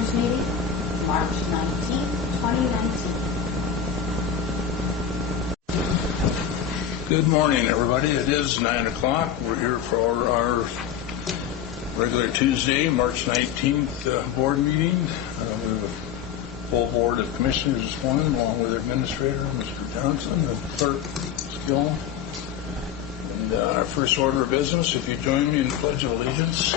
Commissioners meeting, March 19th, 2019. Good morning, everybody. It is 9 o'clock. We're here for our regular Tuesday, March 19th board meeting. We have a full board of commissioners this morning, along with Administrator Mr. Johnson and Clerk Skill. And our first order of business, if you join me in the Pledge of Allegiance.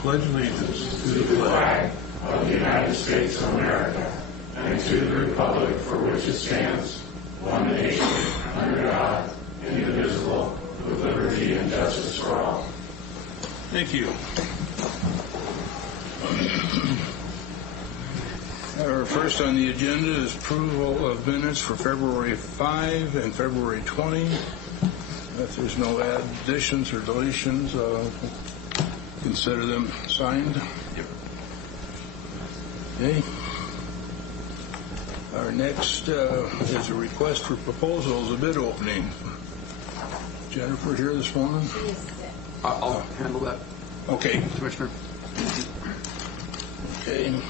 Pledge allegiance to the flag of the United States of America and to the republic for which it stands, one nation, under God, indivisible, with liberty and justice for all. Thank you. Our first on the agenda is approval of minutes for February 5 and February 20. If there's no additions or deletions, consider them signed. Okay. Our next is a request for proposals, a bid opening. Jennifer here this morning? I'll handle that. Okay. Commissioner. Okay.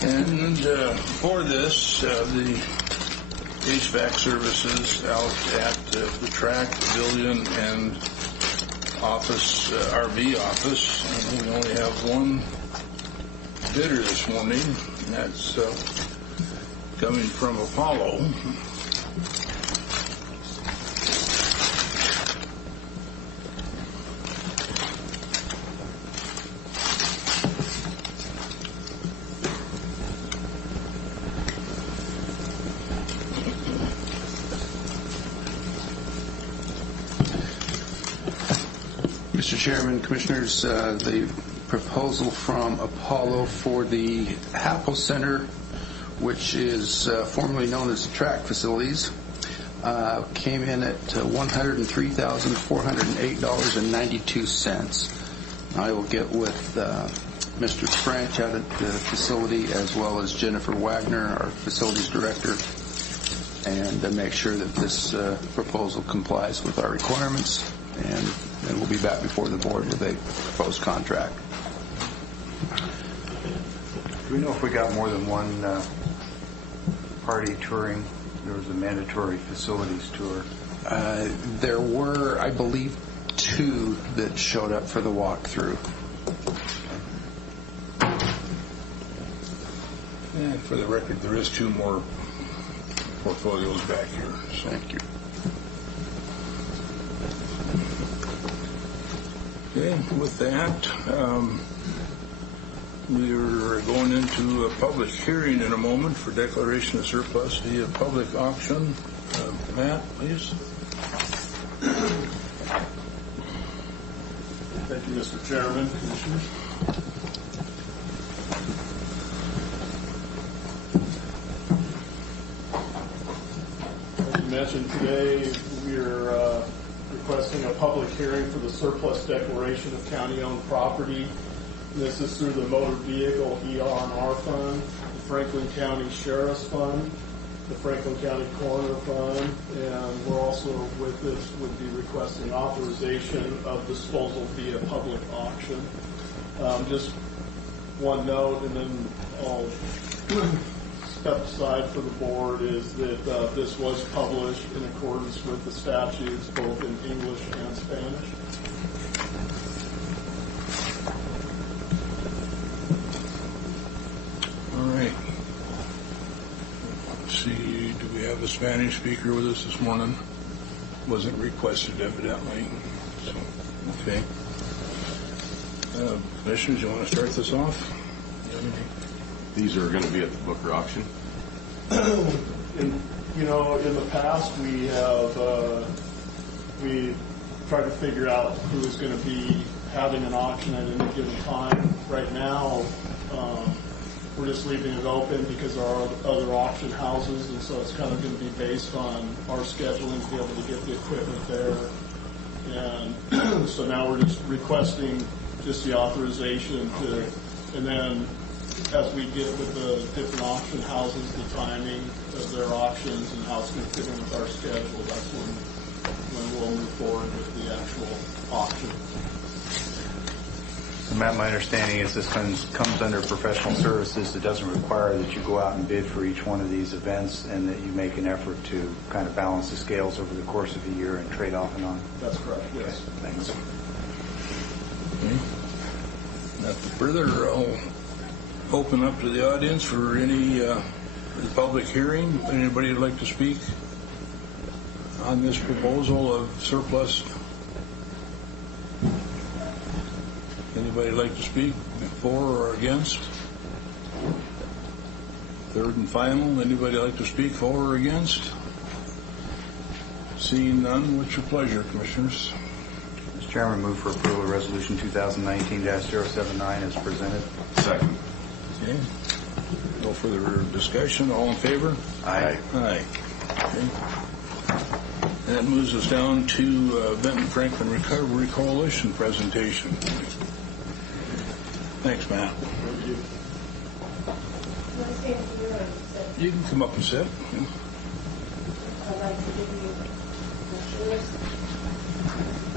And for this, the HVAC services out at the track, pavilion, and office, RV office. And we only have one bidder this morning, and that's coming from Apollo. Mr. Chairman, Commissioners, the proposal from Apollo for the Happel Center, which is formerly known as the track facilities, came in at $103,408.92. I will get with Mr. French out at the facility, as well as Jennifer Wagner, our facilities director, and make sure that this proposal complies with our requirements, and we'll be back before the board with a proposed contract. Do we know if we got more than one party touring? There was a mandatory facilities tour. There were, I believe, 2 that showed up for the walkthrough. And for the record, there is 2 more portfolios back here. So. Thank you. Okay, with that, we're going into a public hearing in a moment for declaration of surplus via public auction. Matt, please. Thank you, Mr. Chairman, Commissioners. As you mentioned, today we're requesting a public hearing for the surplus declaration of county-owned property. And this is through the Motor Vehicle ER&R Fund, the Franklin County Sheriff's Fund, the Franklin County Coroner Fund, and we're also, with this, would be requesting authorization of disposal via public auction. Just one note, and then I'll step aside for the board, is that this was published in accordance with the statutes, both in English and Spanish. a Spanish speaker with us this morning. Wasn't requested, evidently. So, okay. Commissioners, you want to start this off? These are going to be at the Booker auction. In the past, we tried to figure out who was going to be having an auction at any given time. Right now, we're just leaving it open because there are other auction houses, and so it's kind of going to be based on our scheduling to be able to get the equipment there. And so now we're just requesting just the authorization to, and then as we get with the different auction houses, the timing of their auctions and how it's going to fit in with our schedule, that's when we'll move forward with the actual auction. Matt, my understanding is this comes under professional services. It doesn't require that you go out and bid for each one of these events, and that you make an effort to kind of balance the scales over the course of a year and trade off and on. That's correct, yes. Okay, thanks. Okay. Nothing further. I'll open up to the audience for any public hearing. Anybody would like to speak on this proposal of surplus? Anybody like to speak for or against? Third and final, anybody like to speak for or against? Seeing none, what's your pleasure, Commissioners? Mr. Chairman, move for approval of Resolution 2019-079 as presented. Second. Okay. No further discussion. All in favor? Aye. Aye. Okay. That moves us down to Benton Franklin Recovery Coalition presentation. Thanks, Matt. You can come up and sit. I'd like to give you brochures.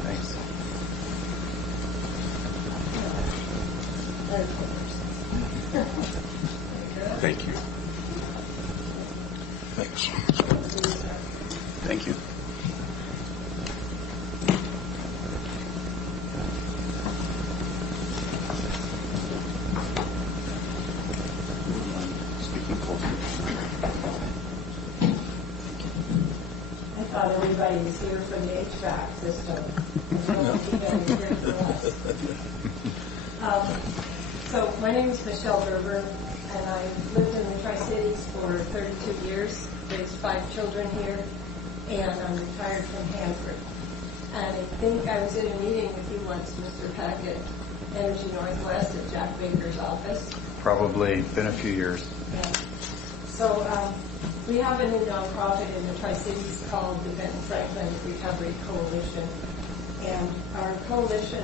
Thanks. Thank you. Thanks. Thank you. I thought everybody was here for the HVAC system. I don't think anybody was here for us. So my name is Michelle Gerber, and I've lived in the Tri-Cities for 32 years, raised 5 children here, and I'm retired from Hanford. And I think I was in a meeting with you once, Mr. Packett, Energy Northwest at Jack Baker's office. Probably been a few years. Yeah. So we have a new nonprofit in the Tri-Cities called the Benton Franklin Recovery Coalition. And our coalition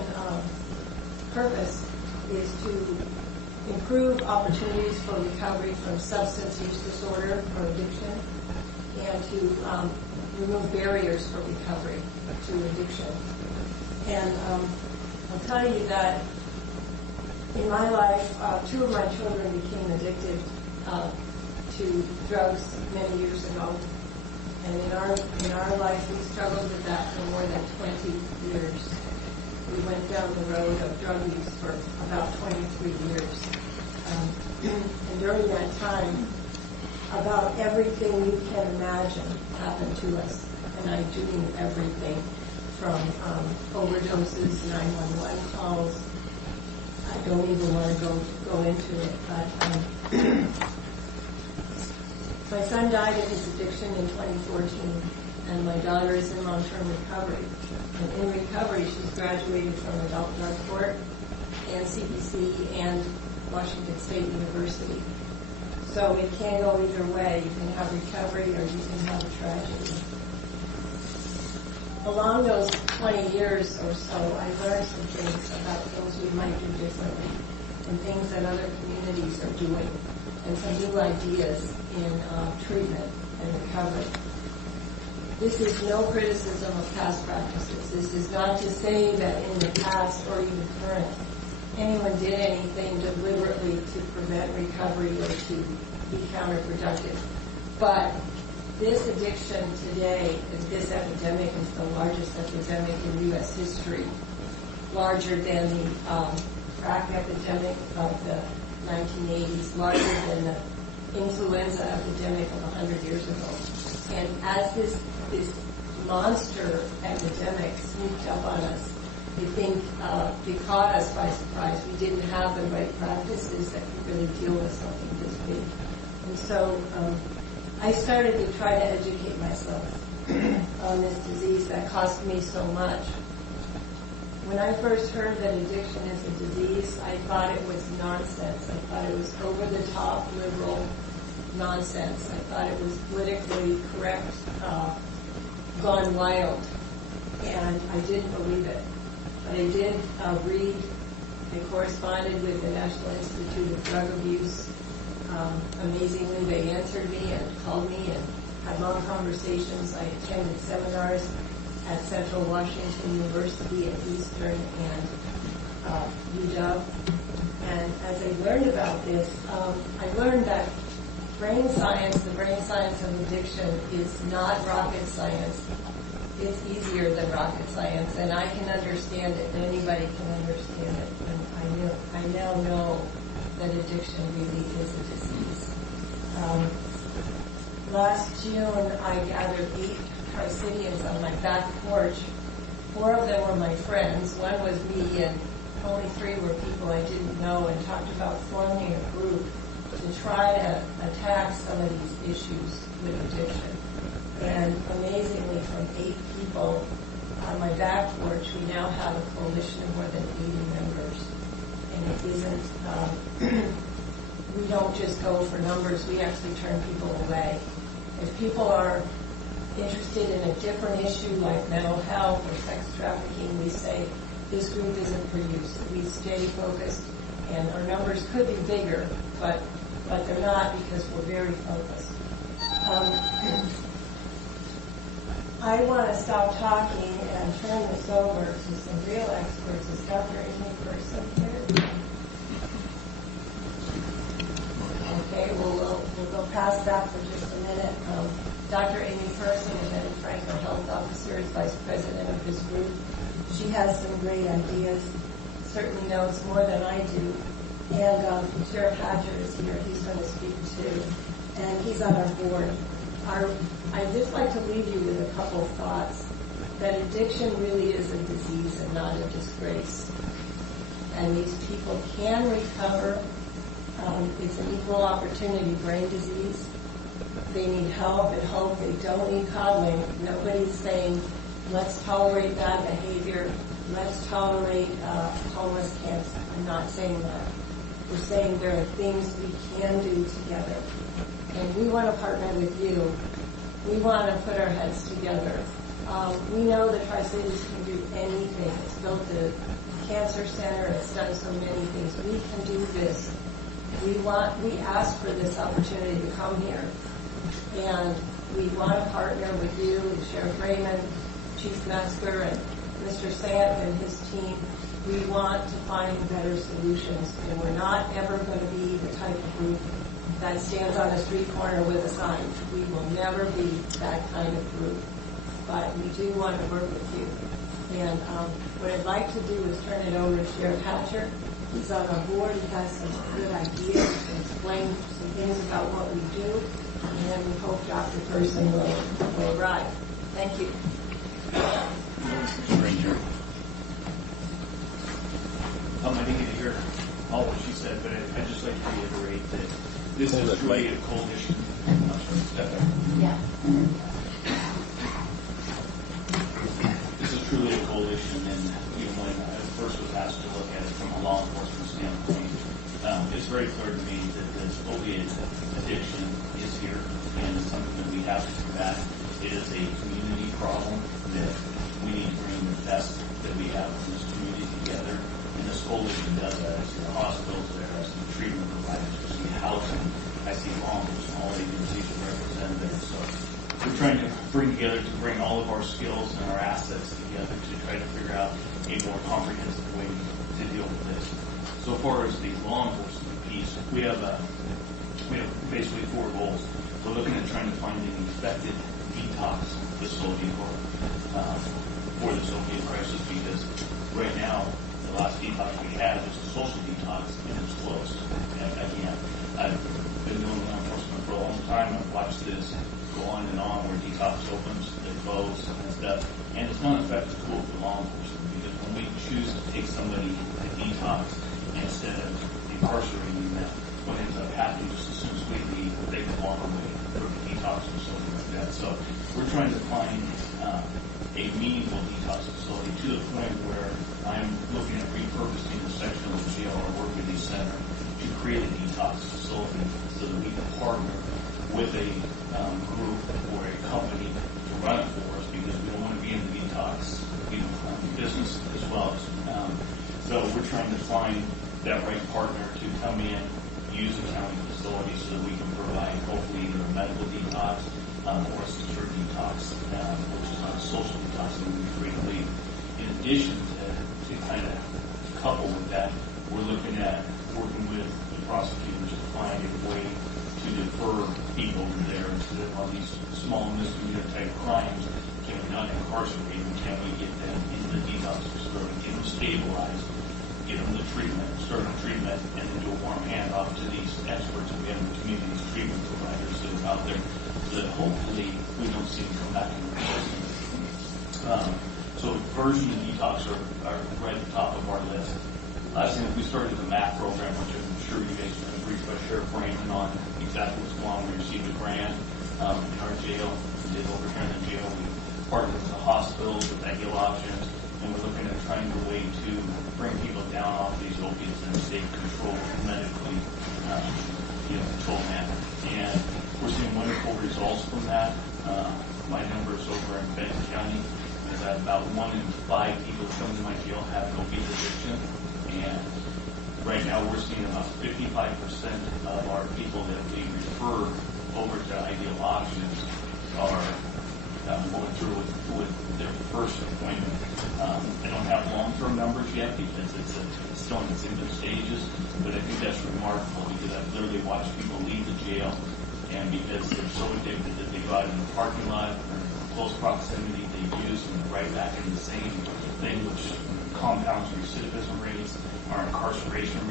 purpose is to improve opportunities for recovery from substance use disorder or addiction, and to remove barriers for recovery to addiction. And I'll tell you that in my life, 2 of my children became addicted to drugs many years ago. And in our life, we struggled with that for more than 20 years. We went down the road of drug use for about 23 years. And during that time, about everything you can imagine happened to us. And I do mean everything, from overdoses, 911 calls. I don't even want to go into it, but my son died of his addiction in 2014, and my daughter is in long-term recovery. And in recovery, she's graduated from adult drug court and CBC and Washington State University. So it can go either way. You can have recovery or you can have a tragedy. Along those 20 years or so, I learned some things about things we might do differently and things that other communities are doing, and some new ideas in treatment and recovery. This is no criticism of past practices. This is not to say that in the past or even current, anyone did anything deliberately to prevent recovery or to be counterproductive. But this addiction today, this epidemic, is the largest epidemic in U.S. history, larger than the crack epidemic of the 1980s, larger than the influenza epidemic of 100 years ago. And as this monster epidemic sneaked up on us, I think it caught us by surprise. We didn't have the right practices that could really deal with something this big. And so I started to try to educate myself on this disease that cost me so much. When I first heard that addiction is a disease, I thought it was nonsense. I thought it was over-the-top liberal nonsense. I thought it was politically correct, gone wild. And I didn't believe it. But I did read. I corresponded with the National Institute of Drug Abuse. Amazingly, they answered me and called me and had long conversations. I attended seminars at Central Washington University at Eastern and UW. And as I learned about this, I learned that brain science, the brain science of addiction, is not rocket science. It's easier than rocket science, and I can understand it, and anybody can understand it. And I now know that addiction really is a disease. Last June, I gathered 8 Tri-Cityans on my back porch. 4 of them were my friends. 1 was me, and only 3 were people I didn't know, and talked about forming a group to try to attack some of these issues with addiction. And amazingly, from 8 people on my back porch, we now have a coalition of more than 80 members. And it isn't, we don't just go for numbers, we actually turn people away. If people are interested in a different issue like mental health or sex trafficking, we say, this group isn't for you. So we stay focused, and our numbers could be bigger, but they're not because we're very focused. I want to stop talking and turn this over to some real experts. Is Dr. Amy Person here? Okay, we'll go past that for just a minute. Dr. Amy Person is Betty Frank, our health officer, is vice president of this group. She has some great ideas, certainly knows more than I do. And Sheriff Hatcher is here. He's going to speak too. And he's on our board. I'd just like to leave you with a couple thoughts. That addiction really is a disease and not a disgrace. And these people can recover. It's an equal opportunity brain disease. They need help and hope. They don't need coddling. Nobody's saying, let's tolerate bad behavior. Let's tolerate homeless camps. I'm not saying that. We're saying there are things we can do together. And we want to partner with you. We want to put our heads together. We know the Tri-Cities can do anything. It's built a cancer center. It's done so many things. We can do this. We asked for this opportunity to come here. And we want to partner with you and Sheriff Raymond, Chief Metzger, and Mr. Sant and his team. We want to find better solutions. And we're not ever going to be the type of group that stands on a street corner with a sign. We will never be that kind of group. But we do want to work with you. And what I'd like to do is turn it over to Sheriff Hatcher. He's on our board. He has some good ideas to explain some things about what we do. And then we hope Dr. Person will arrive. Thank you. I didn't get to hear all what she said, but I'd just like to reiterate that this is truly a coalition. Yeah. This is truly a coalition, and when I first was asked to look at it from a law enforcement standpoint, it's very clear to me that this opiate addiction is here, and it's something that we have to combat. It is a community problem that we need to bring the best that we have in this community together. And this coalition does that. I see the hospitals there, I see treatment providers, I see housing, I see law enforcement, all agencies are represented there. So we're trying to bring all of our skills and our assets together to try to figure out a more comprehensive way to deal with this. So far as the law enforcement piece, we have basically 4 goals. We're looking at trying to find an effective detox facility for this opiate crisis, because right now, the last detox we had was a social detox, and it's closed. And again, I've been doing law enforcement for a long time. I've watched this go on and on where detox opens, they close, and stuff. And it's not an effective tool for law enforcement because when we choose to take somebody to detox instead of incarcerating them, what ends up happening just as soon as we leave, they can walk away from the detox or something like that. So we're trying to find a meaningful detox facility to the point where I'm looking at repurposing the section of the jail or work release center to create a detox facility so that we can partner with a group or a company to run it for us because we don't want to be in the detox business as well. So we're trying to find that right partner to come in, use the county facility so that we can provide hopefully either a medical detox or a secure detox, which is not a social detox that we frequently. In addition to kind of couple with that, we're looking at working with the prosecutors to find a way to defer people there instead of on these small misdemeanor type crimes. Can we not incarcerate them? Can we get them into the detox facility, get them stabilized, give them the treatment, start the treatment, and then do a warm handoff to these experts that we have in the community, these treatment providers that are out there, so that hopefully we don't see them come back in the prison. So version and detox are right at the top of our list. Last thing, we started the MAP program, which I'm sure you guys have been briefed by Sheriff Raymond on exactly what's going on. We received a grant in our jail. We did over here in the jail. We partnered with the hospitals with ideal options, and we're looking at trying a way to bring people down off these opiates in a safe, controlled, medically controlled manner. And we're seeing wonderful results from that. My numbers over in Benton County is that about 1 in 5 people who come to my jail have an opiate addiction. And right now we're seeing about 55% of our people that we refer over to ideal options are going through with their first appointment. I don't have long-term numbers yet because it's still in its infant stages, but I think that's remarkable because I've literally watched people leave the jail, and because they're so addicted that they go out in the parking lot or close proximity, they use and they're right back in the same thing, which compounds recidivism rates, our incarceration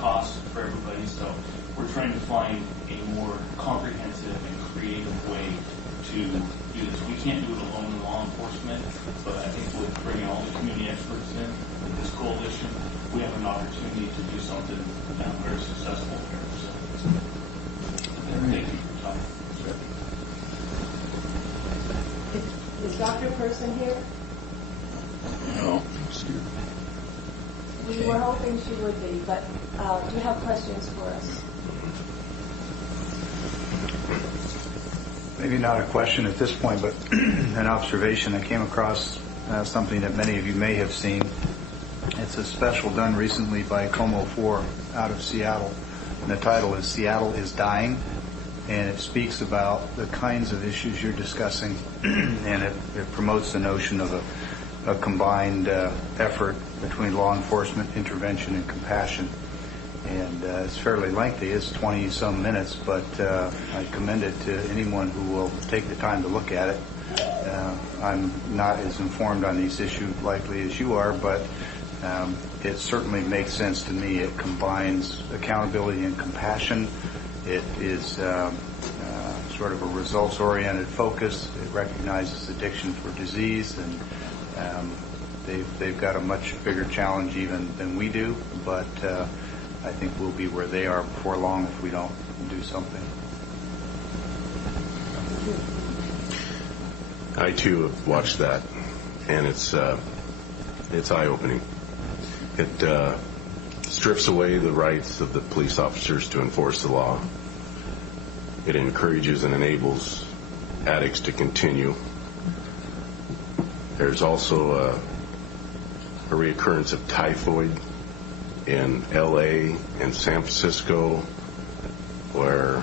costs for everybody. So we're trying to find a more comprehensive and creative way to do this. We can't do it alone in law enforcement, but I think with bringing all the community experts in with this coalition, we have an opportunity to do something very successful here. So, thank you for your time. Is Dr. Person here? No. We were hoping she would be, but do you have questions for us? Maybe not a question at this point, but an observation. I came across something that many of you may have seen. It's a special done recently by Como 4 out of Seattle. And the title is Seattle is Dying, and it speaks about the kinds of issues you're discussing, and it promotes the notion of a combined effort between law enforcement, intervention, and compassion. And it's fairly lengthy. It's 20-some minutes, but I commend it to anyone who will take the time to look at it. I'm not as informed on these issues likely as you are, but it certainly makes sense to me. It combines accountability and compassion. It is sort of a results-oriented focus. It recognizes addiction for disease, and they've got a much bigger challenge even than we do, but I think we'll be where they are before long if we don't do something. I too have watched that, and it's eye-opening. It strips away the rights of the police officers to enforce the law. It encourages and enables addicts to continue. There's also a reoccurrence of typhoid in L.A. and San Francisco, where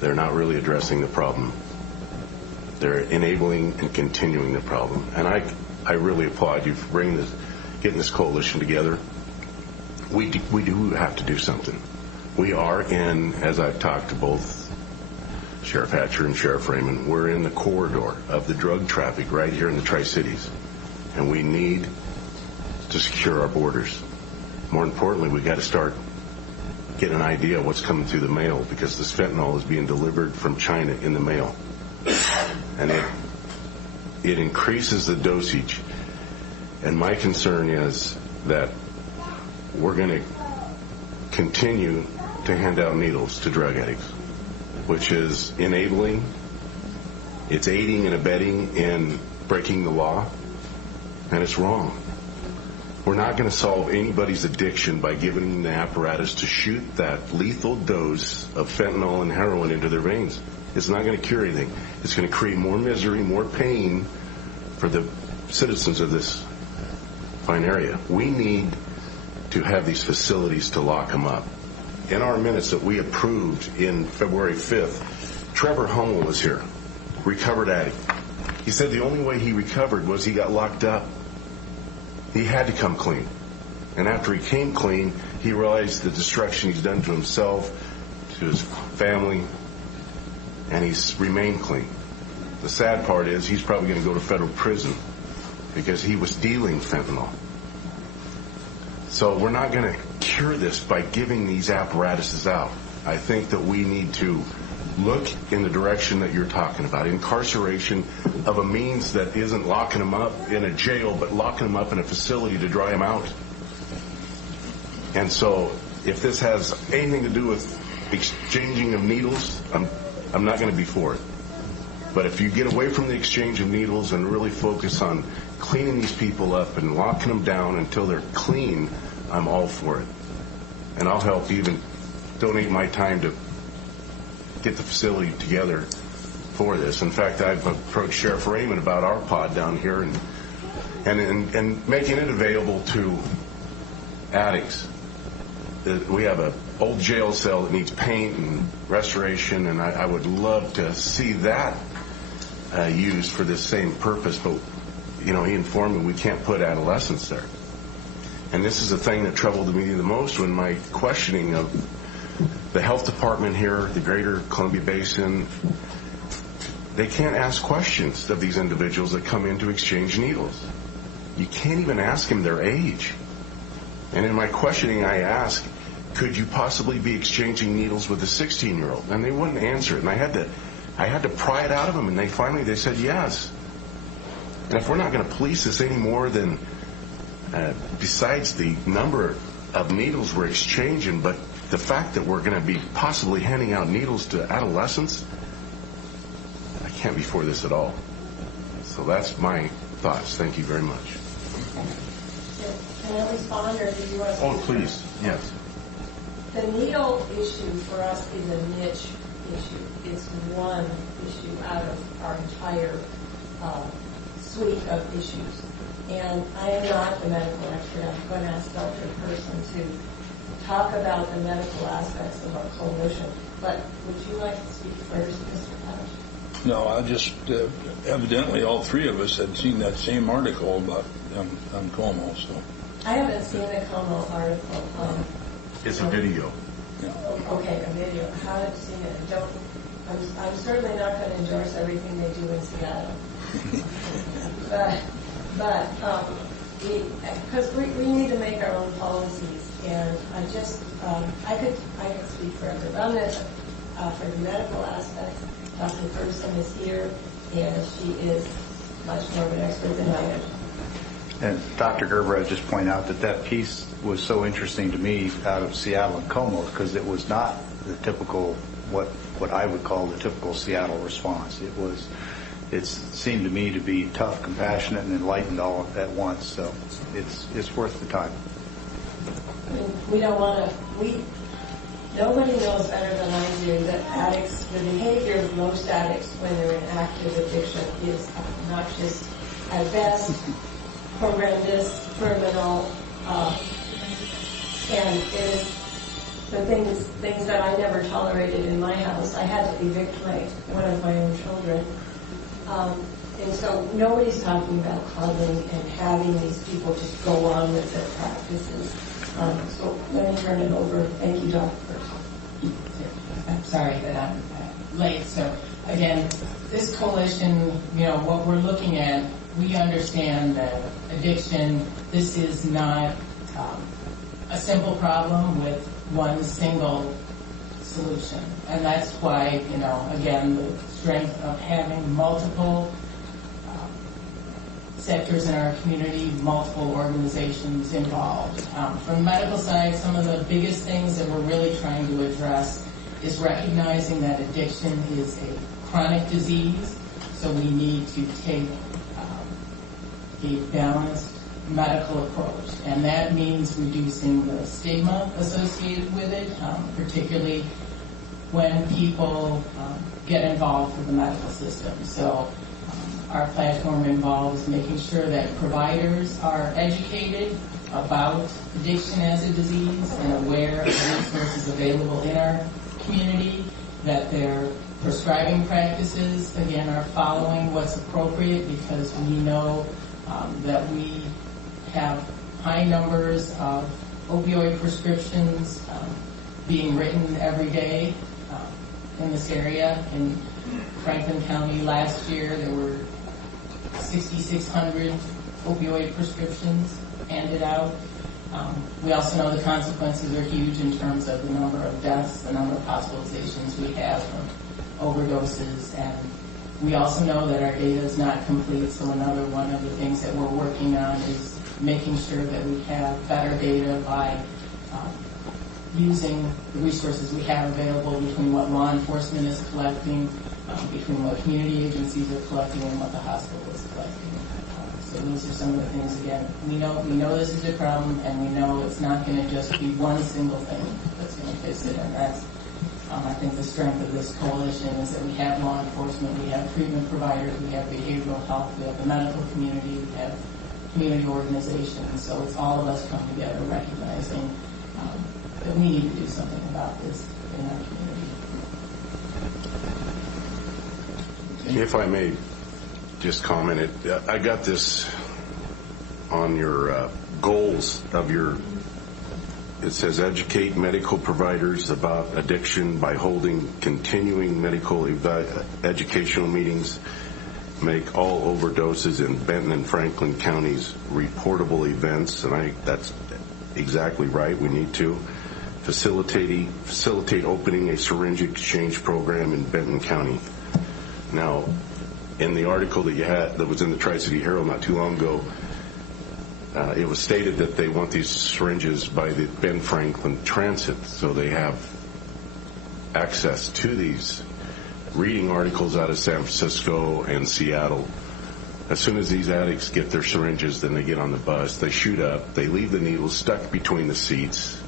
they're not really addressing the problem. They're enabling and continuing the problem. And I really applaud you for getting this coalition together. We do have to do something. We are in, as I've talked to both Sheriff Hatcher and Sheriff Raymond, we're in the corridor of the drug traffic right here in the Tri-Cities. And we need to secure our borders. More importantly, we got to start get an idea of what's coming through the mail, because this fentanyl is being delivered from China in the mail. And it increases the dosage. And my concern is that we're going to continue to hand out needles to drug addicts, which is enabling, it's aiding and abetting in breaking the law, and it's wrong. We're not going to solve anybody's addiction by giving them the apparatus to shoot that lethal dose of fentanyl and heroin into their veins. It's not going to cure anything. It's going to create more misery, more pain for the citizens of this fine area. We need to have these facilities to lock them up. In our minutes that we approved in February 5th, Trevor Hummel was here, recovered addict. He said the only way he recovered was he got locked up. He had to come clean. And after he came clean, he realized the destruction he's done to himself, to his family, and he's remained clean. The sad part is he's probably going to go to federal prison because he was dealing fentanyl. So we're not going to cure this by giving these apparatuses out. I think that we need to look in the direction that you're talking about, incarceration of a means that isn't locking them up in a jail, but locking them up in a facility to dry them out. And so if this has anything to do with exchanging of needles, I'm not going to be for it. But if you get away from the exchange of needles and really focus on cleaning these people up and locking them down until they're clean, I'm all for it. And I'll help even donate my time to get the facility together for this. In fact, I've approached Sheriff Raymond about our pod down here and making it available to addicts. We have an old jail cell that needs paint and restoration, and I would love to see that used for this same purpose. But, you know, he informed me we can't put adolescents there. And this is the thing that troubled me the most when my questioning of the health department here, the greater Columbia Basin, they can't ask questions of these individuals that come in to exchange needles. You can't even ask them their age. And in my questioning, I asked, could you possibly be exchanging needles with a 16-year-old? And they wouldn't answer it. And I had to pry it out of them, and they said yes. And if we're not going to police this any more than besides the number of needles we're exchanging, but the fact that we're going to be possibly handing out needles to adolescents, I can't be for this at all. So that's my thoughts. Thank you very much. Can I respond, or do you want to? Oh, please. Yes. The needle issue for us is a niche issue. It's one issue out of our entire suite of issues. And I am not the medical expert. I'm going to ask Dr. Person to talk about the medical aspects of our coalition. But would you like to speak first, Mr. Patch? No, I just, evidently all three of us had seen that same article about Como, so. I haven't seen the Como article. It's a video. Yeah. Okay, a video. I haven't seen it. I'm certainly not going to endorse everything they do in Seattle. But because we need to make our own policies, and I could speak forever. But I'm going to, for the medical aspects, Dr. Person is here, and she is much more of an expert than I am. And Dr. Gerber, I'd just point out that piece was so interesting to me out of Seattle and Como, because it was not the typical, what I would call the typical Seattle response. It seemed to me to be tough, compassionate, and enlightened all at once. So it's worth the time. I mean, we don't want to. Nobody knows better than I do that addicts, the behavior of most addicts when they're in active addiction is obnoxious at best, horrendous, criminal, and it is the things that I never tolerated in my house. I had to evict one of my own children. And so nobody's talking about clubbing and having these people just go on with their practices. So let me turn it over. Thank you, Dr. Person. I'm sorry that I'm late. So again, this coalition, what we're looking at, we understand that addiction, this is not a simple problem with one single solution. And that's why, again, the strength of having multiple sectors in our community, multiple organizations involved. From the medical side, some of the biggest things that we're really trying to address is recognizing that addiction is a chronic disease, so we need to take a balanced medical approach. And that means reducing the stigma associated with it, particularly when people get involved with the medical system. So our platform involves making sure that providers are educated about addiction as a disease and aware of the resources available in our community, that their prescribing practices, again, are following what's appropriate, because we know that we have high numbers of opioid prescriptions being written every day in this area. In Franklin County last year, there were 6,600 opioid prescriptions handed out. We also know the consequences are huge in terms of the number of deaths, the number of hospitalizations we have from overdoses, and we also know that our data is not complete, so another one of the things that we're working on is making sure that we have better data by using the resources we have available between what law enforcement is collecting, between what community agencies are collecting, and what the hospital is collecting. So those are some of the things, again, we know this is a problem, and we know it's not going to just be one single thing that's going to fix it, and that's I think the strength of this coalition is that we have law enforcement, we have treatment providers, we have behavioral health, we have the medical community, we have community organizations. So it's all of us come together recognizing that we need to do something about this in our community. If I may just comment, I got this on your goals of your. It says educate medical providers about addiction by holding continuing medical educational meetings, make all overdoses in Benton and Franklin counties reportable events, and that's exactly right. We need to facilitate opening a syringe exchange program in Benton County. Now, in the article that you had that was in the Tri-City Herald not too long ago, it was stated that they want these syringes by the Ben Franklin Transit, so they have access to these. Reading articles out of San Francisco and Seattle, as soon as these addicts get their syringes, then they get on the bus, they shoot up, they leave the needles stuck between the seats,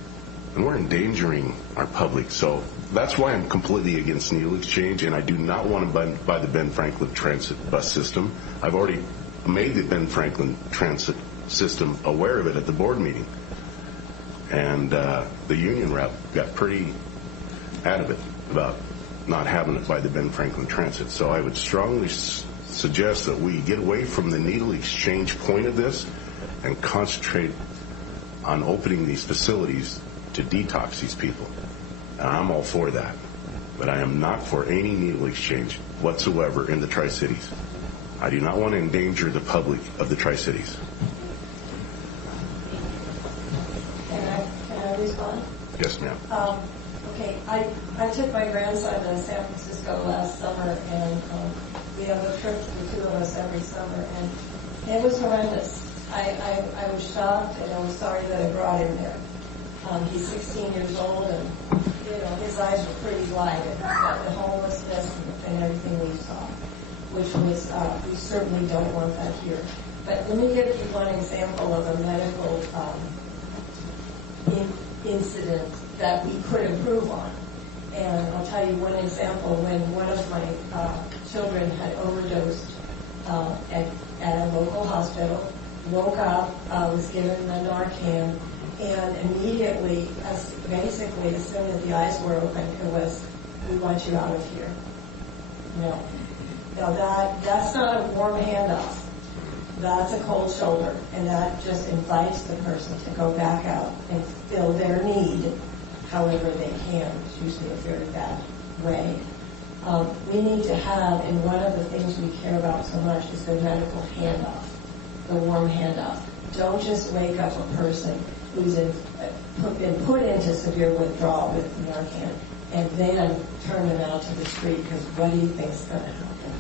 and we're endangering our public. So that's why I'm completely against needle exchange, and I do not want to buy the Ben Franklin Transit bus system. I've already made the Ben Franklin Transit system aware of it at the board meeting, and the union rep got pretty adamant about not having it by the Ben Franklin Transit. So I would strongly suggest that we get away from the needle exchange point of this and concentrate on opening these facilities to detox these people. And I'm all for that, but I am not for any needle exchange whatsoever in the Tri-Cities. I do not want to endanger the public of the Tri-Cities. Can I respond? Yes, ma'am. Okay, I took my grandson to San Francisco last summer, and we have a trip, the two of us, every summer, and it was horrendous. I was shocked, and I was sorry that I brought him there. He's 16 years old, and his eyes were pretty wide at the homelessness and everything we saw, which was we certainly don't want that here. But let me give you one example of a medical incident that we could improve on. And I'll tell you one example. When one of my children had overdosed at a local hospital, woke up, was given the Narcan, and immediately, basically, as soon as the eyes were open, it was, "We want you out of here." Now that's not a warm handoff. That's a cold shoulder, and that just invites the person to go back out and fill their need however they can. It's usually a very bad way. We need to have, and one of the things we care about so much is the medical handoff, the warm handoff. Don't just wake up a person who's been put into severe withdrawal with Narcan, and then turn them out to the street, because what do you think is going to happen?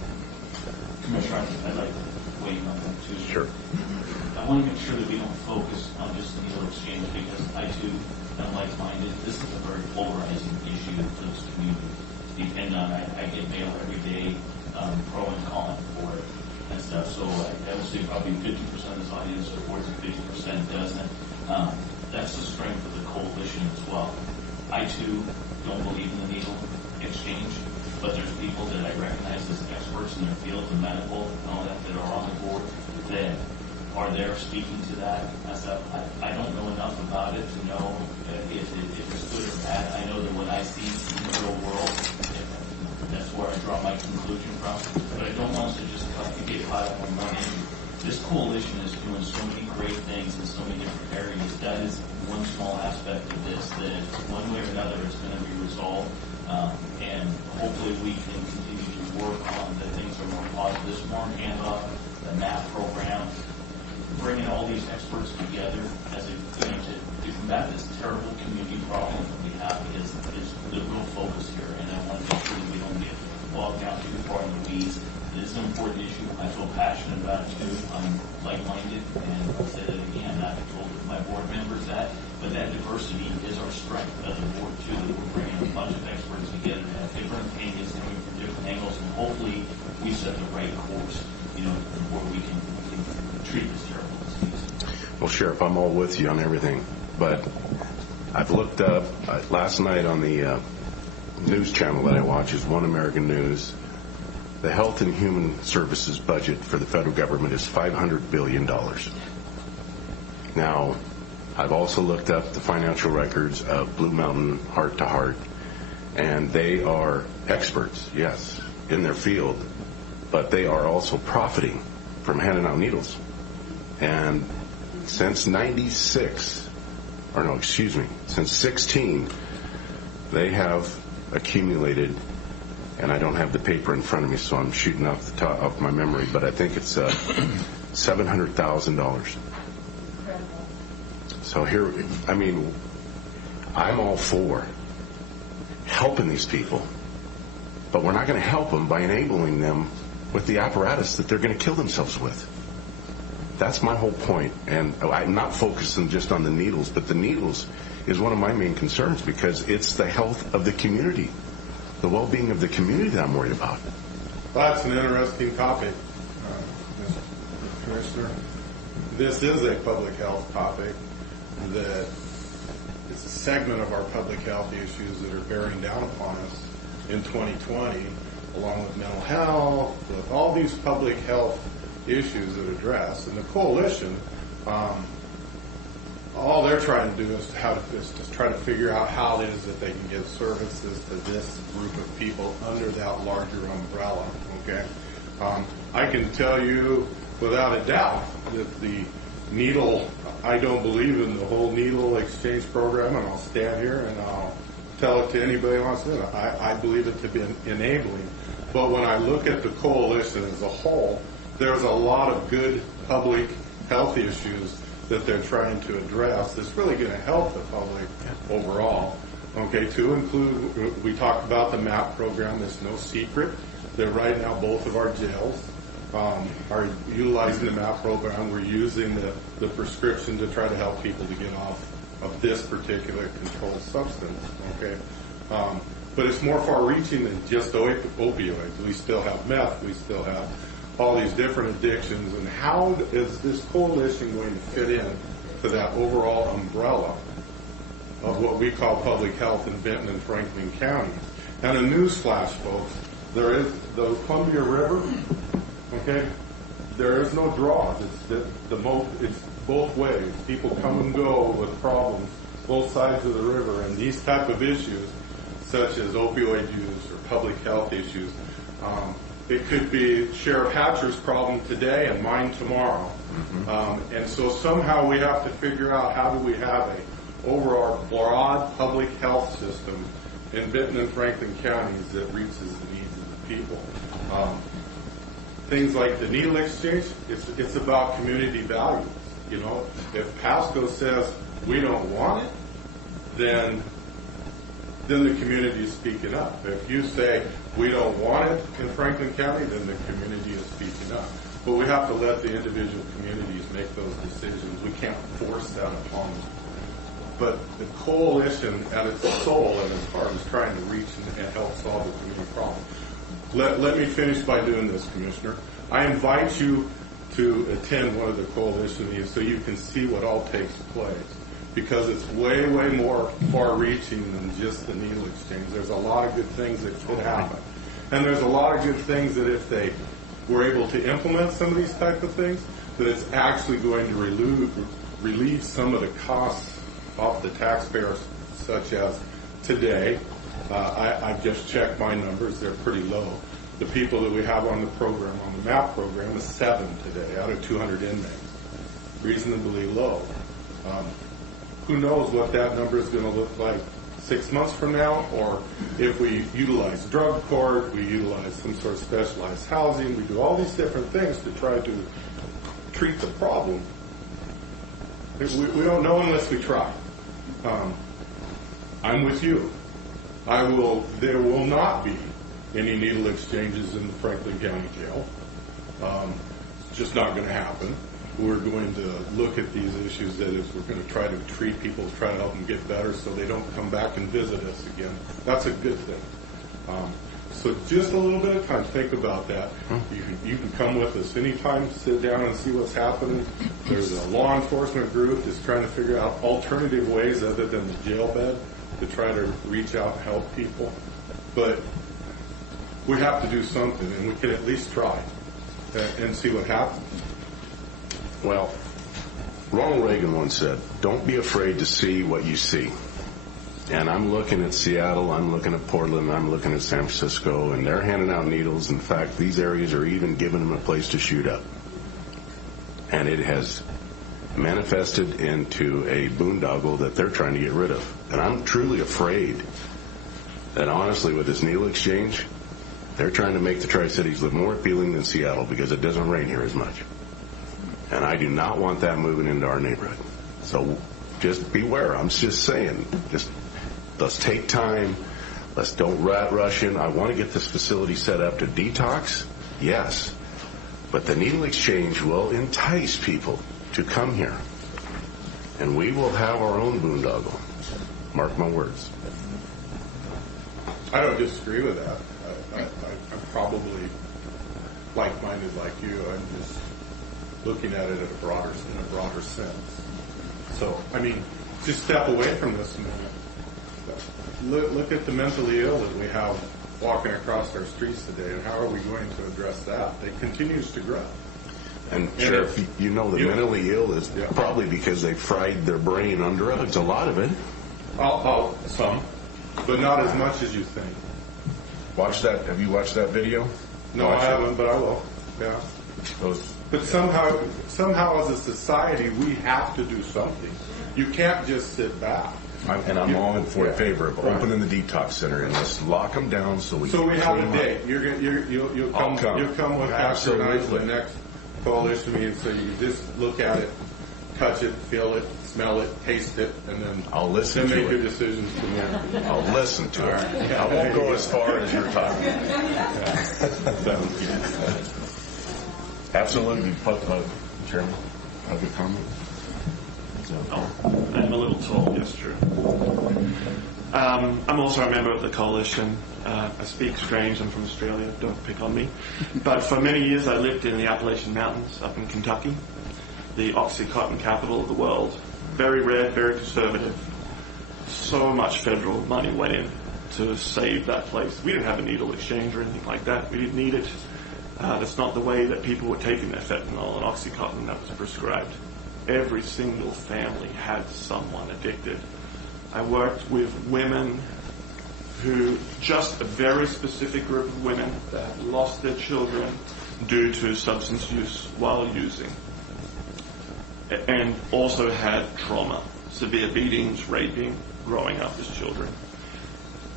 Commissioner, I'd like to weigh in on that too. Sure. I want to make sure that we don't focus on just the needle exchange, because I too am like-minded. This is a very polarizing issue to this community. Depending on, I get mail every day, pro and con for it and stuff. So I would say probably 50% of this audience supports it, 50% doesn't. That's the strength of the coalition as well. I too don't believe in the needle exchange, but there's people that I recognize as experts in their field, the medical and all that are on the board that are there speaking to that. I don't know enough about it to know if it's good or bad. I know that when I see in the real world, that's where I draw my conclusion from. But I don't want us to just get caught up on one issue. This coalition is doing so many great things in so many different areas. That is one small aspect of this that one way or another is going to be resolved. And hopefully we can continue to work on the things that are more positive, more handoff, the MAP program, bringing all these experts together as a, to combat this terrible community problem that we have is the real focus here. And I want to make sure that we don't get bogged down too far in the weeds. It is an important issue. I feel passionate about it too. I'm like-minded, and I'll say that again. I've told my board members that, but that diversity is our strength of the board too. That we're bringing a bunch of experts together to have different opinions coming from different angles, and hopefully we set the right course, where we can treat this terrible disease. Well, Sheriff, I'm all with you on everything, but I've looked up last night on the news channel that I watch is One American News. The Health and Human Services budget for the federal government is $500 billion. Now, I've also looked up the financial records of Blue Mountain Heart to Heart, and they are experts, yes, in their field, but they are also profiting from handing out needles. And since since 16, they have accumulated, and I don't have the paper in front of me, so I'm shooting off the top of my memory, but I think it's $700,000. So here, I'm all for helping these people, but we're not going to help them by enabling them with the apparatus that they're going to kill themselves with. That's my whole point, and I'm not focusing just on the needles, but the needles is one of my main concerns because it's the health of the community, the well-being of the community that I'm worried about. That's an interesting topic, Mr. Commissioner. This is a public health topic that is a segment of our public health issues that are bearing down upon us in 2020, along with mental health, with all these public health issues that address. And the coalition, all they're trying to do is to try to figure out how it is that they can give services to this group of people under that larger umbrella. Okay, I can tell you without a doubt that the needle, I don't believe in the whole needle exchange program, and I'll stand here and I'll tell it to anybody who wants to. I believe it to be enabling. But when I look at the coalition as a whole, there's a lot of good public health issues that they're trying to address that's really going to help the public overall. Okay, to include, we talked about the MAP program. It's no secret that right now both of our jails are utilizing the MAP program. We're using the prescription to try to help people to get off of this particular controlled substance. Okay, but it's more far-reaching than just opioids. We still have meth. We still have all these different addictions. And how is this coalition going to fit in to that overall umbrella of what we call public health in Benton and Franklin counties? And a newsflash, folks, there is the Columbia River. Okay, there is no draws. It's both ways. People come and go with problems both sides of the river, and these type of issues, such as opioid use or public health issues, it could be Sheriff Hatcher's problem today and mine tomorrow. Mm-hmm. And so somehow we have to figure out how do we have a overall broad public health system in Benton and Franklin counties that reaches the needs of the people. Things like the needle exchange, it's about community values. If Pasco says we don't want it, then the community is speaking up. If you say we don't want it in Franklin County, then the community is speaking up. But we have to let the individual communities make those decisions. We can't force that upon them. But the coalition at its soul and its heart is trying to reach and help solve the community problem. Let me finish by doing this, Commissioner. I invite you to attend one of the coalition meetings so you can see what all takes place, because it's way, way more far-reaching than just the needle exchange. There's a lot of good things that could happen. And there's a lot of good things that if they were able to implement some of these type of things, that it's actually going to relieve some of the costs off the taxpayers, such as today. I've just checked my numbers. They're pretty low. The people that we have on the program, on the MAP program, is 7 today out of 200 inmates. Reasonably low. Who knows what that number is going to look like 6 months from now, or if we utilize drug court, we utilize some sort of specialized housing, we do all these different things to try to treat the problem. We don't know unless we try. I'm with you. There will not be any needle exchanges in the Franklin County Jail. It's just not going to happen. We're going to look at these issues, that is, we're going to try to treat people, try to help them get better so they don't come back and visit us again. That's a good thing. So just a little bit of time, think about that. You can come with us anytime, sit down and see what's happening. There's a law enforcement group that's trying to figure out alternative ways other than the jail bed to try to reach out and help people. But we have to do something, and we can at least try and see what happens. Well, Ronald Reagan once said, don't be afraid to see what you see. And I'm looking at Seattle, I'm looking at Portland, I'm looking at San Francisco, and they're handing out needles. In fact, these areas are even giving them a place to shoot up. And it has manifested into a boondoggle that they're trying to get rid of. And I'm truly afraid that, honestly, with this needle exchange, they're trying to make the Tri-Cities look more appealing than Seattle because it doesn't rain here as much. And I do not want that moving into our neighborhood. So just beware. I'm just saying, let's take time. Let's don't rush in. I want to get this facility set up to detox, yes. But the needle exchange will entice people to come here. And we will have our own boondoggle. Mark my words. I don't disagree with that. I'm probably like-minded like you. I'm just looking at it in a broader sense. So, I mean, just step away from this a minute. Look at the mentally ill that we have walking across our streets today, and how are we going to address that? It continues to grow. And Sheriff, you know the mentally ill is probably because they fried their brain on drugs. A lot of it. Some, but not as much as you think. Watch that. Have you watched that video? No, I haven't, but I will. Yeah. But somehow as a society, we have to do something. You can't just sit back. I'm all in favor of opening the detox center and let's lock them down so we have a date. You'll come with Pastor and I to the next coalition meeting, so you just look at it, touch it, feel it, smell it, taste it, and then I'll listen to make it. your decisions from there. I'll listen to it. I won't go as far as you're talking. Absolutely. Chairman, have a comment? I'm a little tall, yes, true. I'm also a member of the coalition. I speak strange. I'm from Australia. Don't pick on me. But for many years, I lived in the Appalachian Mountains up in Kentucky, the Oxycontin capital of the world. Very red, very conservative. So much federal money went in to save that place. We didn't have a needle exchange or anything like that. We didn't need it. That's not the way that people were taking their fentanyl and Oxycontin that was prescribed. Every single family had someone addicted. I worked with women who, just a very specific group of women that lost their children due to substance use while using, and also had trauma, severe beatings, raping, growing up as children.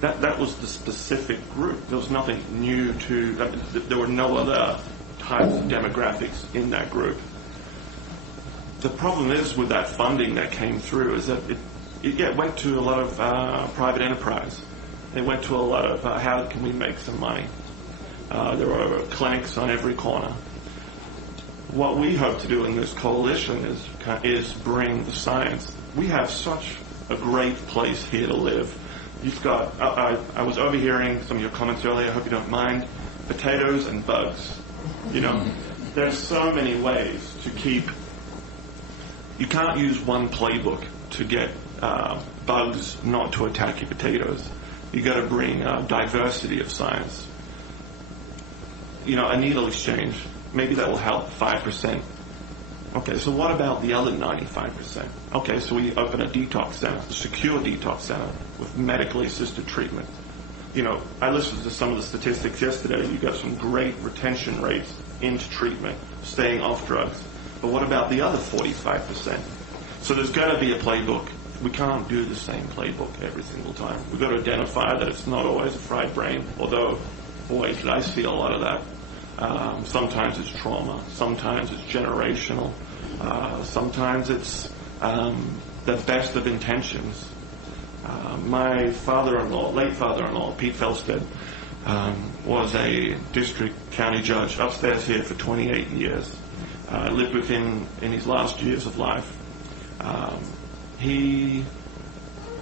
That was the specific group. There was nothing new there were no other types of demographics in that group. the problem is with that funding that came through is that it went to a lot of private enterprise. It went to a lot of how can we make some money. There were clinics on every corner. What we hope to do in this coalition is bring the science. We have such a great place here to live. You've got, I was overhearing some of your comments earlier, I hope you don't mind, potatoes and bugs. You know, there's so many ways to keep, you can't use one playbook to get bugs not to attack your potatoes. You got to bring diversity of science. You know, a needle exchange, maybe that will help 5%. Okay, so what about the other 95%? Okay, so we open a detox center, a secure detox center with medically assisted treatment. You know, I listened to some of the statistics yesterday. You got some great retention rates into treatment, staying off drugs. But what about the other 45%? So there's got to be a playbook. We can't do the same playbook every single time. We've got to identify that it's not always a fried brain, although, boy, did I see a lot of that. Sometimes it's trauma. Sometimes it's generational. Sometimes it's the best of intentions. My father-in-law, late father-in-law, Pete Felstead, was a district county judge upstairs here for 28 years. Lived with him in his last years of life. He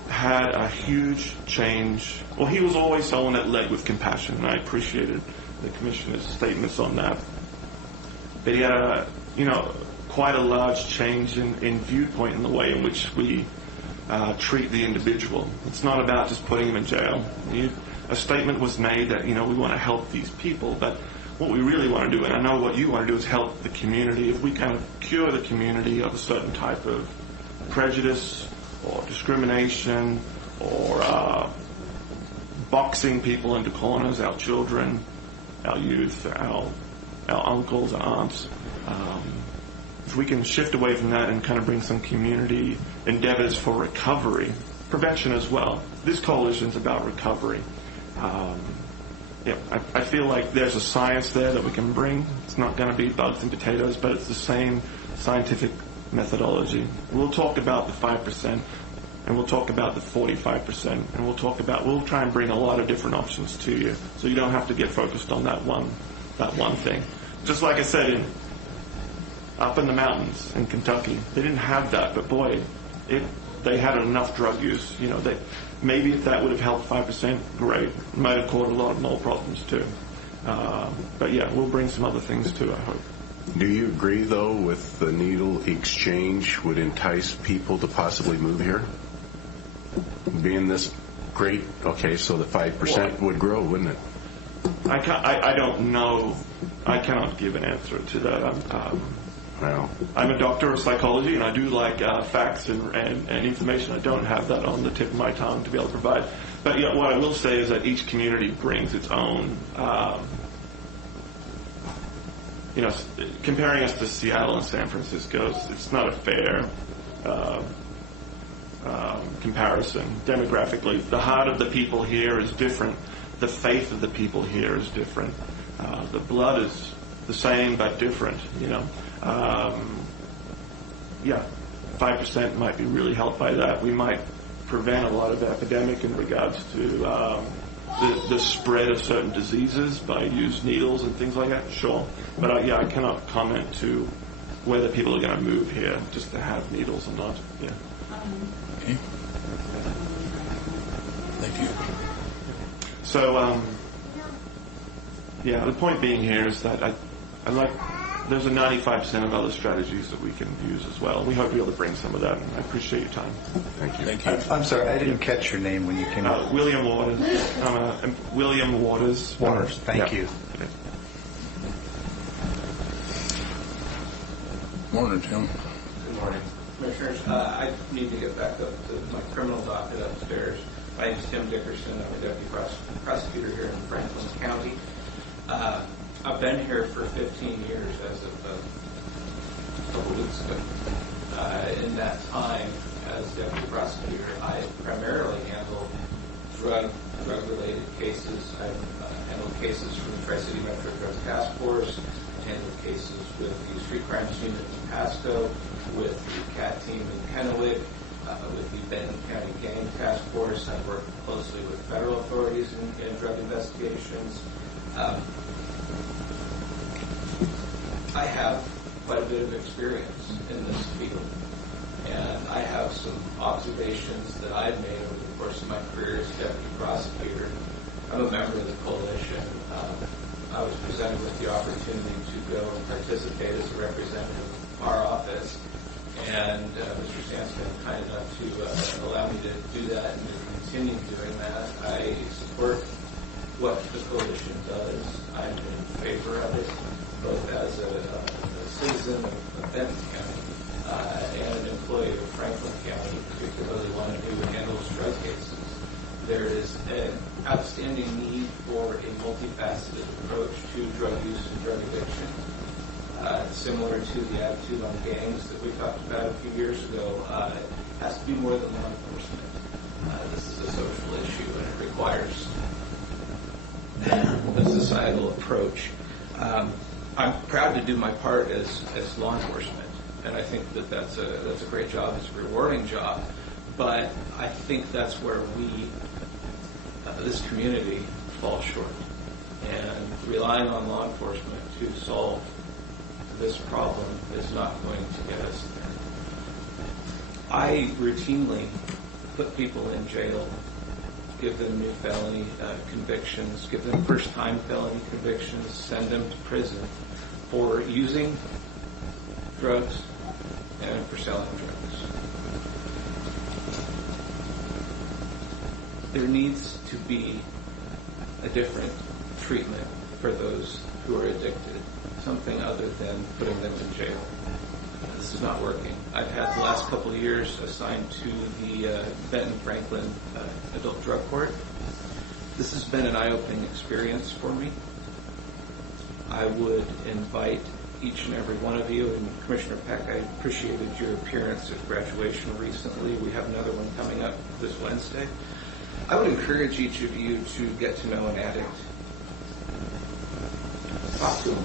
had a huge change. Well, he was always someone that led with compassion, and I appreciated the commissioner's statements on that. But he had quite a large change in viewpoint in the way in which we treat the individual. It's not about just putting him in jail. A statement was made that, we want to help these people, but what we really want to do, and I know what you want to do, is help the community. If we kind of cure the community of a certain type of prejudice or discrimination or boxing people into corners, our children, our youth, our uncles, our aunts, if we can shift away from that and kind of bring some community endeavors for recovery, prevention as well. This coalition is about recovery. I feel like there's a science there that we can bring. It's not going to be bugs and potatoes, but it's the same scientific methodology. We'll talk about the 5%, and we'll talk about the 45%, and we'll try and bring a lot of different options to you, so you don't have to get focused on that one thing. Just like I said, up in the mountains in Kentucky, they didn't have that, but boy, they had enough drug use. Maybe if that would have helped 5%, great. It might have caused a lot of mold problems too. But yeah, we'll bring some other things too, I hope. Do you agree, though, with the needle exchange would entice people to possibly move here? Being this great, okay, so the 5% would grow, wouldn't it? I don't know. I cannot give an answer to that. I'm a doctor of psychology, and I do like facts and information. I don't have that on the tip of my tongue to be able to provide. But what I will say is that each community brings its own. Comparing us to Seattle and San Francisco, it's not a fair comparison. Demographically, the heart of the people here is different. The faith of the people here is different. The blood is the same but different. 5% might be really helped by that. We might prevent a lot of epidemic in regards to the spread of certain diseases by used needles and things like that. Sure, but I cannot comment to whether people are going to move here just to have needles or not. Yeah. Okay. Thank you. So, the point being here is that there's a 95% of other strategies that we can use as well. We hope to be able to bring some of that, and I appreciate your time. Thank you. Thank you. I'm sorry, I didn't catch your name when you came up. William Waters. William Waters. Waters, thank you. Okay. Morning, Tim. Good morning, Commissioners. I need to get back up to my criminal docket upstairs. My name is Tim Dickerson. I'm a deputy prosecutor here in Franklin County. I've been here for 15 years as of a couple weeks ago. In that time, as deputy prosecutor, I primarily handled drug-related cases. I've handled cases from the Tri-City Metro Drug Task Force, handled cases with the street crimes unit in Pasco, with the CAT team in Kennewick, with the Benton County Gang Task Force. I've worked closely with federal authorities in drug investigations. I have quite a bit of experience in this field, and I have some observations that I've made over the course of my career as deputy prosecutor. I'm a member of the coalition. I was presented with the opportunity to go and participate as a representative of our office, and Mr. Sam's been kind enough to allow me to do that and to continue doing that. I support what the coalition does. I'm in favor of it, both as a citizen of Benton County and an employee of Franklin County, particularly one who handles drug cases. There is an outstanding need for a multifaceted approach to drug use and drug addiction. Similar to the attitude on gangs that we talked about a few years ago, it has to be more than law enforcement. This is a social issue, and it requires a societal approach. I'm proud to do my part as law enforcement, and I think that that's a great job. It's a rewarding job, but I think that's where we, this community, falls short. And relying on law enforcement to solve this problem is not going to get us there. I routinely put people in jail, give them new felony convictions, give them first-time felony convictions, send them to prison for using drugs and for selling drugs. There needs to be a different treatment for those who are addicted, something other than putting them in jail. This is not working. I've had the last couple of years assigned to the Benton Franklin Adult Drug Court. This has been an eye-opening experience for me. I would invite each and every one of you, and Commissioner Peck, I appreciated your appearance at graduation recently. We have another one coming up this Wednesday. I would encourage each of you to get to know an addict. Talk to them.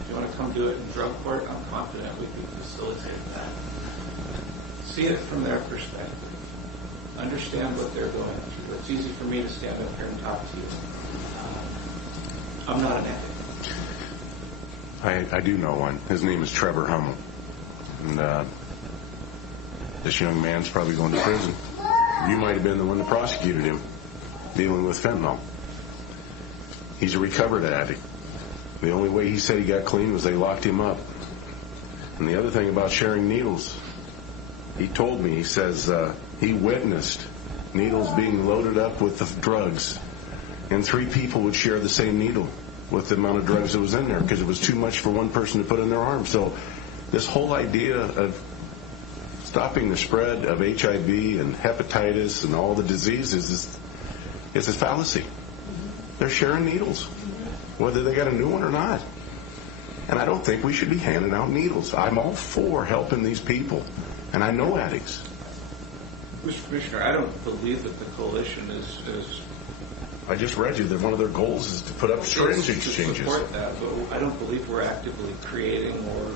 If you want to come do it in drug court, I'm confident we can facilitate that. See it from their perspective. Understand what they're going through. It's easy for me to stand up here and talk to you. I'm not an addict. I do know one. His name is Trevor Hummel. And this young man's probably going to prison. You might have been the one that prosecuted him dealing with fentanyl. He's a recovered addict. The only way he said he got clean was they locked him up. And the other thing about sharing needles, he told me, he says he witnessed needles being loaded up with the drugs, and 3 people would share the same needle with the amount of drugs that was in there because it was too much for one person to put in their arm. So this whole idea of stopping the spread of HIV and hepatitis and all the diseases is a fallacy. They're sharing needles, whether they got a new one or not. And I don't think we should be handing out needles. I'm all for helping these people, and I know addicts. Mr. Commissioner, I don't believe that the coalition is I just read you that one of their goals is to put up syringe exchanges. Support that, but I don't believe we're actively creating or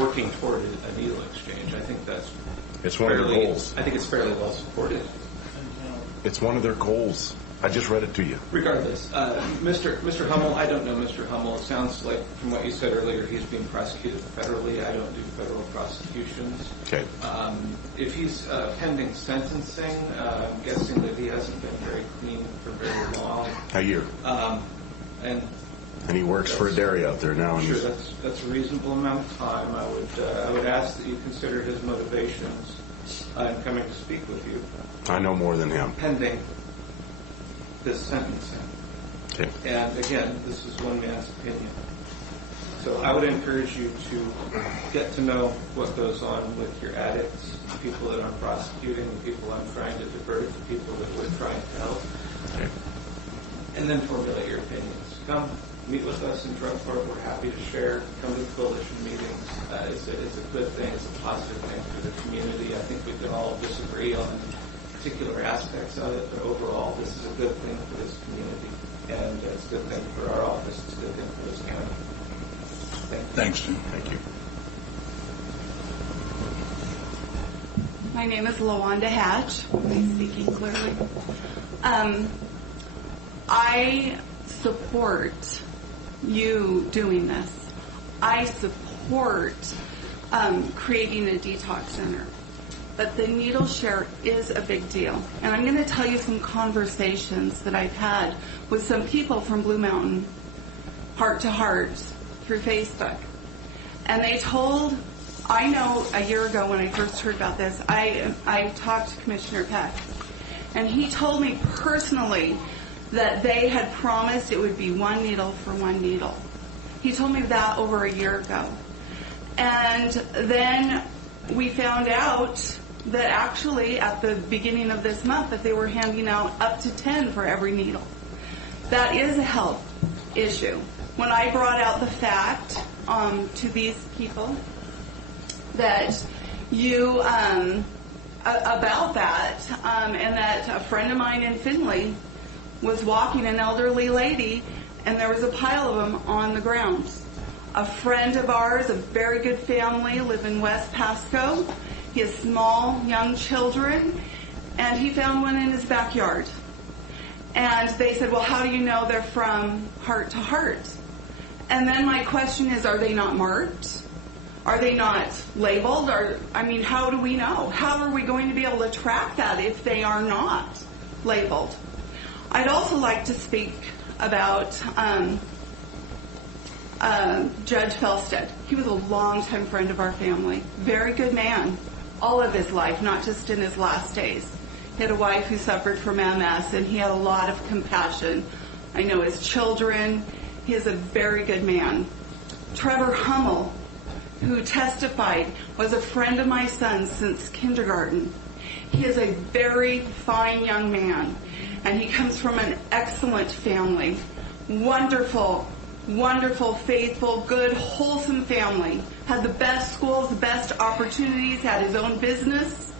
working toward a needle exchange. I think that's it's one of their goals. I think it's fairly well supported. It's one of their goals. I just read it to you. Regardless, Mr. Hummel, I don't know Mr. Hummel. It sounds like, from what you said earlier, he's being prosecuted federally. I don't do federal prosecutions. Okay. If he's pending sentencing, I'm guessing that he hasn't been very clean for very long. A year. And he works for a dairy out there now. Sure, that's a reasonable amount of time. I would ask that you consider his motivations in coming to speak with you. I know more than him. Pending this sentencing. Okay. And again, this is one man's opinion. So I would encourage you to get to know what goes on with your addicts, the people that I'm prosecuting, the people I'm trying to divert, the people that we're trying to help. Okay. And then formulate your opinions. Come meet with us in drug court. We're happy to share. Come to the coalition meetings. It's a good thing. It's a positive thing for the community. I think we can all disagree on particular aspects of it, but overall, this is a good thing for this community. and it's a good thing for our office. It's a good thing for this county. Thanks, Tim. Thank you. My name is LaWanda Hatch. Am I speaking clearly? I support you doing this. I support creating a detox center. But the needle share is a big deal. And I'm going to tell you some conversations that I've had with some people from Blue Mountain, heart to heart, through Facebook. And they told, I know a year ago when I first heard about this, I talked to Commissioner Peck. And he told me personally that they had promised it would be one needle for one needle. He told me that over a year ago. And then we found out that actually at the beginning of this month that they were handing out up to 10 for every needle. That is a health issue. When I brought out the fact to these people that you about that and that a friend of mine in Findlay was walking an elderly lady and there was a pile of them on the ground. A friend of ours, a very good family, live in West Pasco. He has small, young children, and he found one in his backyard. And they said, well, how do you know they're from Heart to Heart? And then my question is, are they not marked? Are they not labeled? How do we know? How are we going to be able to track that if they are not labeled? I'd also like to speak about Judge Felstead. He was a longtime friend of our family. Very good man. All of his life, not just in his last days. He had a wife who suffered from MS, and he had a lot of compassion. I know his children. He is a very good man. Trevor Hummel, who testified, was a friend of my son's since kindergarten. He is a very fine young man, and he comes from an excellent family. Wonderful, wonderful, faithful, good, wholesome family. Had the best schools, the best opportunities, had his own business.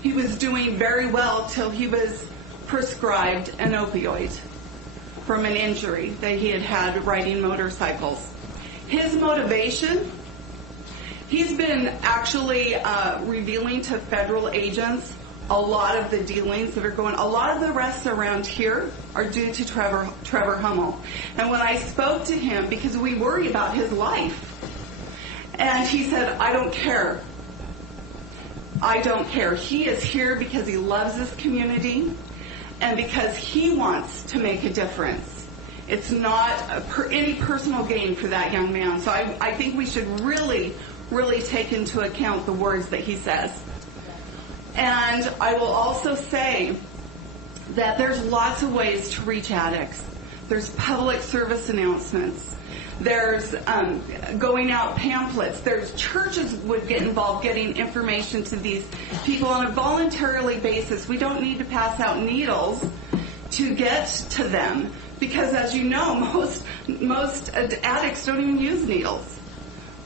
He was doing very well till he was prescribed an opioid from an injury that he had had riding motorcycles. His motivation, he's been actually revealing to federal agents a lot of the dealings that are going. A lot of the arrests around here are due to Trevor Hummel. And when I spoke to him, because we worry about his life, and he said, I don't care. I don't care. He is here because he loves this community and because he wants to make a difference. It's not any personal gain for that young man. So I think we should really, really take into account the words that he says. And I will also say that there's lots of ways to reach addicts. There's public service announcements. There's going out pamphlets. There's churches would get involved getting information to these people on a voluntarily basis. We don't need to pass out needles to get to them because, as you know, most addicts don't even use needles.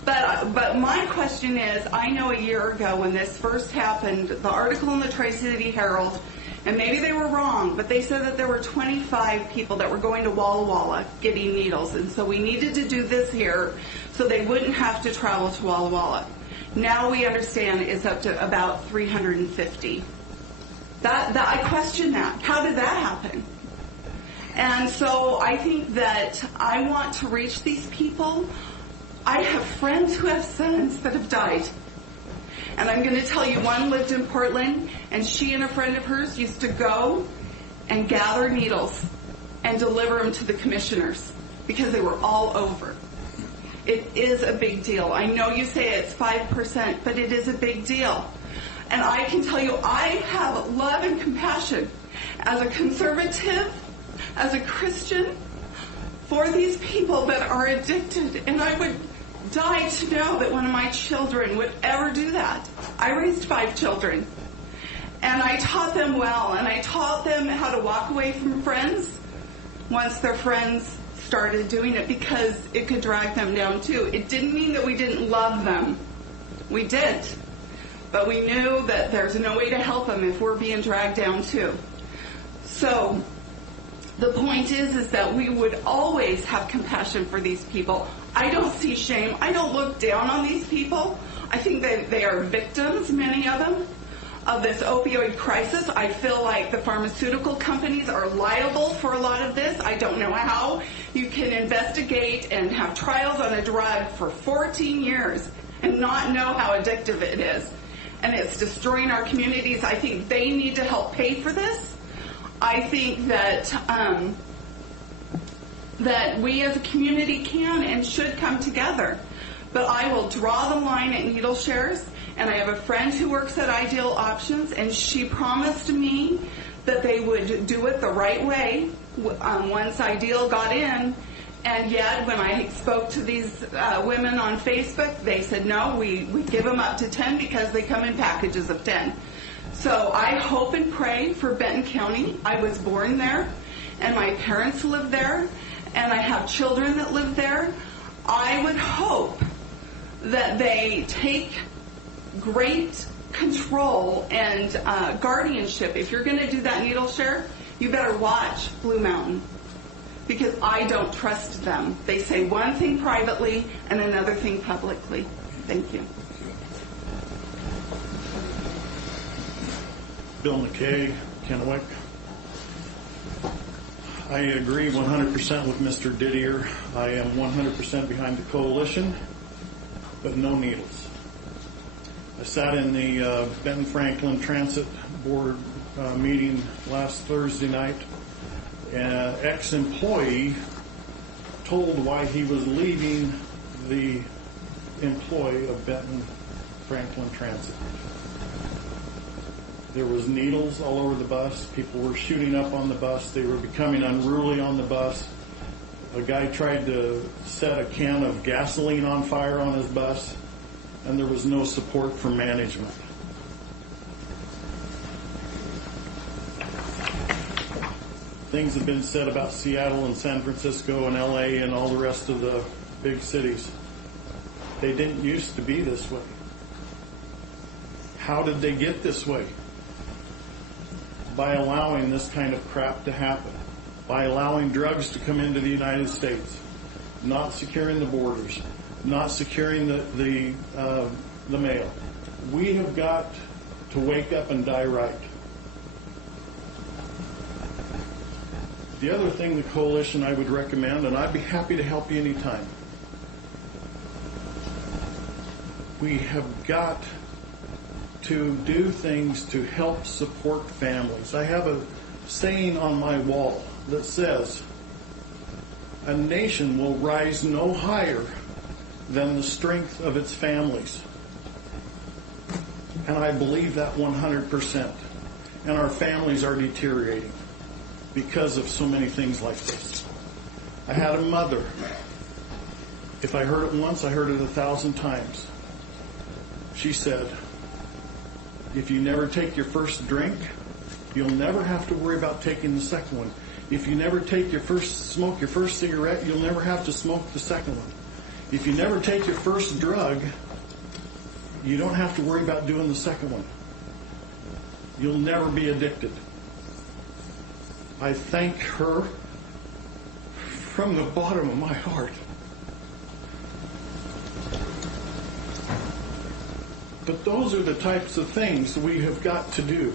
But my question is, I know a year ago when this first happened, the article in the Tri-City Herald, and maybe they were wrong, but they said that there were 25 people that were going to Walla Walla getting needles, and so we needed to do this here so they wouldn't have to travel to Walla Walla. Now we understand it's up to about 350. I question that. How did that happen? And so I think that I want to reach these people. I have friends who have sons that have died. And I'm going to tell you, one lived in Portland, and she and a friend of hers used to go and gather needles and deliver them to the commissioners because they were all over. It is a big deal. I know you say it's 5%, but it is a big deal. And I can tell you, I have love and compassion as a conservative, as a Christian, for these people that are addicted. And I would die to know that one of my children would ever do that. I raised 5 children. And I taught them well, and I taught them how to walk away from friends once their friends started doing it because it could drag them down too. It didn't mean that we didn't love them. We did. But we knew that there's no way to help them if we're being dragged down too. So The point is that we would always have compassion for these people. I don't see shame. I don't look down on these people. I think that they are victims, many of them, of this opioid crisis. I feel like the pharmaceutical companies are liable for a lot of this. I don't know how you can investigate and have trials on a drug for 14 years and not know how addictive it is. And it's destroying our communities. I think they need to help pay for this. I think that that we as a community can and should come together. But I will draw the line at needle shares, and I have a friend who works at Ideal Options, and she promised me that they would do it the right way once Ideal got in. And yet, when I spoke to these women on Facebook, they said, no, we give them up to 10 because they come in packages of 10. So I hope and pray for Benton County. I was born there, and my parents live there, and I have children that live there. I would hope that they take great control and guardianship. If you're going to do that needle share, you better watch Blue Mountain, because I don't trust them. They say one thing privately and another thing publicly. Thank you. Bill McKay, Kennewick. I agree 100% with Mr. Didier. I am 100% behind the coalition, but no needles. I sat in the Ben Franklin Transit Board meeting last Thursday night. An ex-employee told why he was leaving the employee of Benton Franklin Transit. There was needles all over the bus. People were shooting up on the bus. They were becoming unruly on the bus. A guy tried to set a can of gasoline on fire on his bus, and there was no support from management. Things have been said about Seattle and San Francisco and LA and all the rest of the big cities. They didn't used to be this way. How did they get this way? By allowing this kind of crap to happen, by allowing drugs to come into the United States, not securing the borders, not securing the mail. We have got to wake up and die right. The other thing, the coalition, I would recommend, and I'd be happy to help you anytime. We have got to do things to help support families. I have a saying on my wall that says, a nation will rise no higher than the strength of its families. And I believe that 100%. And our families are deteriorating because of so many things like this. I had a mother. If I heard it once, I heard it 1,000 times. She said, if you never take your first drink, you'll never have to worry about taking the second one. If you never smoke your first cigarette, you'll never have to smoke the second one. If you never take your first drug, you don't have to worry about doing the second one. You'll never be addicted. I thank her from the bottom of my heart. But those are the types of things we have got to do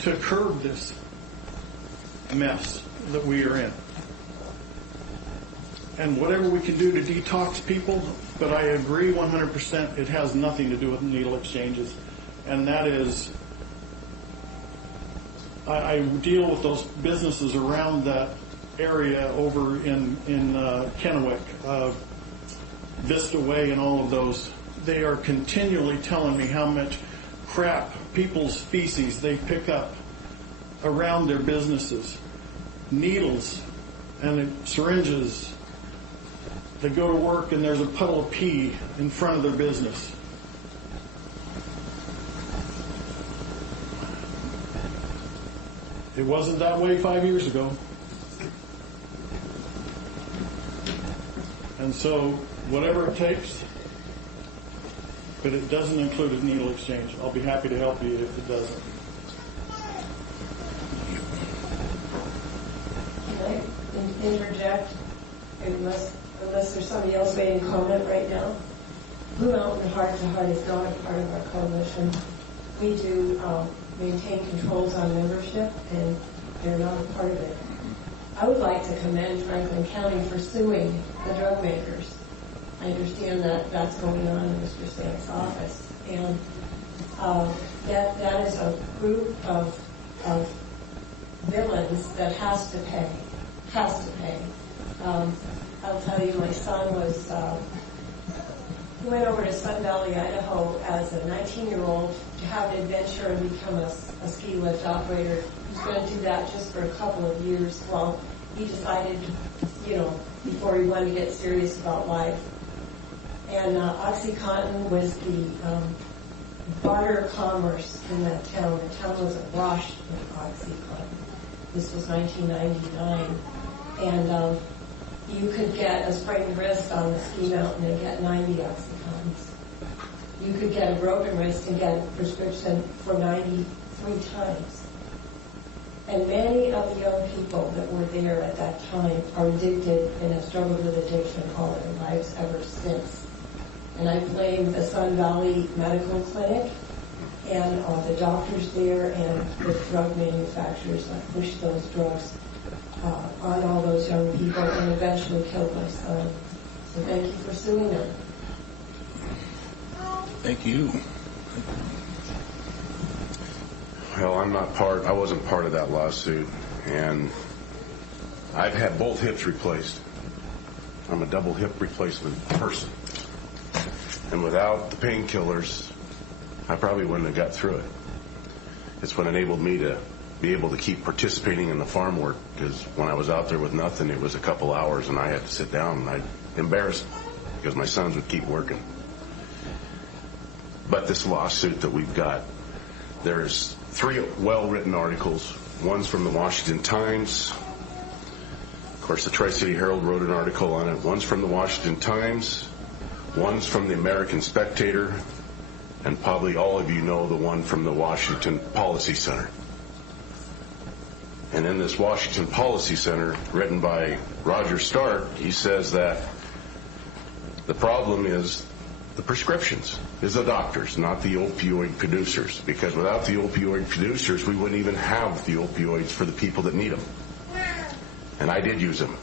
to curb this mess that we are in. And whatever we can do to detox people, but I agree 100%, it has nothing to do with needle exchanges. And that is, I deal with those businesses around that area over in Kennewick, Vista Way and all of those. They are continually telling me how much crap, people's feces they pick up around their businesses. Needles and syringes. They go to work and there's a puddle of pee in front of their business. It wasn't that way 5 years ago. And so, whatever it takes, but it doesn't include a needle exchange. I'll be happy to help you if it doesn't. interject unless there's somebody else waiting to comment right now. Blue Mountain Heart to Heart is not a part of our coalition. We do maintain controls on membership, and they're not a part of it. I would like to commend Franklin County for suing the drug makers. I understand that that's going on in Mr. Stank's office, and that is a group of villains that has to pay. I'll tell you, my son went over to Sun Valley, Idaho as a 19-year-old to have an adventure and become a ski lift operator. He was going to do that just for a couple of years while he decided, before he wanted to get serious about life. And OxyContin was the barter commerce in that town. The town was awash with OxyContin. This was 1999. And you could get a sprained wrist on the ski mountain and get 90 OxyContins. You could get a broken wrist and get a prescription for 93 times. And many of the young people that were there at that time are addicted and have struggled with addiction all their lives ever since. And I blame the Sun Valley Medical Clinic and the doctors there and the drug manufacturers that pushed those drugs on all those young people and eventually killed my son. So thank you for suing them. Thank you. Well, I wasn't part of that lawsuit, and I've had both hips replaced. I'm a double hip replacement person. And without the painkillers, I probably wouldn't have got through it. It's what enabled me to be able to keep participating in the farm work, because when I was out there with nothing, it was a couple hours and I had to sit down, and I'd embarrass them because my sons would keep working. But this lawsuit that we've got, there's 3 well-written articles. One's from the Washington Times. Of course, the Tri-City Herald wrote an article on it. One's from the Washington Times. One's from the American Spectator. And probably all of you know the one from the Washington Policy Center. And in this Washington Policy Center, written by Roger Stark, he says that the problem is the prescriptions, is the doctors, not the opioid producers. Because without the opioid producers, we wouldn't even have the opioids for the people that need them. And I did use them.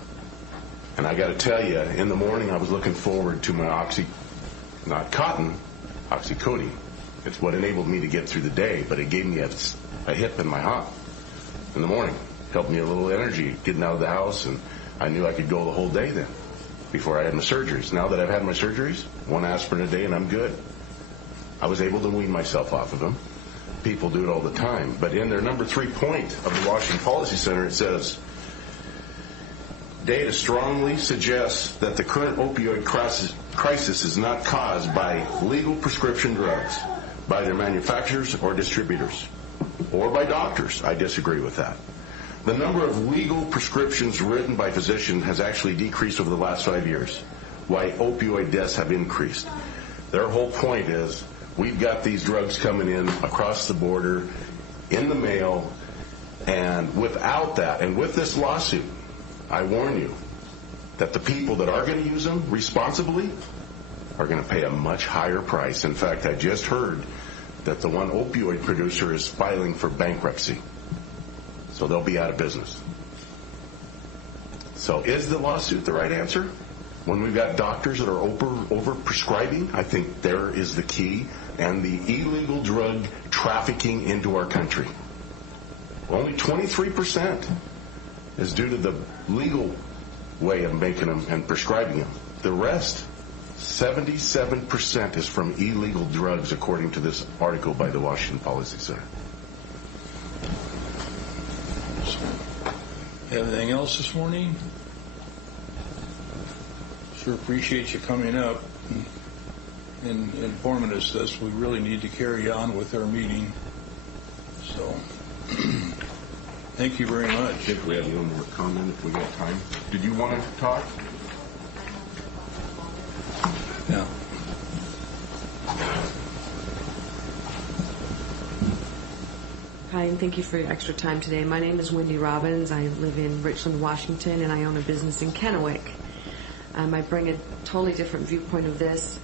And I got to tell you, in the morning I was looking forward to my OxyContin. It's what enabled me to get through the day, but it gave me a hip in my hop in the morning. Helped me a little energy getting out of the house, and I knew I could go the whole day then before I had my surgeries. Now that I've had my surgeries, 1 aspirin a day and I'm good. I was able to wean myself off of them. People do it all the time. But in their number 3 point of the Washington Policy Center, it says, data strongly suggests that the current opioid crisis is not caused by legal prescription drugs, by their manufacturers or distributors, or by doctors. I disagree with that. The number of legal prescriptions written by physicians has actually decreased over the last 5 years, while opioid deaths have increased. Their whole point is, we've got these drugs coming in across the border, in the mail, and without that, and with this lawsuit, I warn you that the people that are going to use them responsibly are going to pay a much higher price. In fact, I just heard that the one opioid producer is filing for bankruptcy. So they'll be out of business. So is the lawsuit the right answer? When we've got doctors that are over-prescribing, I think there is the key, and the illegal drug trafficking into our country. Only 23% is due to the legal way of making them and prescribing them. The rest, 77%, is from illegal drugs, according to this article by the Washington Policy Center. Anything else this morning? Sure appreciate you coming up and informing us this. We really need to carry on with our meeting. So, thank you very much. I think we have one more comment if we got time. Did you want to talk? Yeah. Hi, and thank you for your extra time today. My name is Wendy Robbins. I live in Richland, Washington, and I own a business in Kennewick. I bring a totally different viewpoint of this.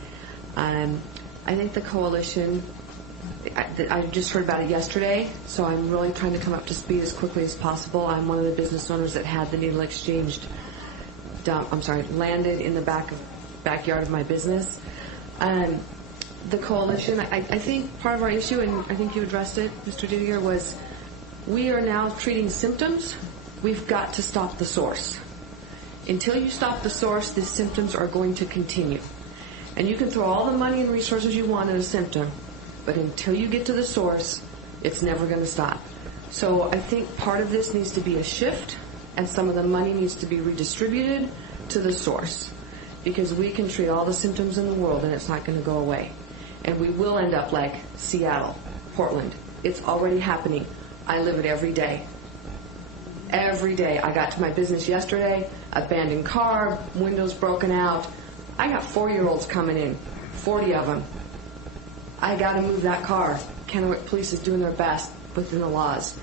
I think the coalition, I just heard about it yesterday, so I'm really trying to come up to speed as quickly as possible. I'm one of the business owners that had the needle exchange landed in the backyard of my business. The coalition, I think part of our issue, and I think you addressed it, Mr. Didier, was we are now treating symptoms. We've got to stop the source. Until you stop the source, the symptoms are going to continue. And you can throw all the money and resources you want at a symptom, but until you get to the source, it's never going to stop. So I think part of this needs to be a shift, and some of the money needs to be redistributed to the source, because we can treat all the symptoms in the world and it's not going to go away. And we will end up like Seattle, Portland. It's already happening. I live it every day. Every day. I got to my business yesterday, abandoned car, windows broken out. I got 4-year-olds coming in, 40 of them. I got to move that car. Kennewick Police is doing their best within the laws.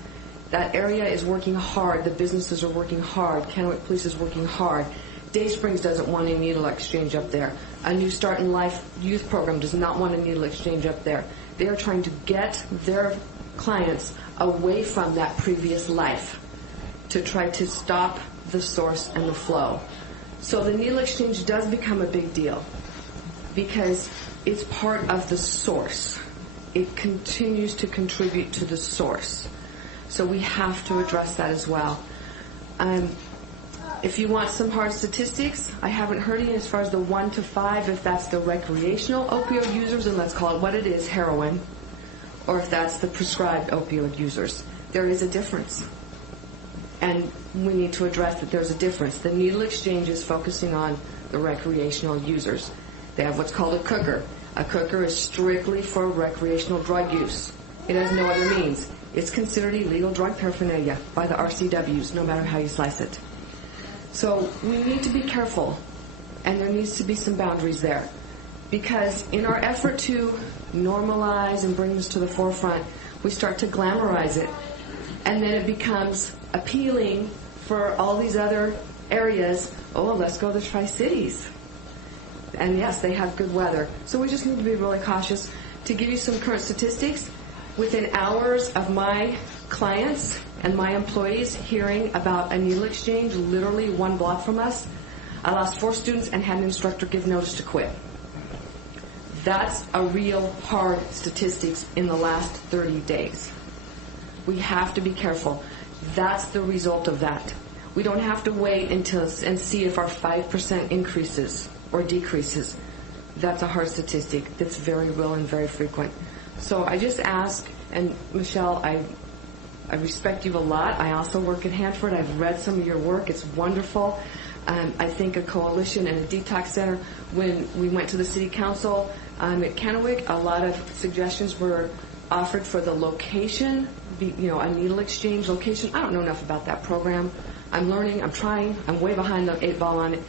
That area is working hard. The businesses are working hard. Kennewick Police is working hard. Day Springs doesn't want a needle exchange up there. A New Start in Life youth program does not want a needle exchange up there. They are trying to get their clients away from that previous life to try to stop the source and the flow. So the needle exchange does become a big deal because it's part of the source. It continues to contribute to the source. So we have to address that as well. If you want some hard statistics, I haven't heard any as far as the 1 to 5, if that's the recreational opioid users, and let's call it what it is, heroin, or if that's the prescribed opioid users. There is a difference. And we need to address that there's a difference. The needle exchange is focusing on the recreational users. They have what's called a cooker. A cooker is strictly for recreational drug use. It has no other means. It's considered illegal drug paraphernalia by the RCWs, no matter how you slice it. So we need to be careful, and there needs to be some boundaries there. Because in our effort to normalize and bring this to the forefront, we start to glamorize it. And then it becomes appealing for all these other areas. Oh, let's go to the Tri-Cities. And yes, they have good weather. So we just need to be really cautious. To give you some current statistics, within hours of my clients and my employees hearing about a needle exchange literally 1 block from us, I lost 4 students and had an instructor give notice to quit. That's a real hard statistics in the last 30 days. We have to be careful. That's the result of that. We don't have to wait until and see if our 5% increases or decreases. That's a hard statistic that's very real and very frequent. So I just ask, and Michelle, I respect you a lot. I also work at Hanford. I've read some of your work. It's wonderful. I think a coalition and a detox center, when we went to the city council at Kennewick, a lot of suggestions were offered for the location, a needle exchange location. I don't know enough about that program. I'm learning. I'm trying. I'm way behind the 8 ball on it.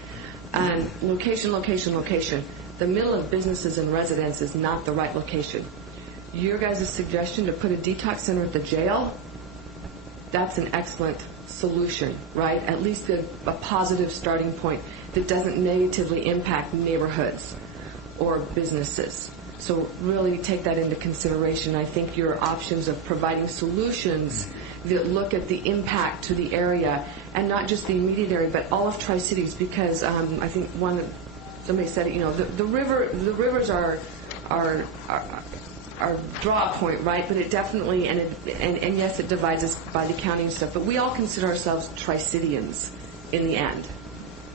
Location. The middle of businesses and residents is not the right location. Your guys' suggestion to put a detox center at the jail, that's an excellent solution, right? At least a positive starting point that doesn't negatively impact neighborhoods or businesses. So really take that into consideration. I think your options of providing solutions that look at the impact to the area, and not just the immediate area, but all of Tri-Cities, because I think somebody said it, the rivers are our draw point, right? But it definitely, and yes, it divides us by the county and stuff, but we all consider ourselves Tri-Cityans in the end.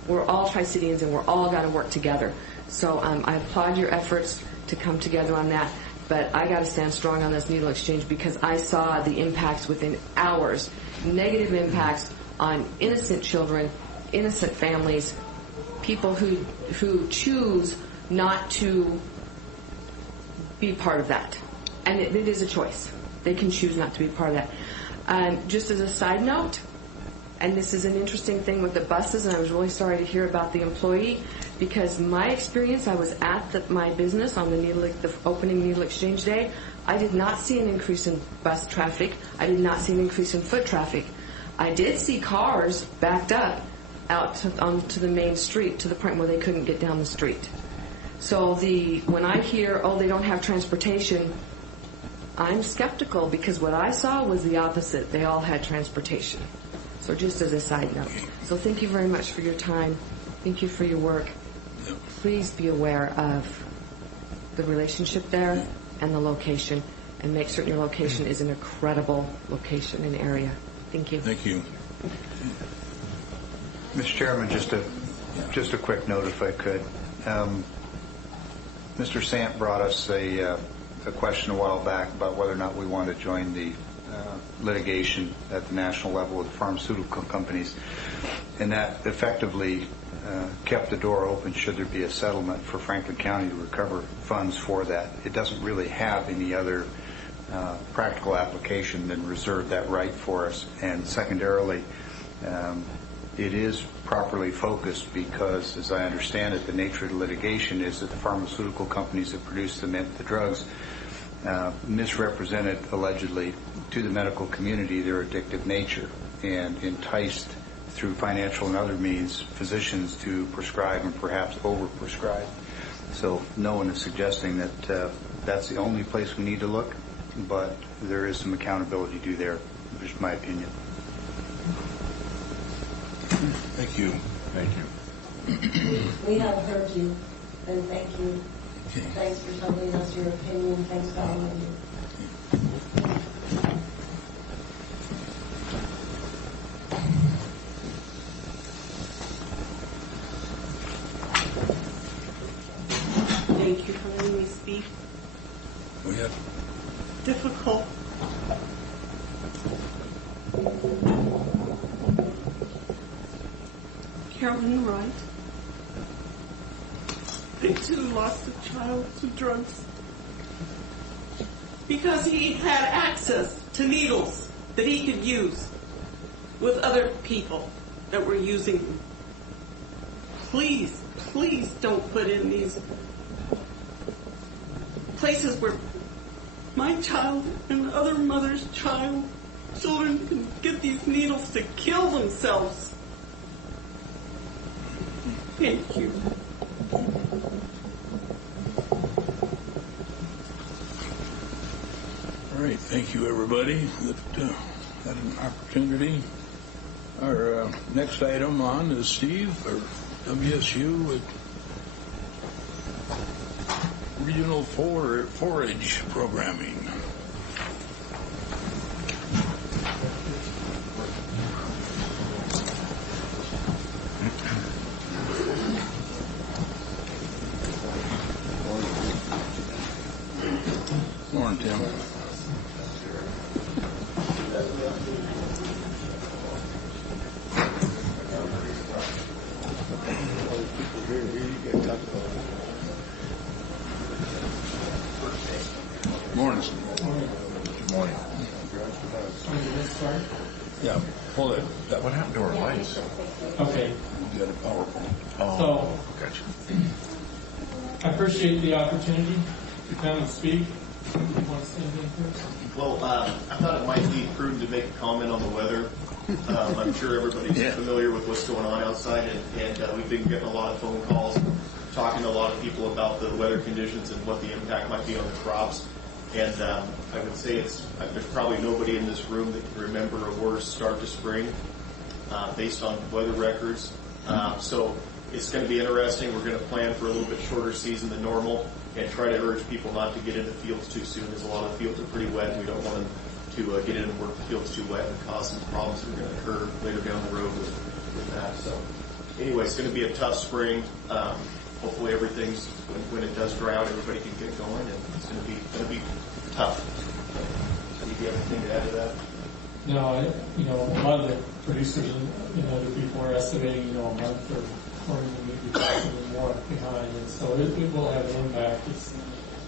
We're all Tri-Cityans, and we're all got to work together. So I applaud your efforts to come together on that, but I got to stand strong on this needle exchange because I saw the impacts within hours, negative impacts on innocent children, innocent families, people who choose not to be part of that. And it is a choice. They can choose not to be part of that. Just as a side note, and this is an interesting thing with the buses, and I was really sorry to hear about the employee, because my experience, I was at my business on the opening needle exchange day. I did not see an increase in bus traffic. I did not see an increase in foot traffic. I did see cars backed up out onto the main street to the point where they couldn't get down the street. So when I hear, oh, they don't have transportation, I'm skeptical because what I saw was the opposite. They all had transportation. So just as a side note. So thank you very much for your time. Thank you for your work. Please be aware of the relationship there and the location, and make certain your location is an incredible location and area. Thank you. Thank you. Mr. Chairman, just a quick note, if I could. Mr. Sant brought us a question a while back about whether or not we want to join the litigation at the national level with pharmaceutical companies, and that effectively kept the door open should there be a settlement for Franklin County to recover funds for that. It doesn't really have any other practical application than reserve that right for us. And secondarily, it is properly focused because, as I understand it, the nature of the litigation is that the pharmaceutical companies that produce the drugs misrepresented, allegedly, to the medical community their addictive nature and enticed through financial and other means physicians to prescribe and perhaps overprescribe. So no one is suggesting that that's the only place we need to look, but there is some accountability due there, which is my opinion. Thank you. Thank you. We have heard you, and thank you. Okay. Thanks for telling us your opinion. Thanks for all of you. Thank you for letting me speak. Go ahead. Difficult. Carolyn Wright. They too lost a child to drugs because he had access to needles that he could use with other people that were using them. Please, please don't put in these places where my child and other mother's children can get these needles to kill themselves. Thank you. All right, thank you, everybody that had an opportunity. Our next item on is Steve, or WSU, with regional forage programming. Morning, Tim. Morning. Good morning. Yeah, pull it. What happened to our lights? Okay. You got a PowerPoint. So, Gotcha. I appreciate the opportunity to come and speak. You want to say anything first? Well, I thought it might be prudent to make a comment on the weather. I'm sure everybody's familiar with what's going on outside, and we've been getting a lot of phone calls, talking to a lot of people about the weather conditions and what the impact might be on the crops. And I would say there's probably nobody in this room that can remember a worse start to spring based on weather records. So it's going to be interesting. We're going to plan for a little bit shorter season than normal and try to urge people not to get into fields too soon, as a lot of the fields are pretty wet, and we don't want them to get in and work the fields too wet and cause some problems that are going to occur later down the road with that. So anyway, it's going to be a tough spring. Hopefully everything's, when it does dry out, everybody can get going, and it's going to be tough. So do you have anything to add to that? No, a lot of the producers and other people are estimating, a month or maybe possibly more behind, and so it will have an impact.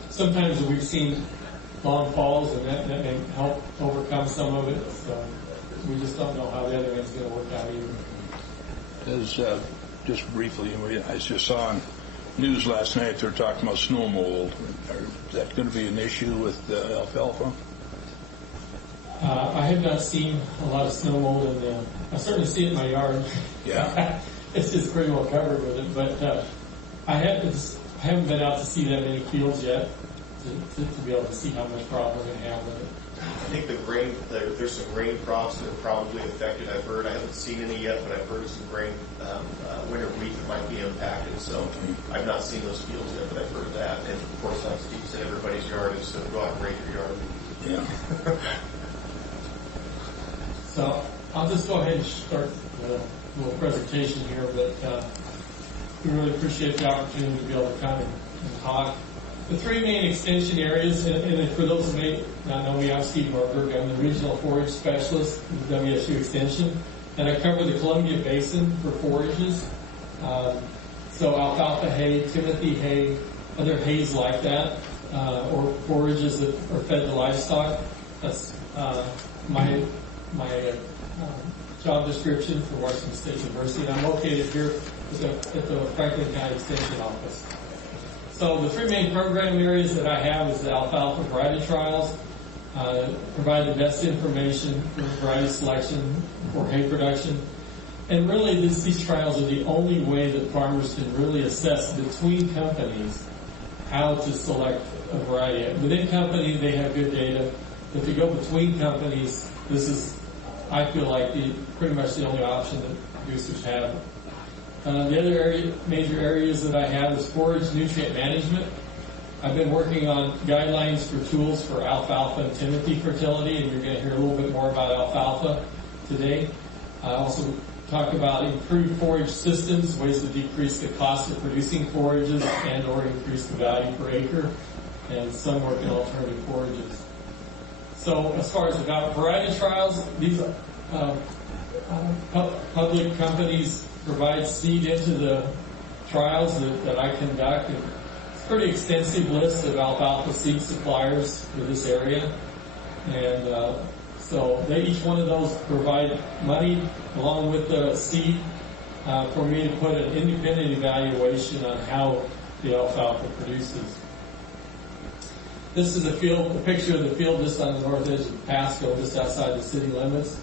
Sometimes we've seen long falls, and that may help overcome some of it. So we just don't know how the other end's going to work out either. As just briefly, I just saw on news last night, they were talking about snow mold. Is that going to be an issue with alfalfa? I have not seen a lot of snow mold in the. I certainly see it in my yard. Yeah. It's just pretty well covered with it, but I haven't been out to see that many fields yet to be able to see how much problem we're going to have with it. I think there's some grain crops that are probably affected. I've heard, I haven't seen any yet, but I've heard of some grain, winter wheat that might be impacted. So I've not seen those fields yet, but I've heard that. And of course, like Steve said, everybody's yard is go out and rake your yard. Yeah. So I'll just go ahead and start the little presentation here, but we really appreciate the opportunity to be able to come and talk. The three main extension areas, and for those who may not know me, I'm Steve Norberg. I'm the Regional Forage Specialist with WSU Extension, and I cover the Columbia Basin for forages. So alfalfa hay, timothy hay, other hays like that, or forages that are fed to livestock. That's my job description for Washington State University, and I'm located here at the Franklin County Extension Office. So the three main program areas that I have is the alfalfa variety trials, provide the best information for variety selection for hay production. And really these trials are the only way that farmers can really assess between companies how to select a variety. Within company they have good data. If you go between companies, this is, I feel like, pretty much the only option that producers have. The other major areas that I have is forage nutrient management. I've been working on guidelines for tools for alfalfa and timothy fertility, and you're going to hear a little bit more about alfalfa today. I also talk about improved forage systems, ways to decrease the cost of producing forages and or increase the value per acre, and some work in alternative forages. So as far as about variety trials, these public companies provide seed into the trials that I conduct. It's a pretty extensive list of alfalfa seed suppliers for this area. And so each one of those provide money along with the seed for me to put an independent evaluation on how the alfalfa produces. This is a picture of the field just on the north edge of Pasco, just outside the city limits.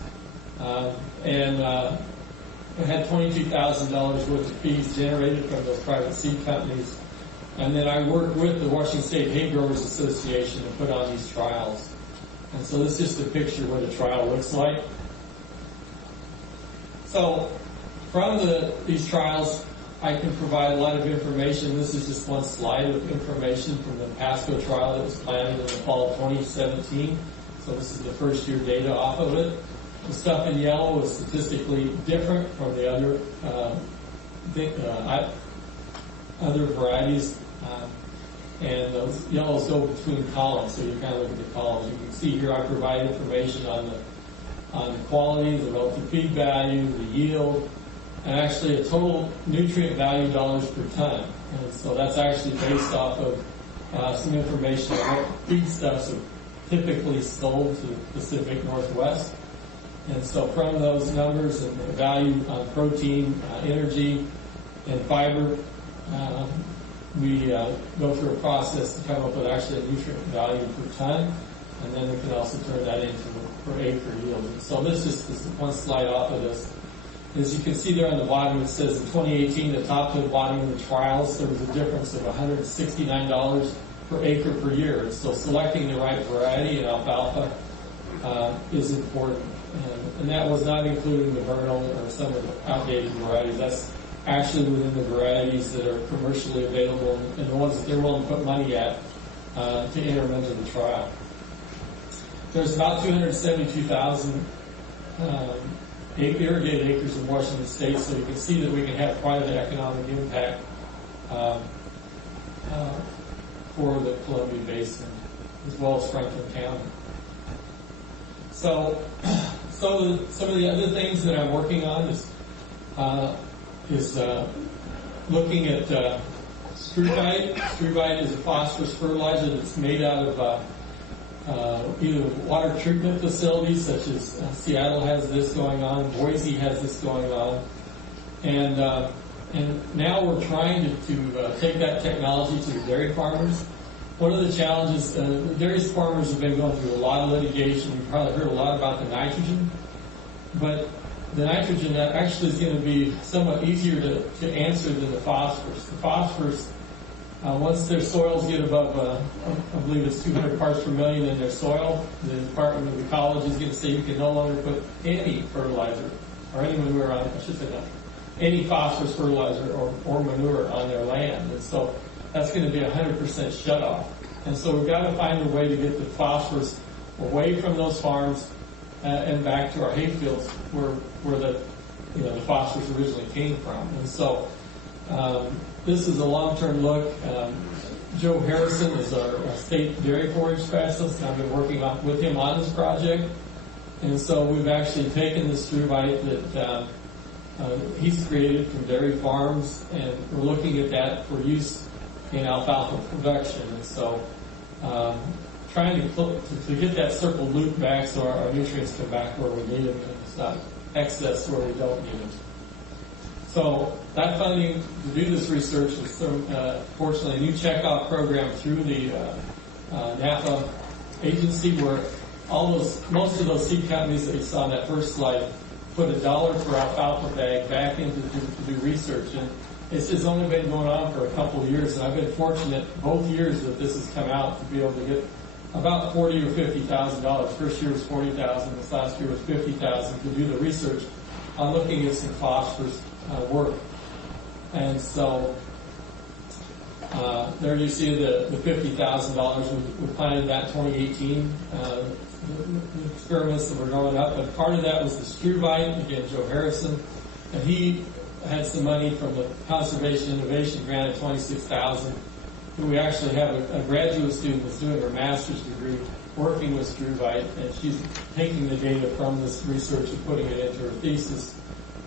I had $22,000 worth of fees generated from those private seed companies. And then I worked with the Washington State Hay Growers Association to put on these trials. And so this is just a picture of what a trial looks like. So from these trials, I can provide a lot of information. This is just one slide of information from the Pasco trial that was planted in the fall of 2017. So this is the first year data off of it. The stuff in yellow is statistically different from the other varieties, and those yellows go between columns, so you kind of look at the columns. You can see here I provide information on the quality, the relative feed value, the yield, and actually a total nutrient value dollars per ton. And so that's actually based off of some information on what feedstuffs are typically sold to the Pacific Northwest. And so from those numbers and the value on protein, energy, and fiber, we go through a process to come up with actually a nutrient value per ton, and then we can also turn that into per acre yield. And so this is one slide off of this. As you can see there on the bottom, it says in 2018, the top to the bottom of the trials, there was a difference of $169 per acre per year. So selecting the right variety in alfalfa is important. And that was not including the vernal or some of the outdated varieties. That's actually within the varieties that are commercially available and the ones that they're willing to put money at to enter them into the trial. There's about 272,000 irrigated acres in Washington State, so you can see that we can have quite an economic impact for the Columbia Basin as well as Franklin County. So some of the other things that I'm working on is looking at struvite. Struvite is a phosphorus fertilizer that's made out of either water treatment facilities, such as Seattle has this going on, Boise has this going on, and And now we're trying to take that technology to the dairy farmers. One of the challenges, the dairy farmers have been going through a lot of litigation. You've probably heard a lot about the nitrogen. But the nitrogen actually is going to be somewhat easier to answer than the phosphorus. The phosphorus, once their soils get above, I believe it's 200 parts per million in their soil, the Department of Ecology is going to say you can no longer put any fertilizer or any manure on, I should say no, any phosphorus fertilizer or manure on their land. And so that's going to be 100% shut off. And so we've got to find a way to get the phosphorus away from those farms and back to our hay fields where the phosphorus originally came from. And so this is a long-term look. Joe Harrison is our state dairy forage specialist, and I've been working with him on this project. And so we've actually taken this struvite that he's created from dairy farms, and we're looking at that for use in alfalfa production. And so trying to get that circle loop back so our nutrients come back where we need them and it's not excess where we don't need them. So that funding to do this research was fortunately a new checkoff program through the NAPA agency where most of those seed companies that you saw in that first slide put $1 per alfalfa bag back into to do research. And it's just only been going on for a couple of years, and I've been fortunate both years that this has come out to be able to get about $40,000 or $50,000. First year was $40,000. This last year was $50,000 to do the research on looking at some phosphorus work. And so there you see the $50,000. We planted that in 2018. The experiments that were going up, but part of that was the struvite, again, Joe Harrison, and he had some money from the Conservation Innovation Grant of $26,000. We actually have a graduate student that's doing her master's degree working with struvite, and she's taking the data from this research and putting it into her thesis,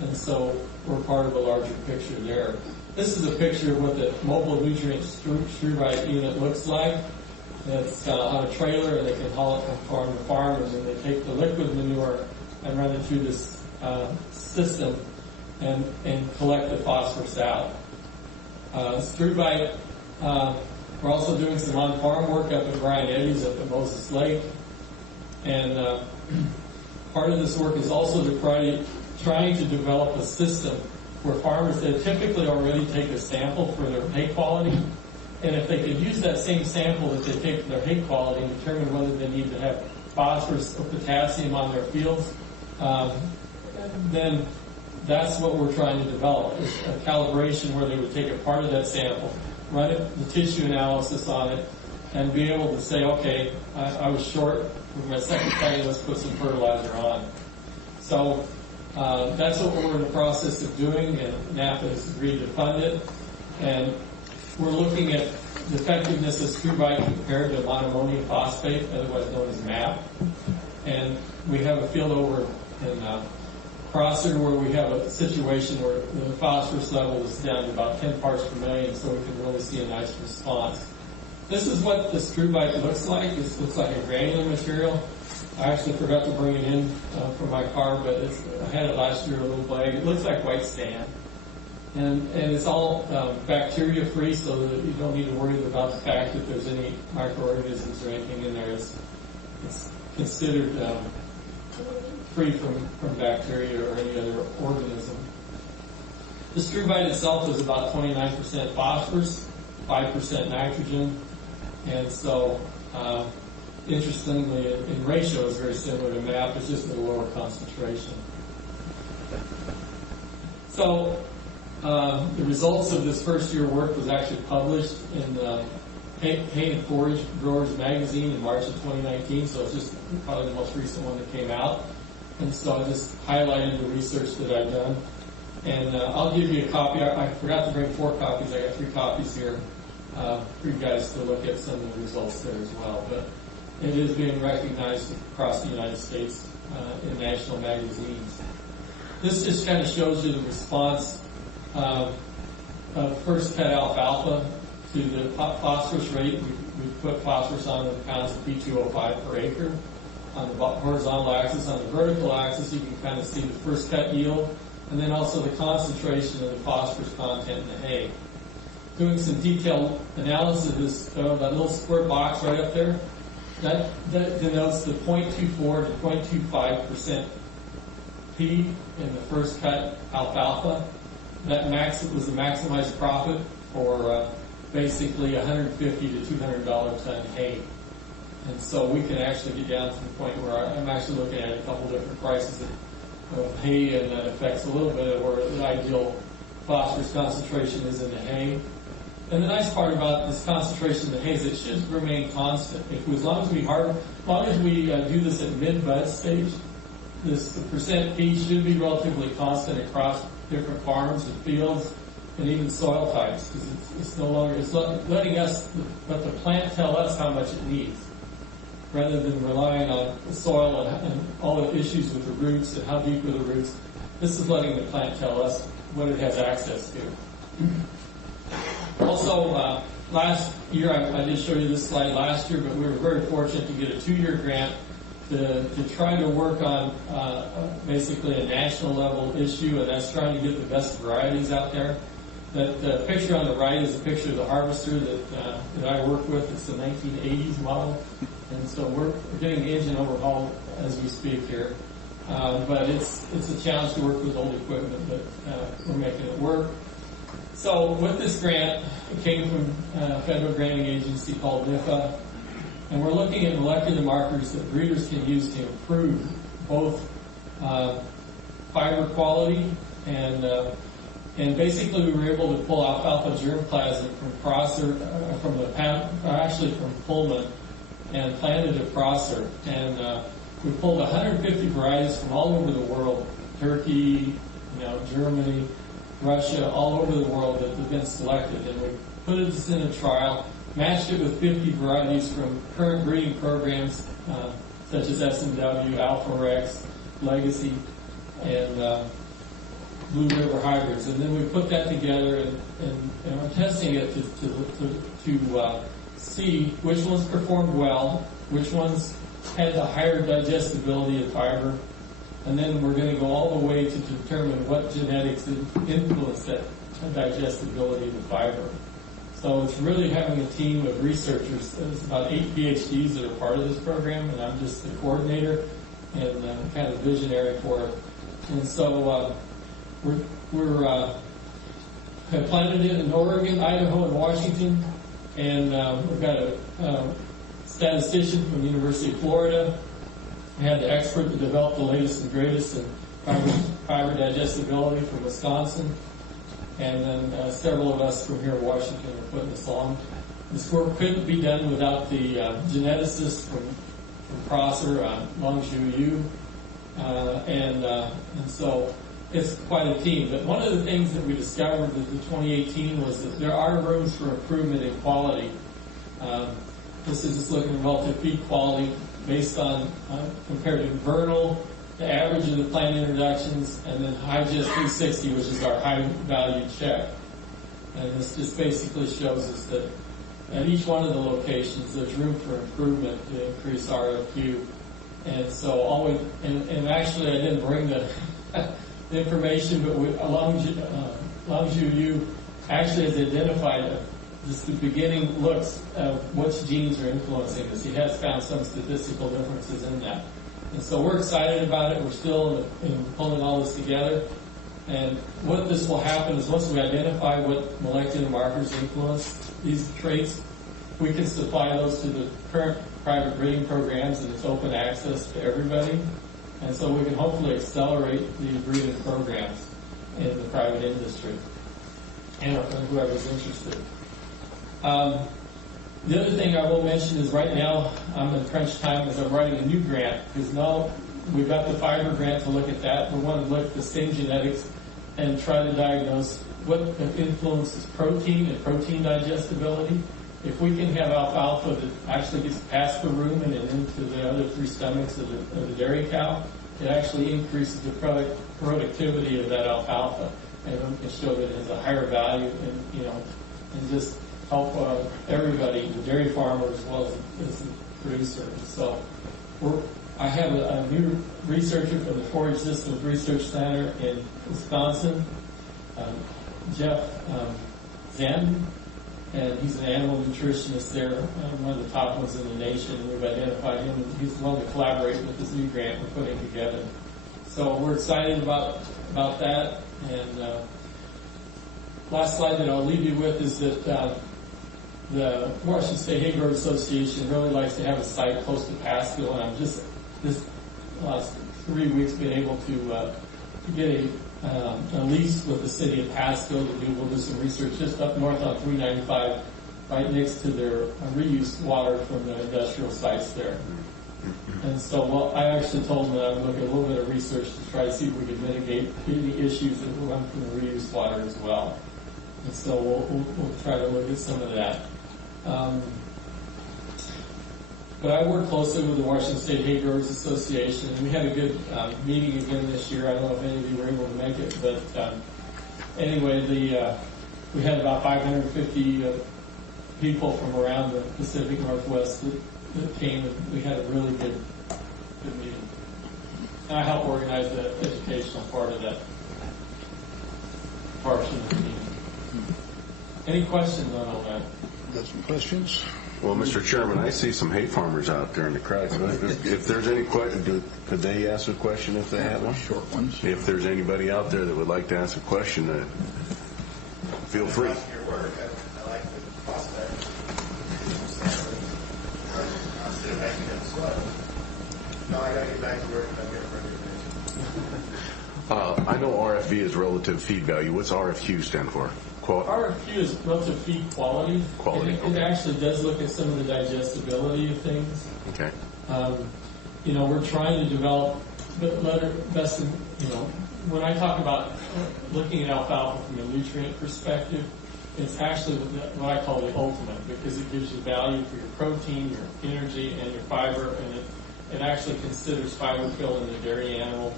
and so we're part of a larger picture there. This is a picture of what the mobile nutrient struvite unit looks like. It's on a trailer, and they can haul it from farm to farm, and then they take the liquid manure and run it through this system and collect the phosphorus out. Struvite, we're also doing some on-farm work up at Brian Eddy's up at Moses Lake, and part of this work is also trying to develop a system where farmers that typically already take a sample for their hay quality. And if they could use that same sample that they take for their hay quality and determine whether they need to have phosphorus or potassium on their fields, then that's what we're trying to develop, is a calibration where they would take a part of that sample, run the tissue analysis on it, and be able to say, okay, I was short with my second planting, let's put some fertilizer on. So that's what we're in the process of doing, and NAPA has agreed to fund it. And we're looking at the effectiveness of struvite compared to monoammonium phosphate, otherwise known as MAP. And we have a field over in Prosser where we have a situation where the phosphorus level is down to about 10 parts per million, so we can really see a nice response. This is what the struvite looks like. It looks like a granular material. I actually forgot to bring it in from my car, but I had it last year, a little bag. It looks like white sand. And it's all bacteria-free, so that you don't need to worry about the fact that there's any microorganisms or anything in there. It's considered free from bacteria or any other organism. The struvite itself is about 29% phosphorus, 5% nitrogen, and so interestingly, in ratio is very similar to MAP, it's just at a lower concentration. So the results of this first year work was actually published in Hay and Forage Growers Magazine in March of 2019, so it's just probably the most recent one that came out. And so I just highlighted the research that I've done. And I'll give you a copy. I forgot to bring 4 copies. I got 3 copies here for you guys to look at some of the results there as well. But it is being recognized across the United States in national magazines. This just kind of shows you the response of first cut alfalfa to the phosphorus rate. We put phosphorus on the pounds of P2O5 per acre on the horizontal axis. On the vertical axis, you can kind of see the first cut yield. and then also the concentration of the phosphorus content in the hay. Doing some detailed analysis of that little square box right up there, that denotes the 0.24 to 0.25% P in the first cut alfalfa. That was the maximized profit for basically $150 to $200 ton hay. And so we can actually get down to the point where I'm actually looking at a couple different prices of hay, and that affects a little bit of where the ideal phosphorus concentration is in the hay. And the nice part about this concentration in the hay is it should remain constant. As long as we do this at mid-bud stage, the percent P should be relatively constant across different farms and fields and even soil types, because it's letting us, let the plant tell us how much it needs, rather than relying on the soil and all the issues with the roots and how deep are the roots. This is letting the plant tell us what it has access to. Also, last year, I did show you this slide last year, but we were very fortunate to get a 2-year grant to try to work on basically a national level issue, and that's trying to get the best varieties out there. That picture on the right is a picture of the harvester that I work with. It's the 1980s model, and so we're getting the engine overhauled as we speak here. But it's a challenge to work with old equipment, but we're making it work. So with this grant, it came from a federal granting agency called NIFA, and we're looking at molecular markers that breeders can use to improve both fiber quality and basically we were able to pull alfalfa germplasm from Prosser, from Pullman, and planted at Prosser. And we pulled 150 varieties from all over the world, Turkey, Germany, Russia, all over the world that have been selected. And we put this in a trial, matched it with 50 varieties from current breeding programs such as S&W, Alpha Rex, Legacy, and Blue River hybrids. And then we put that together and we're testing it to see which ones performed well, which ones had the higher digestibility of fiber, and then we're going to go all the way to determine what genetics influence that digestibility of the fiber. So it's really having a team of researchers. There's about 8 PhDs that are part of this program, and I'm just the coordinator and kind of visionary for it. And so we're have planted it in Oregon, Idaho, and Washington, and we've got a statistician from the University of Florida. We had the expert that developed the latest and greatest in fiber digestibility from Wisconsin, and then several of us from here in Washington are putting this on. This work couldn't be done without the geneticist from Prosser, Longzhu Yu, and so it's quite a team. But one of the things that we discovered in 2018 was that there are rooms for improvement in quality. This is just looking at relative feed quality based on compared to vernal, the average of the plant introductions, and then HiGest 360, which is our high value check. And this just basically shows us that at each one of the locations, there's room for improvement to increase RFQ. And so and actually I didn't bring the information, but Longzhu Yu actually has identified just the beginning looks of which genes are influencing this. He has found some statistical differences in that. And so we're excited about it. We're still in pulling all this together. And what this will happen is once we identify what molecular markers influence these traits, we can supply those to the current private breeding programs, and it's open access to everybody. And so we can hopefully accelerate the breeding programs in the private industry and whoever's interested. The other thing I will mention is right now I'm in crunch time as I'm writing a new grant, because now we've got the fiber grant to look at that. We want to look at the same genetics and try to diagnose what influences protein and protein digestibility. If we can have alfalfa that actually gets past the rumen and into the other 3 stomachs of the dairy cow, it actually increases the productivity of that alfalfa, and we can show that it has a higher value, and just help everybody, the dairy farmer as well as the producer. So I have a new researcher from the Forage Systems Research Center in Wisconsin, Jeff Zanden, and he's an animal nutritionist there, one of the top ones in the nation. We've identified him, and he's willing to collaborate with this new grant we're putting together. So we're excited about that. And last slide that I'll leave you with is that the Washington State Hay Growers Association really likes to have a site close to Pasco, and I'm just this last 3 weeks been able to get a lease with the city of Pasco we'll do some research just up north on 395, right next to their reuse water from the industrial sites there. And so I actually told them that I would look at a little bit of research to try to see if we could mitigate any issues that will come from the reuse water as well. And so we'll try to look at some of that. But I work closely with the Washington State Hay Growers Association, and we had a good meeting again this year. I don't know if any of you were able to make it, but anyway, we had about 550 people from around the Pacific Northwest that came, and we had a really good meeting. And I helped organize the educational part of that portion of the meeting. Any questions on all that? Got some questions? Well, Mr. Chairman, I see some hay farmers out there in the crowd. If there's any question, could they ask a question if they have one? Short ones. If there's anybody out there that would like to ask a question, feel free. Your work. I like the prospect. Instead of making them slow. No, I got to get back to work. I'll get ready. I know RFV is relative feed value. What's RFQ stand for? RFQ is relative feed quality. Quality. It actually does look at some of the digestibility of things. Okay. We're trying to develop best. When I talk about looking at alfalfa from a nutrient perspective, it's actually what I call the ultimate, because it gives you value for your protein, your energy, and your fiber, and it actually considers fiber fill in the dairy animal,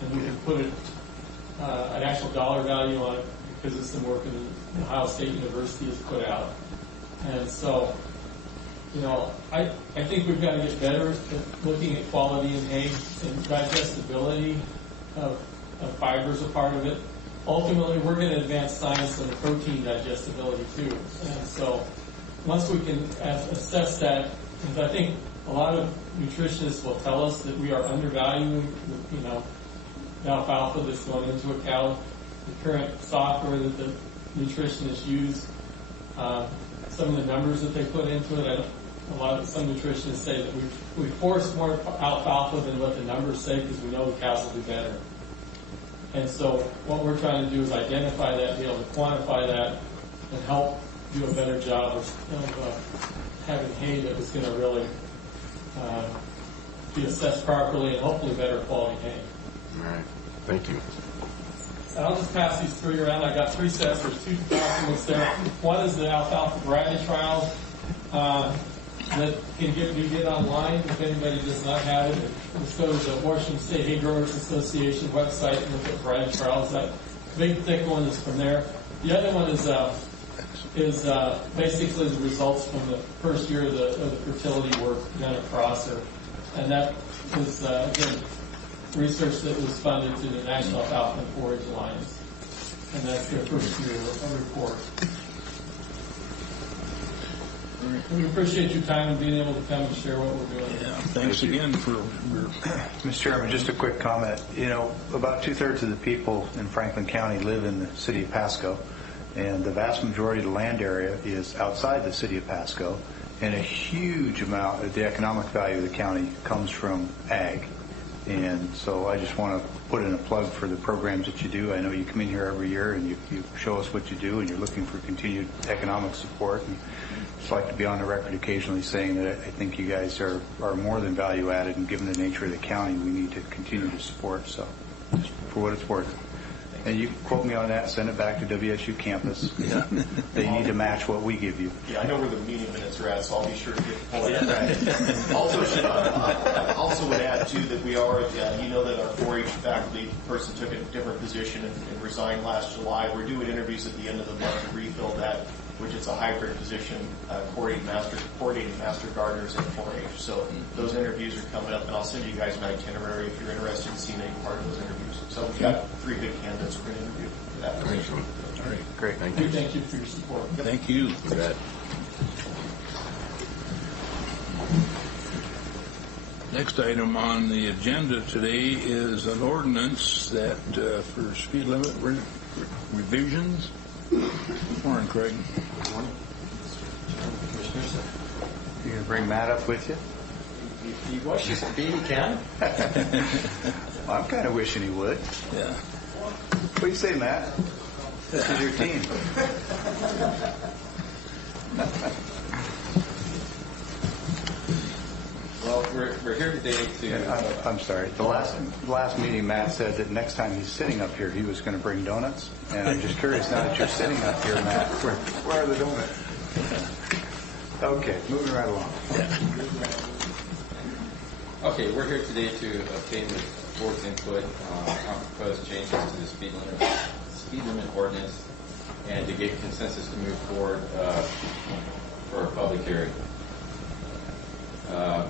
and we can put an actual dollar value on it, because it's some work in Ohio State University has put out. And so, I think we've got to get better at looking at quality in hay, and digestibility of fiber is a part of it. Ultimately, we're going to advance science on the protein digestibility too. And so, once we can assess that, because I think a lot of nutritionists will tell us that we are undervaluing, the alfalfa that's going into a cow. The current software that the nutritionists use, some of the numbers that they put into it, some nutritionists say that we force more alfalfa than what the numbers say because we know the cows will do better. And so what we're trying to do is identify that, be able to quantify that, and help do a better job of having hay that is going to really be assessed properly and hopefully better quality hay. All right. Thank you. I'll just pass these three around. I got three sets. There's two documents there. One is the alfalfa variety trial that can get online if anybody does not have it. Just go to the Washington State Hay Growers Association website and look at variety trials. That big thick one is from there. The other one is basically the results from the first year of the fertility work done at Prosser, and that is again research that was funded through the National Alfalfa and Forage Alliance, and that's their first year report. We appreciate your time and being able to come and share what we're doing. Yeah, thanks again for your... Mr. Chairman, just a quick comment. About 2/3 of the people in Franklin County live in the city of Pasco, and the vast majority of the land area is outside the city of Pasco, and a huge amount of the economic value of the county comes from ag. And so I just want to put in a plug for the programs that you do. I know you come in here every year and you show us what you do, and you're looking for continued economic support. And just like to be on the record occasionally saying that I think you guys are more than value added, and given the nature of the county, we need to continue to support. So just for what it's worth. And you quote me on that, send it back to WSU campus. Yeah. They need to match what we give you. Yeah, I know where the meeting minutes are at, so I'll be sure to pull it up. Also would add, too, that we are, that our 4-H faculty person took a different position and resigned last July. We're doing interviews at the end of the month to refill that which is a hybrid position, coordinating master gardeners and 4-H. So those interviews are coming up, and I'll send you guys an itinerary if you're interested in seeing any part of those interviews. So we've got 3 good candidates we're going to interview for that position. All right, great. Thank you. Thank you for your support. Thank you. Next item on the agenda today is an ordinance that for speed limit revisions. Morning, Craig. Good morning. Commissioners. You going to bring Matt up with you? He wishes to be, he can. Well, I'm kind of wishing he would. Yeah. What do you say, Matt? This is your team. Well, we're here today to... I'm sorry. The last meeting, Matt said that next time he's sitting up here, he was going to bring donuts. And I'm just curious, now that you're sitting up here, Matt, where are the donuts? Okay, moving right along. Okay, we're here today to obtain the board's input on proposed changes to the speed limit ordinance and to get consensus to move forward for a public hearing.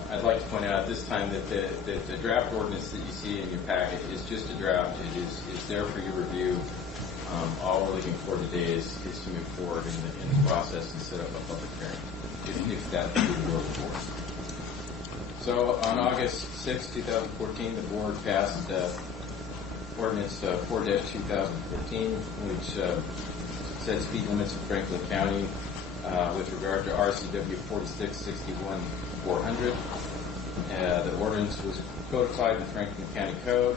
I'd like to point out at this time that the draft ordinance that you see in your packet is just a draft. It's there for your review. All we're looking for today is to move forward in the process and set up a public hearing, if that would work for us. So on August 6, 2014, the board passed ordinance 4-2014, which set speed limits in Franklin County with regard to RCW 4661-400. The ordinance was codified in the Franklin County Code,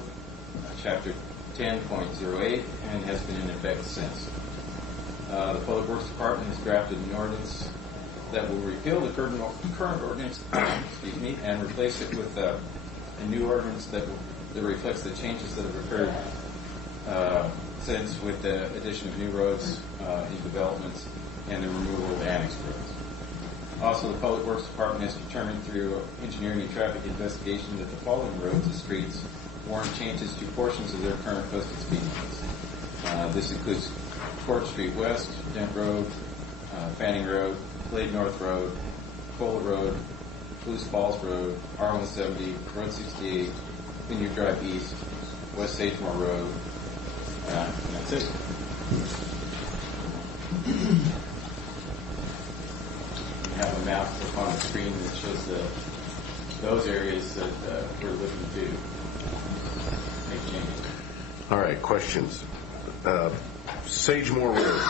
Chapter 10.08, and has been in effect since. The Public Works Department has drafted an ordinance that will repeal the current ordinance and replace it with a new ordinance that reflects the changes that have occurred since, with the addition of new roads, new developments, and the removal of annexed roads. Also, the Public Works Department has determined through engineering and traffic investigation that the following roads and streets warrant changes to portions of their current posted speed limits. This includes Court Street West, Dent Road, Fanning Road, Glade North Road, Cola Road, Blues Falls Road, R170, Road 68, Vineyard Drive East, West Sagemore Road, and that's it. We have a map up on the screen that shows those areas that we're looking to make changes. All right, questions. Sagemore Road,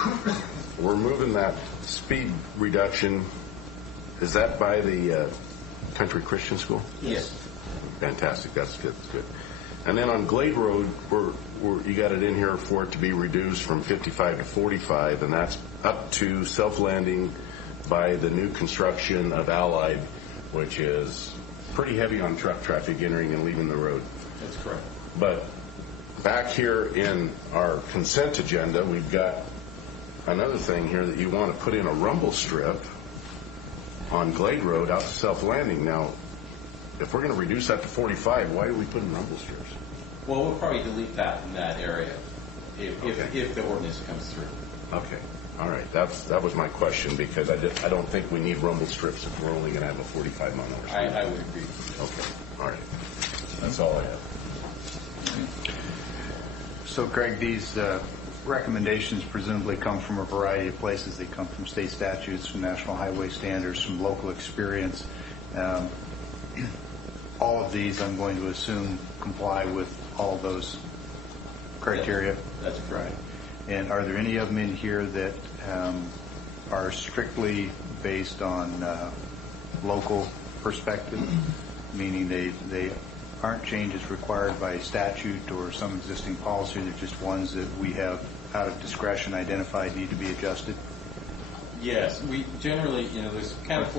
we're moving that speed reduction. Is that by the Country Christian School? Yes. Fantastic. That's good. That's good. And then on Glade Road, you got it in here for it to be reduced from 55 to 45, and that's up to self-landing by the new construction of Allied, which is pretty heavy on truck traffic entering and leaving the road. That's correct. But back here in our consent agenda, we've got another thing here that you want to put in a rumble strip on Glade Road out to self-landing. Now, if we're going to reduce that to 45, why are we putting rumble strips? Well, we'll probably delete that in that area if the ordinance comes through. Okay. All right. That was my question, because I don't think we need rumble strips if we're only going to have a 45 mile an hour speed. I would agree. Okay. All right. That's all I have. So, Craig, these recommendations presumably come from a variety of places. They come from state statutes, from national highway standards, from local experience. All of these, I'm going to assume, comply with all of those criteria. That's right. And are there any of them in here that are strictly based on local perspective, meaning they aren't changes required by statute or some existing policy? They're just ones that we have, out of discretion, identified need to be adjusted? Yes, we generally, there's kind of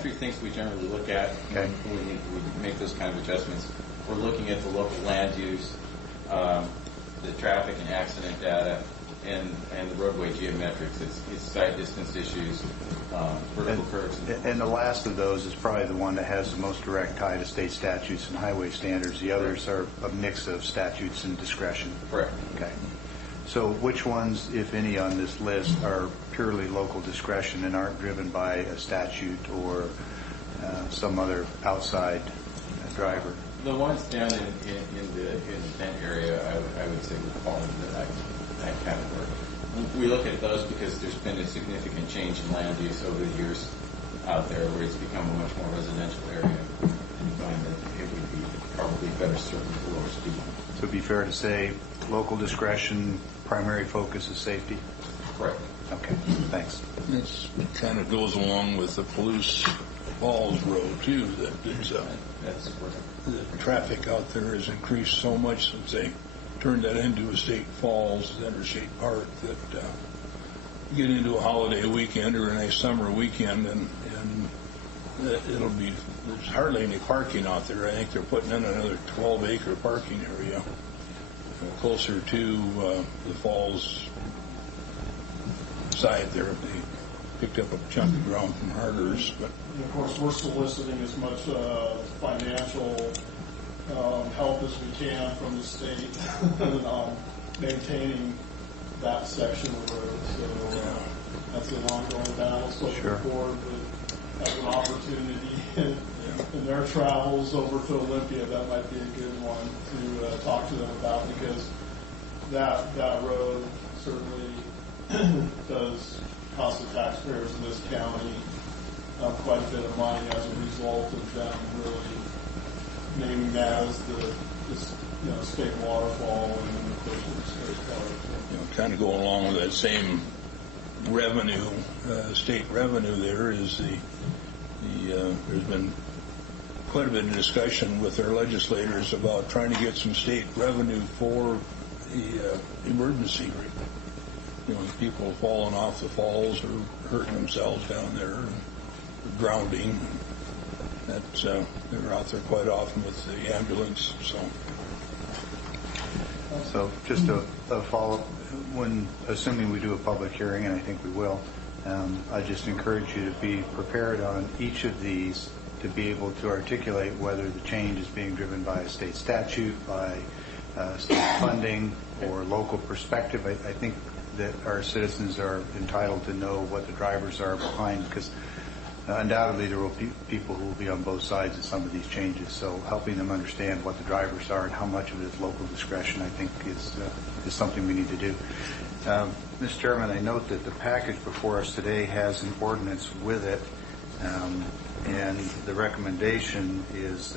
three things we generally look at when we make those kind of adjustments. We're looking at the local land use, the traffic and accident data, and the roadway geometrics. It's site distance issues, vertical curves. And the last of those is probably the one that has the most direct tie to state statutes and highway standards. The others are a mix of statutes and discretion. Correct. Okay. So which ones, if any, on this list are purely local discretion and aren't driven by a statute or some other outside driver? The ones down in the event area, I would say would fall into that category. We look at those because there's been a significant change in land use over the years out there where it's become a much more residential area, and you find that it would be probably better served with lower speed. So it'd be fair to say local discretion, primary focus is safety? Correct. Okay, thanks. This kind of goes along with the Palouse Falls Road, too, that it's, That's correct. the traffic out there has increased so much since they turned that into Estate Falls, Interstate Park, that you get into a holiday weekend or a nice summer weekend, and it'll be, there's hardly any parking out there. I think they're putting in another 12-acre parking area closer to the falls side there. They picked up a chunk of ground from Harders, but And of course, we're soliciting as much financial help as we can from the state in maintaining that section of the road. So that's an ongoing battle. So Sure. the board would have an opportunity in their travels over to Olympia. That might be a good one to talk to them about, because that road certainly does cost the taxpayers in this county quite a bit of money as a result of them really naming that as the state waterfall and of course the state park. kind of going along with that same revenue, state revenue. There is there's been quite a bit of discussion with our legislators about trying to get some state revenue for the emergency. People falling off the falls or hurting themselves down there, drowning. That's they're out there quite often with the ambulance. So just a follow-up, when assuming we do a public hearing, and I think we will, I just encourage you to be prepared on each of these to be able to articulate whether the change is being driven by a state statute, by state funding, or local perspective. I think that our citizens are entitled to know what the drivers are behind, because undoubtedly there will be people who will be on both sides of some of these changes. So helping them understand what the drivers are and how much of it is local discretion, I think, is something we need to do. Mr. Chairman, I note that the package before us today has an ordinance with it, and the recommendation is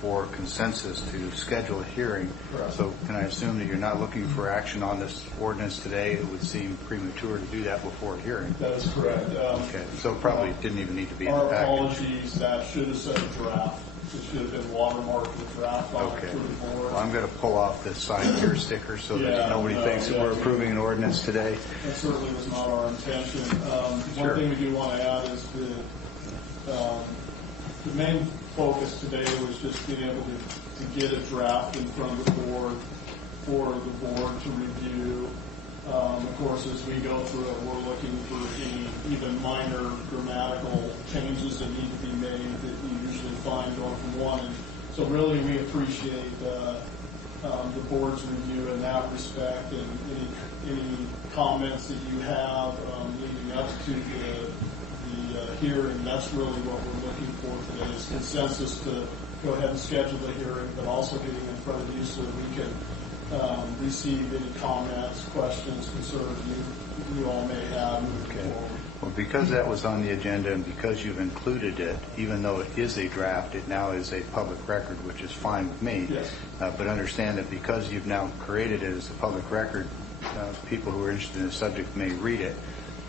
for consensus to schedule a hearing. Correct. So can I assume that you're not looking for action on this ordinance today? It would seem premature to do that before a hearing. That is correct. Okay, so probably didn't even need to be in the package. Our apologies, that should have said a draft. It should have been watermarked with draft on it through the board. Well, I'm going to pull off this sign here sticker so that nobody thinks that we're approving an ordinance today. That certainly was not our intention. One thing we do want to add is the main focus today was just being able to get a draft in front of the board for the board to review. Of course, as we go through it, we're looking for any even minor grammatical changes that need to be made that you usually find going from one. And so really we appreciate the board's review in that respect, and any comments that you have leading up to the hearing. That's really what we're looking for today, is consensus to go ahead and schedule the hearing, but also getting in front of you so that we can receive any comments, questions, concerns you all may have moving forward. Well, because that was on the agenda and because you've included it, even though it is a draft, it now is a public record, which is fine with me. Yes. But understand that because you've now created it as a public record, people who are interested in the subject may read it,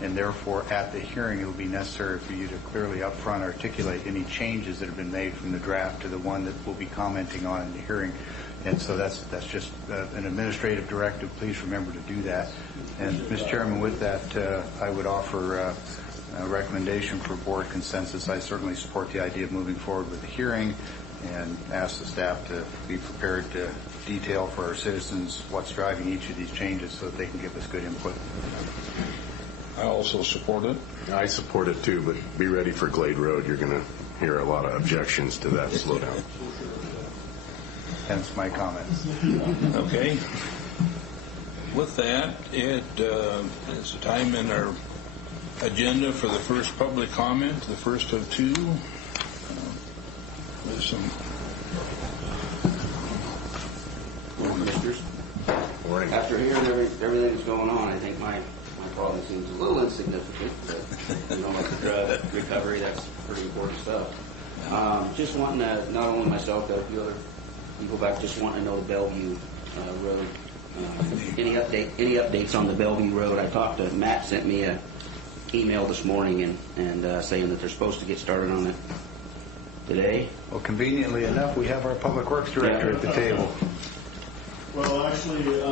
and therefore at the hearing it will be necessary for you to clearly upfront articulate any changes that have been made from the draft to the one that we'll be commenting on in the hearing. And so that's just an administrative directive. Please remember to do that. And, Mr. Chairman, with that, I would offer a recommendation for board consensus. I certainly support the idea of moving forward with the hearing and ask the staff to be prepared to detail for our citizens what's driving each of these changes so that they can give us good input. I also support it. I support it too, but be ready for Glade Road. You're going to hear a lot of objections to that slowdown. Hence my comments. Okay. With that, it is time in our agenda for the first public comment, the first of two. There's some After hearing everything that's going on, I think my problem seems a little insignificant. But, like the drug recovery, that's pretty important stuff. Just wanting to, not only myself, but a few other people back, just wanting to know the Bellevue Road. Any updates on the Bellevue Road? I talked to Matt, sent me an email this morning and saying that they're supposed to get started on it today. Well, conveniently enough, we have our Public Works Director at the table. Well, actually,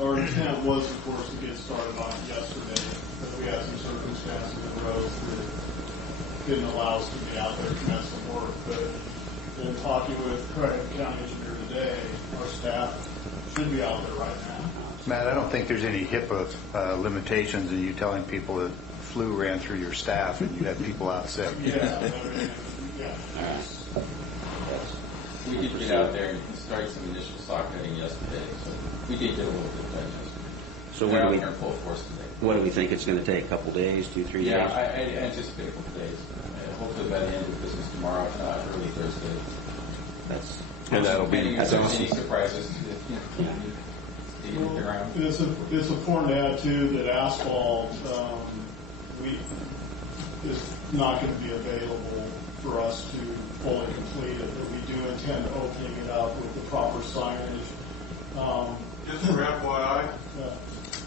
our intent was, of course, to get started on it yesterday, but we had some circumstances in the roads that didn't allow us to be out there and commence some work. But in talking with Craig, the county engineer today, our staff should be out there right now. Matt, I don't think there's any HIPAA limitations in you telling people that flu ran through your staff and you had people out sick. Yeah. We did get out there and start some initial stock cutting yesterday, so we did get a little bit done yesterday. So we're out there in full force today. What do we think it's going to take? A couple days, 2-3 days? Yeah, I anticipate a couple days. Hopefully by the end of business tomorrow, if not early Thursday. That's awesome. Any surprises? It's important to add too that asphalt is not going to be available for us to fully complete it, but we do intend opening it up with the proper signage. Just for FYI,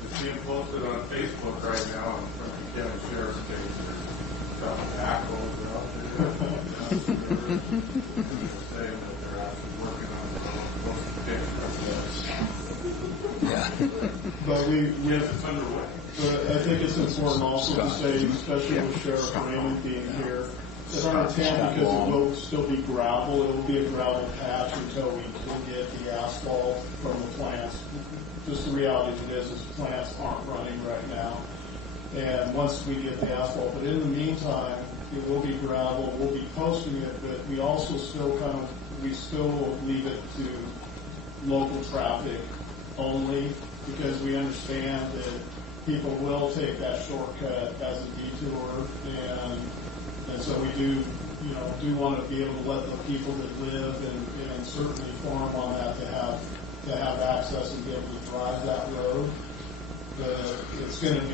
it's being posted on Facebook right now on the County Sheriff's page. There's a couple of backhoes out there. Saying that they're actually working on But it's underway. But I think it's important also to say, especially with Sheriff Raymond being here, that our intent, because it will still be gravel, it will be a gravel patch until we can get the asphalt from the plants. Just the reality of it is plants aren't running right now. And once we get the asphalt, but in the meantime, it will be gravel, we'll be posting it, but we also still leave it to local traffic only, because we understand that people will take that shortcut as a detour, and so we do want to be able to let the people that live and certainly farm on that to have access and be able to drive that road. But it's going to be,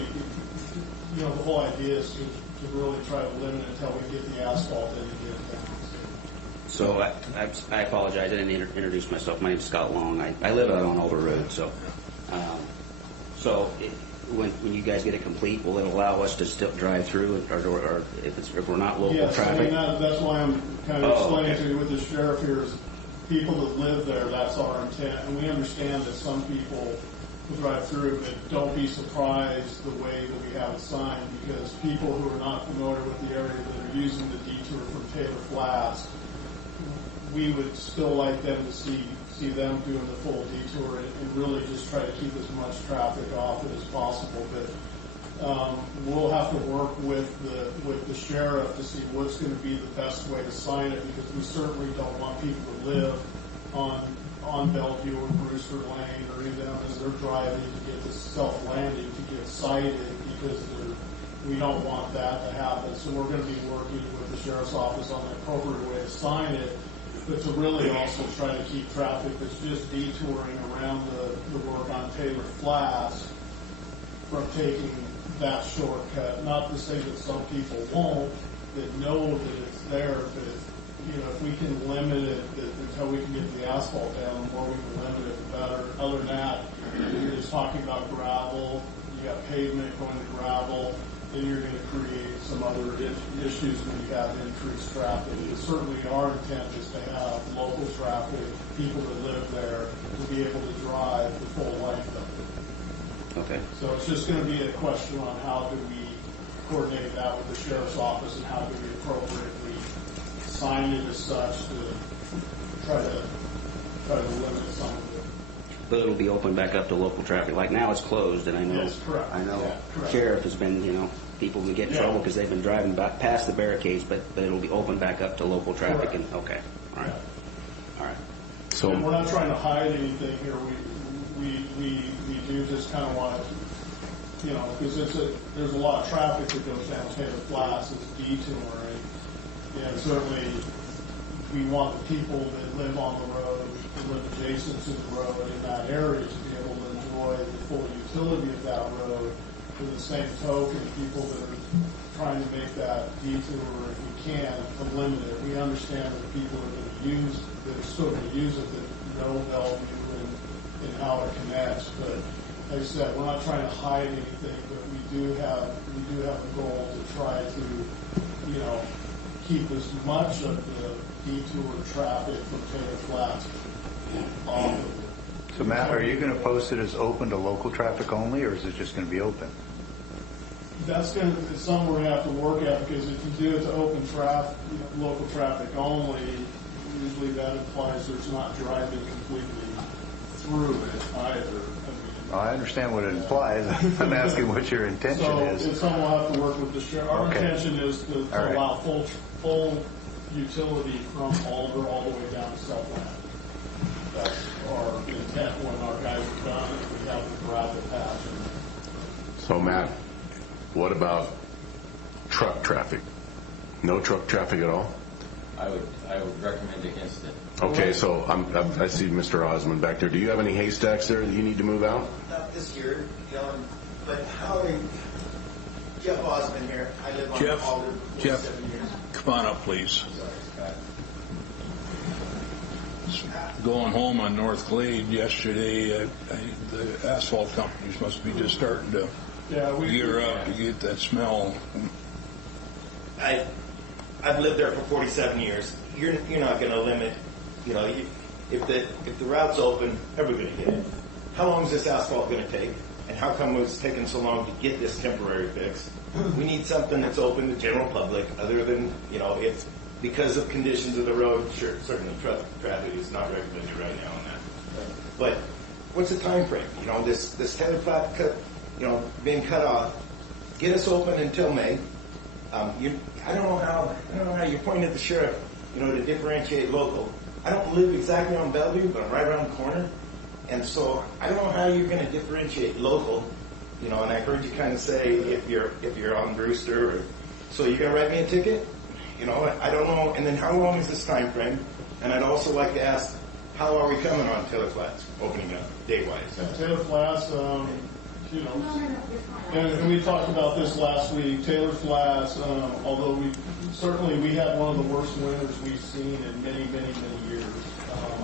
the whole idea is to really try to limit it until we get the asphalt in and get it down. So I apologize. I didn't introduce myself. My name's Scott Long. I live out on Alder Road. When you guys get it complete, will it allow us to still drive through, or if we're not local traffic? Yes, that's why I'm kind of explaining to you with the sheriff here is people that live there. That's our intent, and we understand that some people will drive through, but don't be surprised the way that we have it signed, because people who are not familiar with the area that are using the detour from Taylor Flats, we would still like them to see them doing the full detour and really just try to keep as much traffic off it as possible. But we'll have to work with the sheriff to see what's going to be the best way to sign it, because we certainly don't want people to live on Bellevue or Brewster Lane or even as they're driving to get to self-landing to get cited, because we don't want that to happen. So we're going to be working with the sheriff's office on the appropriate way to sign it, but to really also try to keep traffic that's just detouring around the work on Taylor Flats from taking that shortcut. Not to say that some people won't, that know that it's there, but if we can limit it until we can get the asphalt down, the more we can limit it, the better. Other than that, you're just talking about gravel, you got pavement going to gravel, then you're going to create some other issues when you have increased traffic. And certainly our intent is to have local traffic, people that live there, to be able to drive the full length of it. Okay. So it's just going to be a question on how do we coordinate that with the sheriff's office and how do we appropriately sign it as such to try to limit some of it. But it'll be open back up to local traffic. Like now it's closed, and I know sheriff has been, people can get in trouble because they've been driving back past the barricades, but it'll be open back up to local traffic. Correct. And okay, all right. So we're not trying to hide anything here. we do just kind of want to, because there's a lot of traffic that goes down Taylor Flats, it's detouring, and certainly we want the people that live on the road, that live adjacent to the road in that area to be able to enjoy the full utility of that road. For the same token, people that are trying to make that detour, if we can, to limit it. We understand that people are going to use, that are still going to use it, that know Bellevue and how it connects. But like I said, we're not trying to hide anything, but we do have a goal to try to, keep as much of the detour traffic from Taylor Flats off of it. So Matt, are you going to post it as open to local traffic only, or is it just going to be open? That's it's something we're going to have to work at, because if you do it to open traffic, local traffic only, usually that implies there's not driving completely through it either. I understand what it implies. I'm asking what your intention is. It's something we'll have to work with the sheriff. Our intention is to allow full utility from Alder all the way down to Southland. That's our intent when our guys are done and we have the gravel patch. So Matt, what about truck traffic? No truck traffic at all? I would recommend against it. Okay, so I see Mr. Osmond back there. Do you have any haystacks there that you need to move out? Not this year, but how are you? Jeff Osmond here. I live on Alder for 47 years. Come on up, please. Going home on North Glade yesterday, the asphalt companies must be just starting to gear up to get that smell. I've lived there for 47 years. You're not going to limit, if the route's open, everybody's going to get it. How long is this asphalt going to take? And how come it's taken so long to get this temporary fix? We need something that's open to general public, other than, it's because of conditions of the road. Sure, certainly traffic is not recommended right now on that. But what's the time frame? This Taylor Flat cut, being cut off, get us open until May. I don't know how you're pointing at the sheriff, to differentiate local. I don't live exactly on Bellevue, but I'm right around the corner. And so I don't know how you're going to differentiate local, and I heard you kind of say if you're on Brewster, so you're going to write me a ticket? I don't know. And then how long is this time frame? And I'd also like to ask, how are we coming on Taylor Flats, opening up date-wise? Taylor Flats, and we talked about this last week. Taylor Flats, although we had one of the worst winters we've seen in many, many, many years.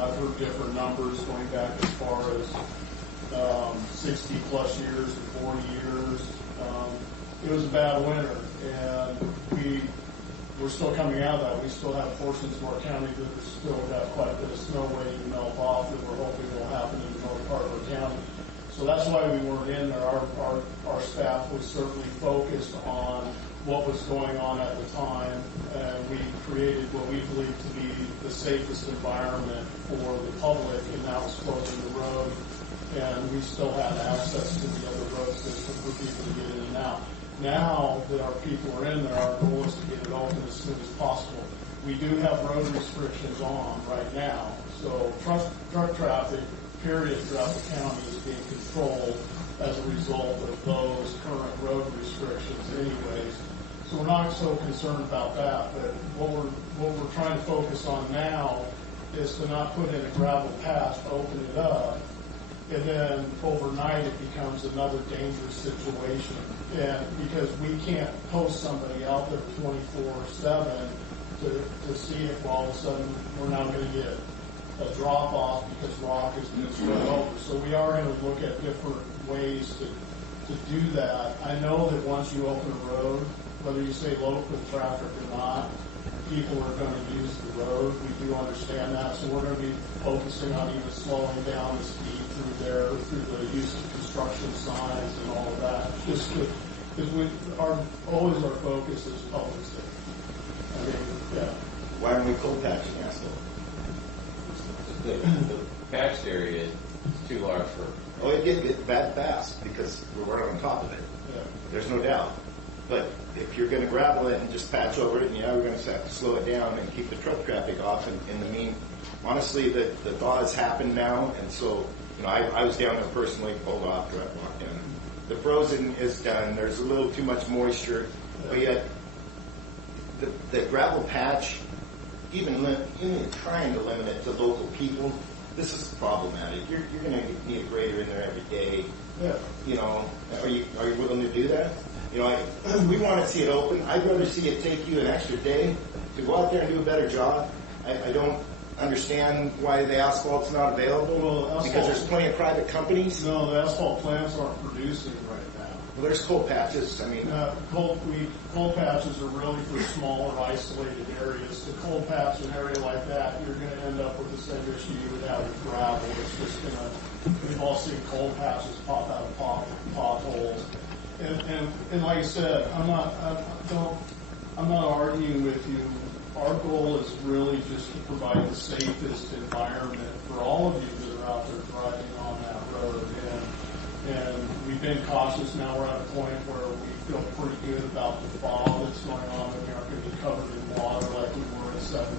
I've heard different numbers going back as far as 60 plus years and 40 years. It was a bad winter, and we're still coming out of that. We still have portions of our county that still got quite a bit of snow waiting to melt off that we're hoping will happen in the north part of our county. So that's why we weren't in there. Our staff was certainly focused on what was going on at the time, and we created what we believe to be the safest environment for the public, and that was closing the road. And we still had access to the other road system for people to get in and out. Now that our people are in there, our goal is to get it open as soon as possible. We do have road restrictions on right now, so truck traffic, period, throughout the county is being controlled as a result of those current road restrictions anyways. So we're not so concerned about that, but what we're trying to focus on now is to not put in a gravel patch, open it up, and then overnight it becomes another dangerous situation. And because we can't post somebody out there 24/7 to see if all of a sudden we're now going to get a drop off because rock has been spread over. So we are going to look at different ways to do that. I know that once you open a road, whether you say local traffic or not, people are going to use the road. We do understand that. So we're going to be focusing on even slowing down the speed through there, through the use of construction signs and all of that. Just because always our focus is public safety. I mean, yeah. Why aren't we cold patching asphalt? The patched area is too large for. Oh, it gets bad fast because we're right on top of it. Yeah. There's no doubt. But if you're going to gravel it and just patch over it, and we're going to have to slow it down and keep the truck traffic off. And in the honestly, the thaw has happened now, and so I was down there personally, pulled off, walked in. The frozen is done. There's a little too much moisture, but yet the gravel patch, even trying to limit it to local people, this is problematic. You're going to need a grader in there every day. Yeah. Are you willing to do that? We want to see it open. I'd rather see it take you an extra day to go out there and do a better job. I don't understand why the asphalt's not available, because there's plenty of private companies. No, the asphalt plants aren't producing right now. Well, there's coal patches. Coal patches are really for smaller, isolated areas. The coal patch, an area like that, you're going to end up with the same issue you would have with gravel. It's just going to, we've all seen coal patches pop out of potholes. And like I said, I'm not arguing with you. Our goal is really just to provide the safest environment for all of you that are out there driving on that road. And we've been cautious. Now we're at a point where we feel pretty good about the thaw that's going on, and we aren't going to be covered in water like we were in 17.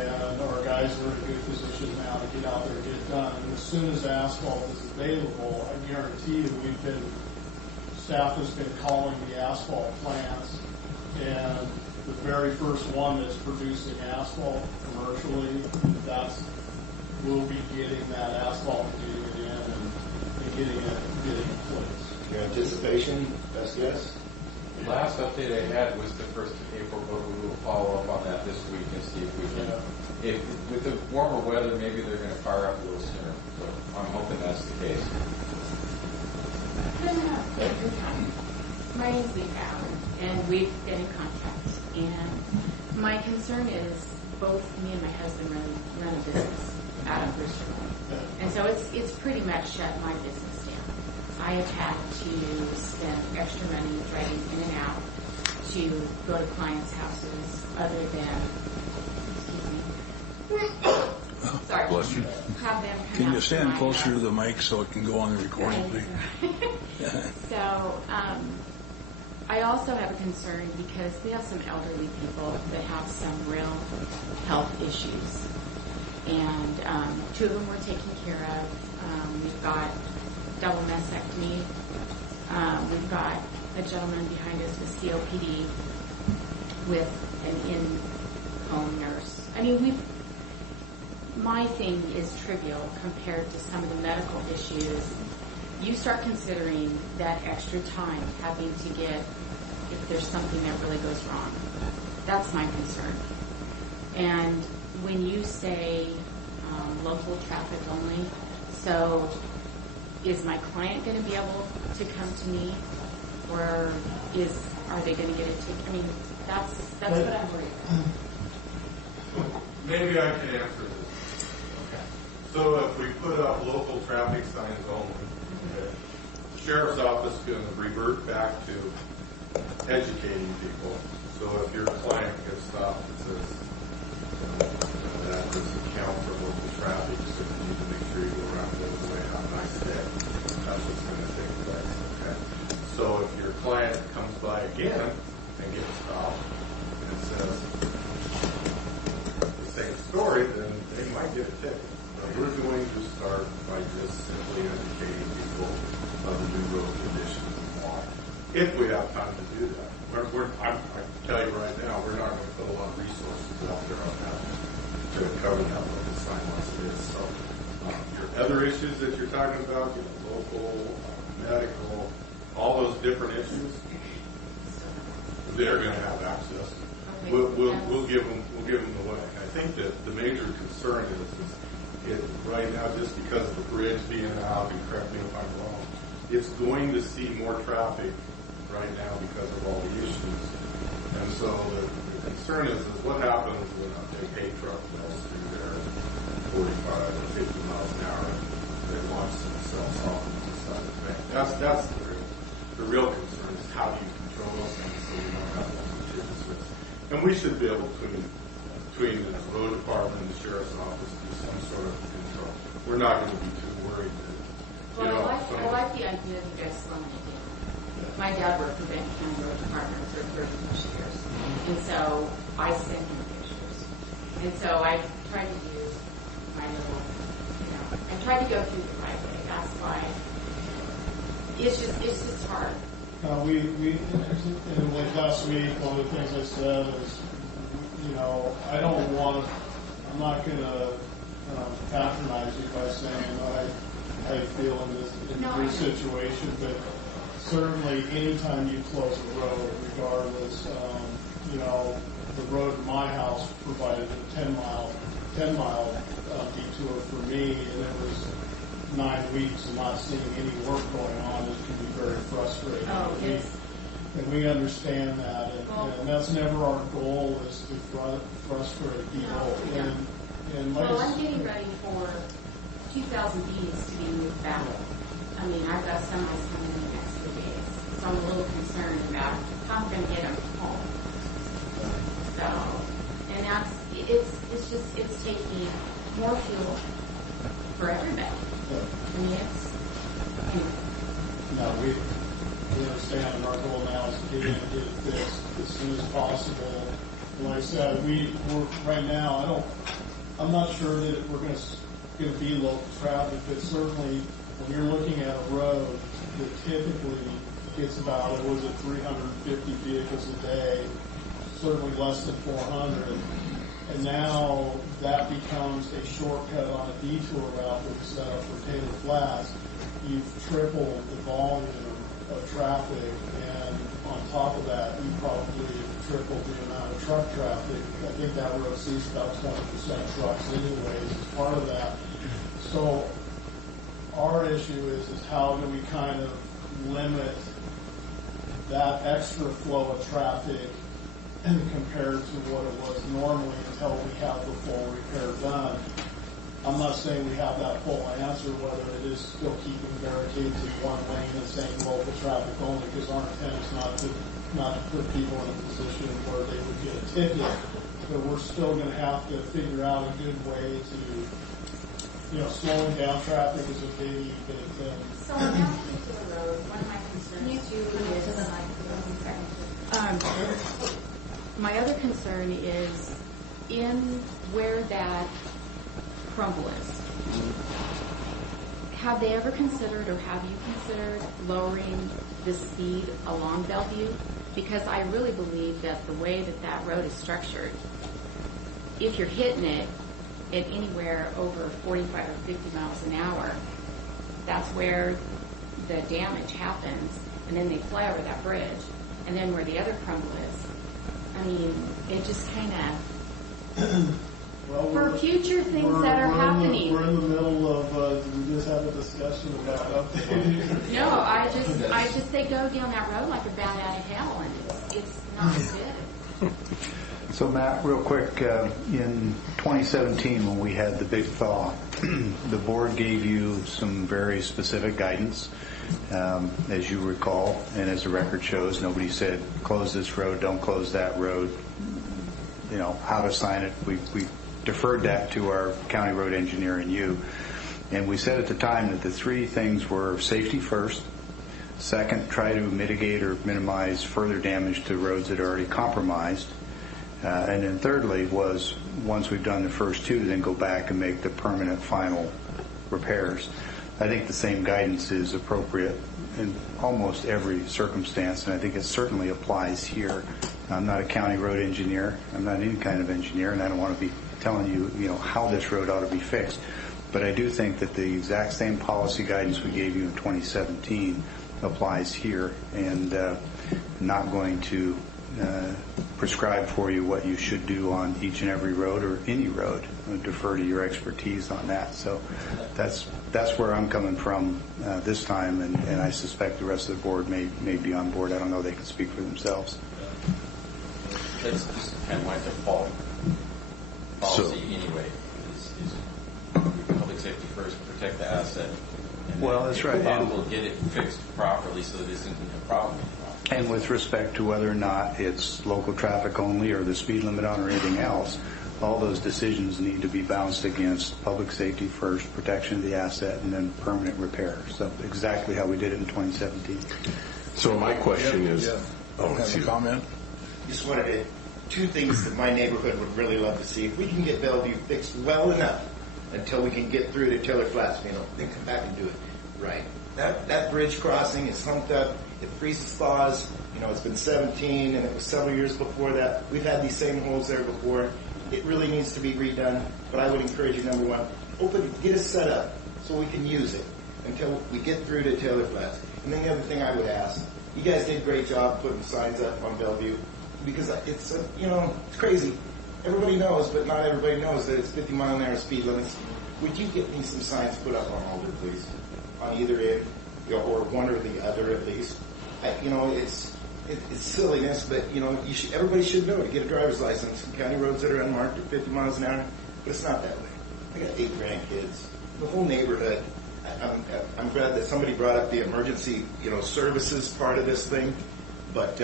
And our guys are in a good position now to get out there and get it done. And as soon as asphalt is available, I guarantee you staff has been calling the asphalt plants, and the very first one that's producing asphalt commercially, we'll be getting that asphalt, getting it in, and getting it in place. Your anticipation, best guess? The last update I had was the 1st of April, but we will follow up on that this week and see if we can. With the warmer weather, maybe they're going to fire up a little sooner. So I'm hoping that's the case. My name's Lisa Allen, and we've been in contact. And my concern is both me and my husband run a business out of Brewster. And so it's pretty much shut my business down. I have had to spend extra money driving in and out to go to clients' houses other than, sorry, bless you. have them come Can out you to stand my closer to the mic so it can go on the recording, please? So, I also have a concern because we have some elderly people that have some real health issues. And 2 of them we're taking care of. We've got double mastectomy. We've got a gentleman behind us with COPD with an in-home nurse. I mean, my thing is trivial compared to some of the medical issues. You start considering that extra time having to get, if there's something that really goes wrong. That's my concern. And when you say local traffic only, so is my client going to be able to come to me, or are they going to get a ticket? I mean, that's what I'm worried about. Maybe I can answer this. Okay. So if we put up local traffic signs only, the sheriff's office can revert back to educating people. So if your client gets stopped, it says that doesn't count for local traffic, so you need to make sure you go around the other way. Have a nice day. That's what's going to take place. Okay. So if your client comes by again and gets stopped and it says the same story, then they might get a ticket. We're going to start by just simply educating people of the new road conditions and why. If we have time to do that. I can tell you right now, we're not going to put a lot of resources out there on that to cover that local sign once it is. So your other issues that you're talking about, local, medical, all those different issues, they're going to have access. We'll give them the way. I think that the major concern is right now, just because of the bridge being out, and correct me if I'm wrong, it's going to see more traffic right now because of all the issues. And so the concern is what happens when a big hay truck rolls through there at 45 or 50 miles an hour and they launch themselves off on the side of the bank. That's the real concern is how do you control those things so we don't have those ridiculous. And we should be able to, between the road department and the sheriff's office, do some sort of control. We're not going to be too worried that, I like the idea of you guys slowing it down. my dad worked for Benton County Road Department for 30 plus years. And so I sent him pictures. And so I tried to do my little, I tried to go through the right way. That's why it's just hard. And like last week, one of the things I said is, I'm not going to patronize you by saying I feel in this situation, but certainly anytime you close a road, regardless, the road to my house provided a 10-mile detour for me, and it was 9 weeks and not seeing any work going on. It can be very frustrating. Oh, yes. And we understand that, and that's never our goal, is to frustrate people. No. And well, I'm getting ready for 2,000 bees to be moved back. I mean, I've got semis coming in the next 3 days, so I'm a little concerned about how I'm going to get them home. So, and it's taking more fuel for everybody. I mean, No, we understand, and our goal now is to get it fixed as soon as possible. And like I said, we're right now, I'm not sure that we're going to be local traffic, but certainly when you're looking at a road that typically gets about, 350 vehicles a day, certainly less than 400. And now that becomes a shortcut on a detour route that was set up for Taylor Flats. You've tripled the volume of traffic, and on top of that, you probably tripled the amount of truck traffic. I think that road sees about 20% trucks anyways as part of that. So our issue is how do we kind of limit that extra flow of traffic compared to what it was normally until we have the full repair done. I'm not saying we have that full answer, whether it is still keeping barricades in one lane and saying local traffic only, because our intent is not to put people in a position where they would get a ticket. But we're still going to have to figure out a good way to, slowing down traffic is a big thing. So on that particular road, one of my concerns my other concern is in where that crumble is. Have they ever considered, or have you considered, lowering the speed along Bellevue? Because I really believe that the way that road is structured, if you're hitting it at anywhere over 45 or 50 miles an hour, that's where the damage happens, and then they fly over that bridge, and then where the other crumble is. I mean, it just kind of, for future things that are happening. We're in the middle of, we just had a discussion about updating. No, I just say go down that road like a bat out of hell, and it's not good. So Matt, real quick, in 2017 when we had the big thaw, the board gave you some very specific guidance, as you recall, and as the record shows, nobody said close this road, don't close that road, how to sign it. We deferred that to our county road engineer and you, and we said at the time that the three things were safety first, second, try to mitigate or minimize further damage to roads that are already compromised, and then thirdly was, once we've done the first two, then go back and make the permanent final repairs. I think the same guidance is appropriate in almost every circumstance, and I think it certainly applies here. I'm not a county road engineer. I'm not any kind of engineer, and I don't want to be telling you, how this road ought to be fixed. But I do think that the exact same policy guidance we gave you in 2017 applies here, and not going to prescribe for you what you should do on each and every road or any road. I defer to your expertise on that. So that's where I'm coming from this time, and I suspect the rest of the board may be on board. I don't know. They can speak for themselves. That's just kind of my default policy anyway. Is public safety first, protect the asset. And well, that's right. And we'll get it fixed properly so that it isn't a problem. And with respect to whether or not it's local traffic only or the speed limit on or anything else, all those decisions need to be balanced against public safety first, protection of the asset, and then permanent repair. So exactly how we did it in 2017. So my question is, have a comment? Just wanted to, two things that my neighborhood would really love to see. If we can get Bellevue fixed well enough until we can get through to Taylor Flats, then come back and do it right. That bridge crossing is humped up. It freezes thaws. It's been 17, and it was several years before that. We've had these same holes there before. It really needs to be redone, but I would encourage you, number one, get us set up so we can use it until we get through to Taylor Flats. And then the other thing I would ask, you guys did a great job putting signs up on Bellevue, because it's crazy. Everybody knows, but not everybody knows that it's 50 mile an hour speed limits. Would you get me some signs put up on Alder, please, on either end, or one or the other at least? It's silliness, but everybody should know to get a driver's license. County roads that are unmarked at 50 miles an hour, but it's not that way. I got 8 grandkids. The whole neighborhood. I'm glad that somebody brought up the emergency, services part of this thing, but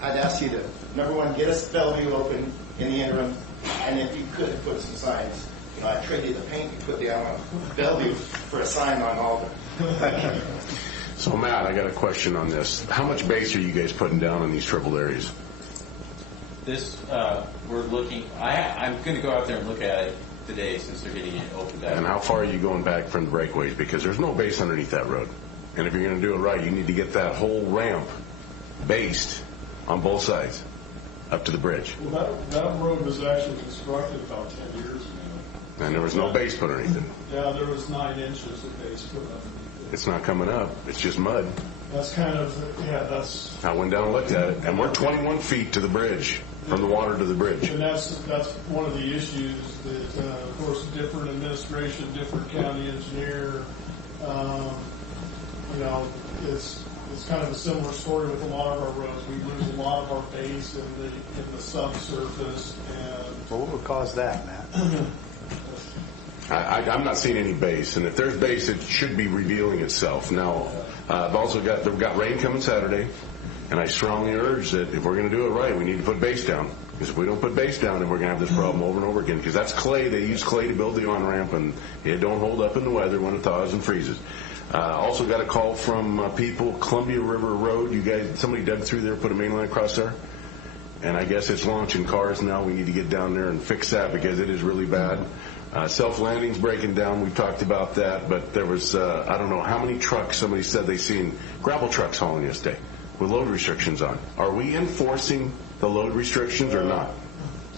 I'd ask you to, number one, get us Bellevue open in the interim, and if you could put some signs. I'd trade you the paint you put down on Bellevue for a sign on Alder. So Matt, I got a question on this. How much base are you guys putting down in these troubled areas? This, we're looking, I'm going to go out there and look at it today since they're getting it opened up. And how far are you going back from the breakaways? Because there's no base underneath that road. And if you're going to do it right, you need to get that whole ramp based on both sides up to the bridge. Well, that road was actually constructed about 10 years ago. And there was no base put underneath it. Yeah, there was 9 inches of base put underneath it. It's not coming up. It's just mud. That's that's... I went down and looked at it, and we're 21 feet to the bridge, from the water to the bridge. And that's one of the issues that, of course, different administration, different county engineer, it's kind of a similar story with a lot of our roads. We lose a lot of our base in the subsurface. And what would cause that, Matt? I'm not seeing any base, and if there's base, it should be revealing itself. Now, we've got rain coming Saturday, and I strongly urge that if we're going to do it right, we need to put base down. Because if we don't put base down, then we're going to have this problem over and over again. Because that's clay. They use clay to build the on-ramp, and it don't hold up in the weather when it thaws and freezes. Also got a call from people, Columbia River Road. You guys, somebody dug through there, put a main line across there. And I guess it's launching cars now. We need to get down there and fix that because it is really bad. Self-landing's breaking down. We talked about that, but there was, I don't know how many trucks somebody said they seen, gravel trucks hauling yesterday with load restrictions on. Are we enforcing the load restrictions or not?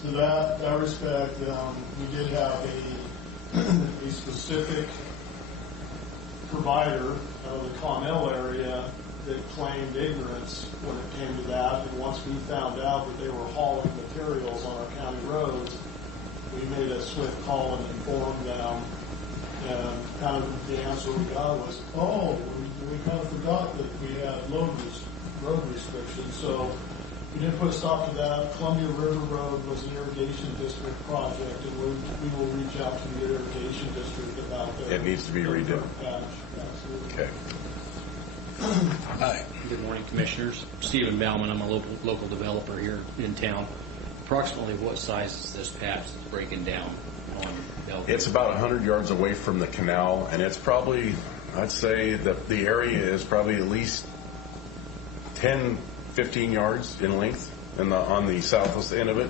To that respect, we did have a specific provider of the Connell area that claimed ignorance when it came to that, and once we found out that they were hauling materials on our county roads, we made a swift call and informed them, and kind of the answer we got was, we kind of forgot that we had road restrictions, so we did put a stop to that. Columbia River Road was an irrigation district project, and we will reach out to the irrigation district about that. It needs to be redone. Absolutely. Okay. Hi. Good morning, Commissioners. Stephen Bauman. I'm a local developer here in town. Approximately what size is this patch that's breaking down on Bellevue? It's about 100 yards away from the canal, and it's probably, I'd say that the area is probably at least 10, 15 yards in length on the southwest end of it.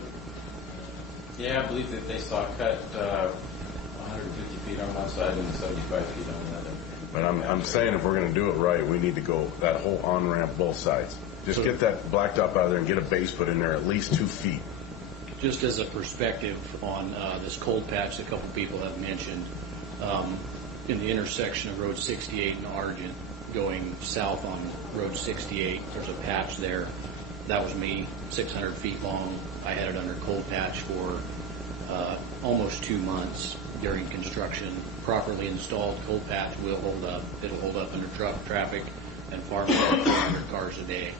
Yeah, I believe that they saw cut 150 feet on one side and 75 feet on the other. But I'm saying if we're going to do it right, we need to go that whole on-ramp both sides. Just get that blacktop out of there and get a base put in there at least 2 feet. Just as a perspective on this cold patch that a couple people have mentioned, in the intersection of Road 68 and Argent, going south on Road 68, there's a patch there. That was me, 600 feet long. I had it under cold patch for almost 2 months during construction. Properly installed cold patch will hold up. It'll hold up under truck traffic and far more than 400 cars a day.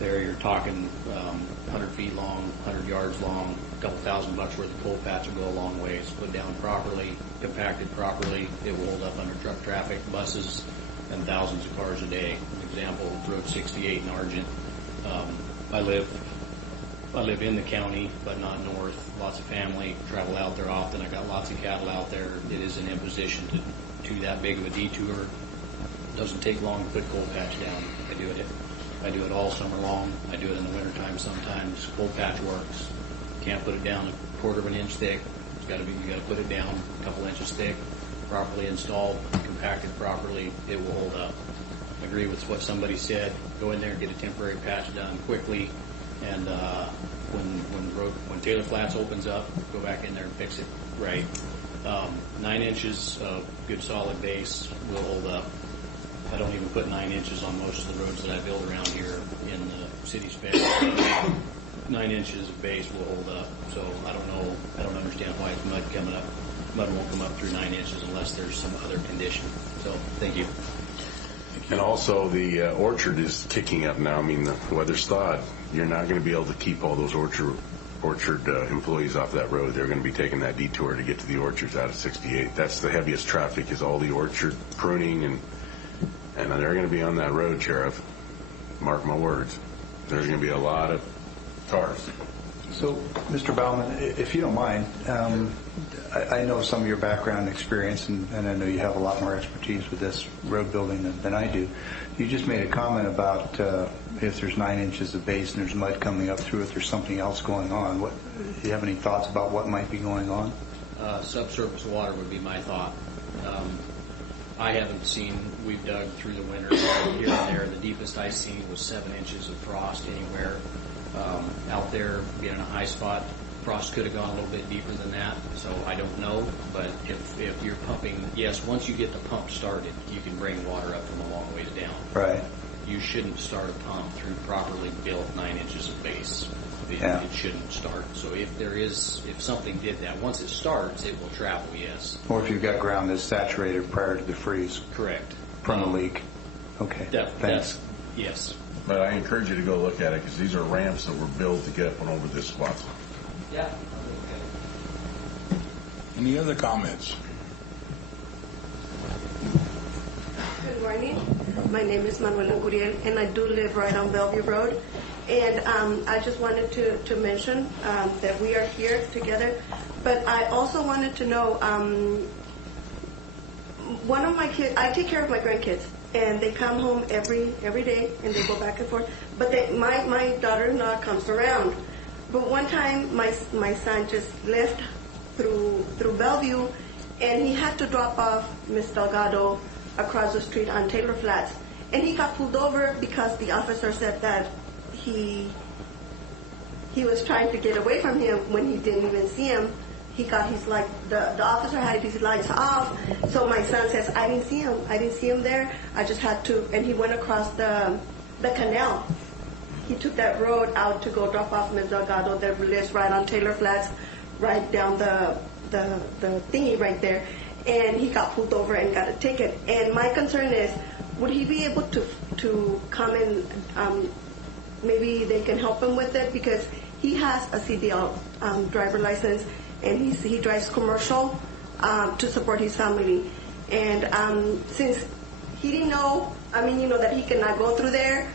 There you're talking 100 feet long, 100 yards long, a couple $1,000 worth of cold patch will go a long ways. Put down properly, compacted properly, it will hold up under truck traffic, buses, and thousands of cars a day. An example, Road 68 in Argent. I live in the county, but not north. Lots of family, travel out there often. I got lots of cattle out there. It is an imposition to that big of a detour. Doesn't take long to put cold patch down. I do it all summer long. I do it in the wintertime sometimes. Cold patch works. Can't put it down a quarter of an inch thick. You got to put it down a couple inches thick, properly installed, compacted properly. It will hold up. I agree with what somebody said. Go in there and get a temporary patch done quickly, and when Taylor Flats opens up, go back in there and fix it right. 9 inches of good solid base will hold up. I don't even put 9 inches on most of the roads that I build around here in the city space. 9 inches of base will hold up. So I don't understand why it's mud coming up. Mud won't come up through 9 inches unless there's some other condition. So thank you. And also the orchard is kicking up now. I mean, the weather's thawed. You're not going to be able to keep all those orchard employees off that road. They're going to be taking that detour to get to the orchards out of 68. That's the heaviest traffic, is all the orchard pruning, and they're going to be on that road, Sheriff. Mark my words. There's going to be a lot of cars. So, Mr. Baumann, if you don't mind, I know some of your background experience, and I know you have a lot more expertise with this road building than I do. You just made a comment about if there's 9 inches of base and there's mud coming up through it, there's something else going on. Do you have any thoughts about what might be going on? Subsurface water would be my thought. I haven't seen, we've dug through the winter here and there. The deepest I've seen was 7 inches of frost anywhere. Out there being in a high spot, frost could have gone a little bit deeper than that, so I don't know. But if you're pumping, yes, once you get the pump started, you can bring water up from a long ways down. Right. You shouldn't start a pump through properly built 9 inches of base. It shouldn't start. So if something did that, once it starts, it will travel, yes. Or if you've got ground that's saturated prior to the freeze. Correct. From the leak. Okay, thanks. Yes. But I encourage you to go look at it, because these are ramps that were built to get up and over this spot. Yeah. Any other comments? Good morning. My name is Manuela Guriel, and I do live right on Bellevue Road. And I just wanted to mention that we are here together. But I also wanted to know, one of my kids, I take care of my grandkids, and they come home every day, and they go back and forth. But my daughter-in-law comes around. But one time, my son just left through Bellevue, and he had to drop off Miss Delgado across the street on Taylor Flats. And he got pulled over because the officer said that he was trying to get away from him when he didn't even see him. He got his light, the officer had his lights off. So my son says, I didn't see him there. I just had to, and he went across the canal. He took that road out to go drop off Ms. Delgado that lives right on Taylor Flats, right down the thingy right there. And he got pulled over and got a ticket. And my concern is, would he be able to come and maybe they can help him with it, because he has a CDL driver license, and he drives commercial to support his family. And since he didn't know, that he cannot go through there,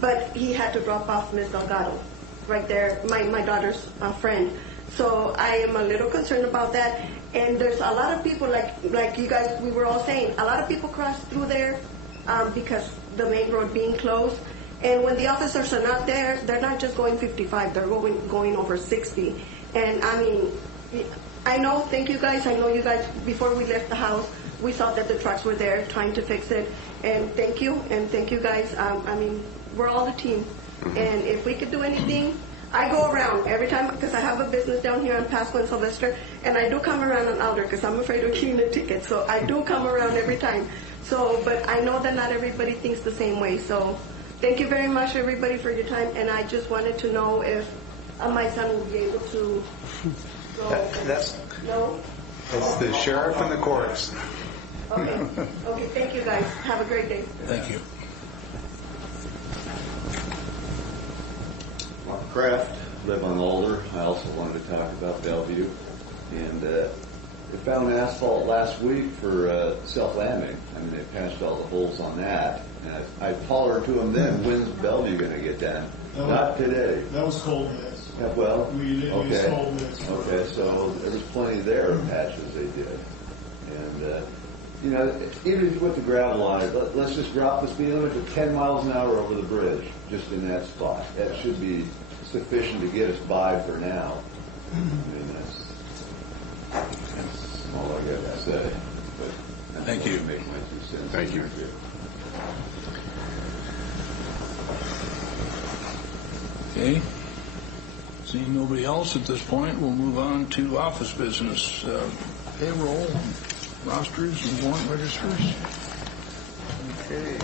but he had to drop off Ms. Delgado right there, my daughter's friend. So I am a little concerned about that. And there's a lot of people, like you guys, we were all saying, a lot of people cross through there because the main road being closed. And when the officers are not there, they're not just going 55, they're going over 60. And I know, thank you guys, I know you guys, before we left the house, we saw that the trucks were there trying to fix it. And thank you guys. We're all a team. And if we could do anything, I go around every time, because I have a business down here on Pasco and Sylvester, and I do come around on Alder because I'm afraid of getting a ticket. So I do come around every time. So, but I know that not everybody thinks the same way. So thank you very much, everybody, for your time. And I just wanted to know if my son will be able to go. No? It's the sheriff and the courts. Okay, thank you, guys. Have a great day. Thank you. Mark Kraft, live on Alder. I also wanted to talk about Bellevue. And they found asphalt last week for self-lambing. They patched all the holes on that. And I hollered to them then, when's Bellevue going to get done? Not today. That was cold mix. Yeah, well, we used cold mix. Okay, so there was plenty there of patches they did. And You know, even if you put the gravel on it, let's just drop the speed limit to 10 miles an hour over the bridge, just in that spot. That should be sufficient to get us by for now. I mean, that's all I got to say. But Thank you. Make my 2 cents. Thank you. Okay. Seeing nobody else at this point, we'll move on to office business. Payroll, rosters, and warrant registers. Okay.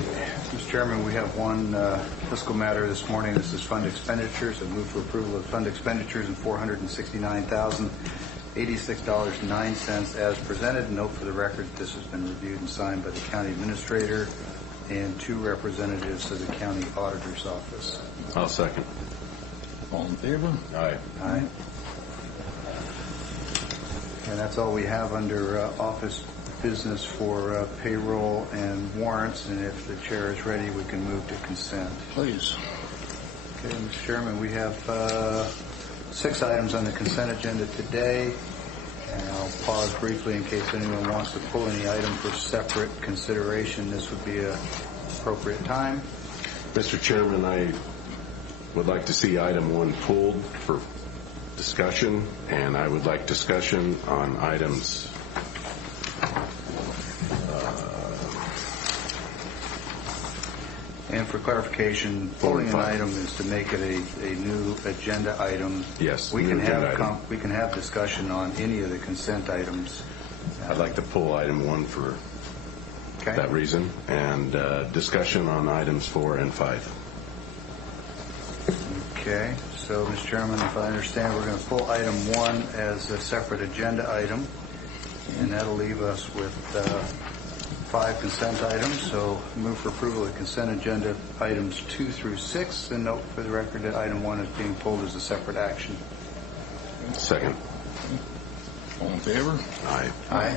Mr. Chairman, we have one fiscal matter this morning. This is fund expenditures. I move for approval of fund expenditures in $469,086.09 as presented. Note for the record this has been reviewed and signed by the county administrator and 2 representatives of the county auditor's office. I'll second. All in favor? Aye. Aye. And that's all we have under office business for payroll and warrants. And if the chair is ready, we can move to consent. Please. Okay, Mr. Chairman, we have 6 items on the consent agenda today. And I'll pause briefly in case anyone wants to pull any item for separate consideration. This would be an appropriate time. Mr. Chairman, I would like to see item 1 pulled for discussion, and I would like discussion on items and for clarification, pulling an item is to make it a new agenda item. Yes, we new can agenda have item. we can have discussion on any of the consent items. I'd like to pull item 1 for that reason, and discussion on items 4 and 5. Okay, so Mr. Chairman, if I understand, we're going to pull item 1 as a separate agenda item, and that'll leave us with 5 consent items. So move for approval of consent agenda items 2 through 6, and note for the record that item 1 is being pulled as a separate action. Second. All in favor? Aye. Aye.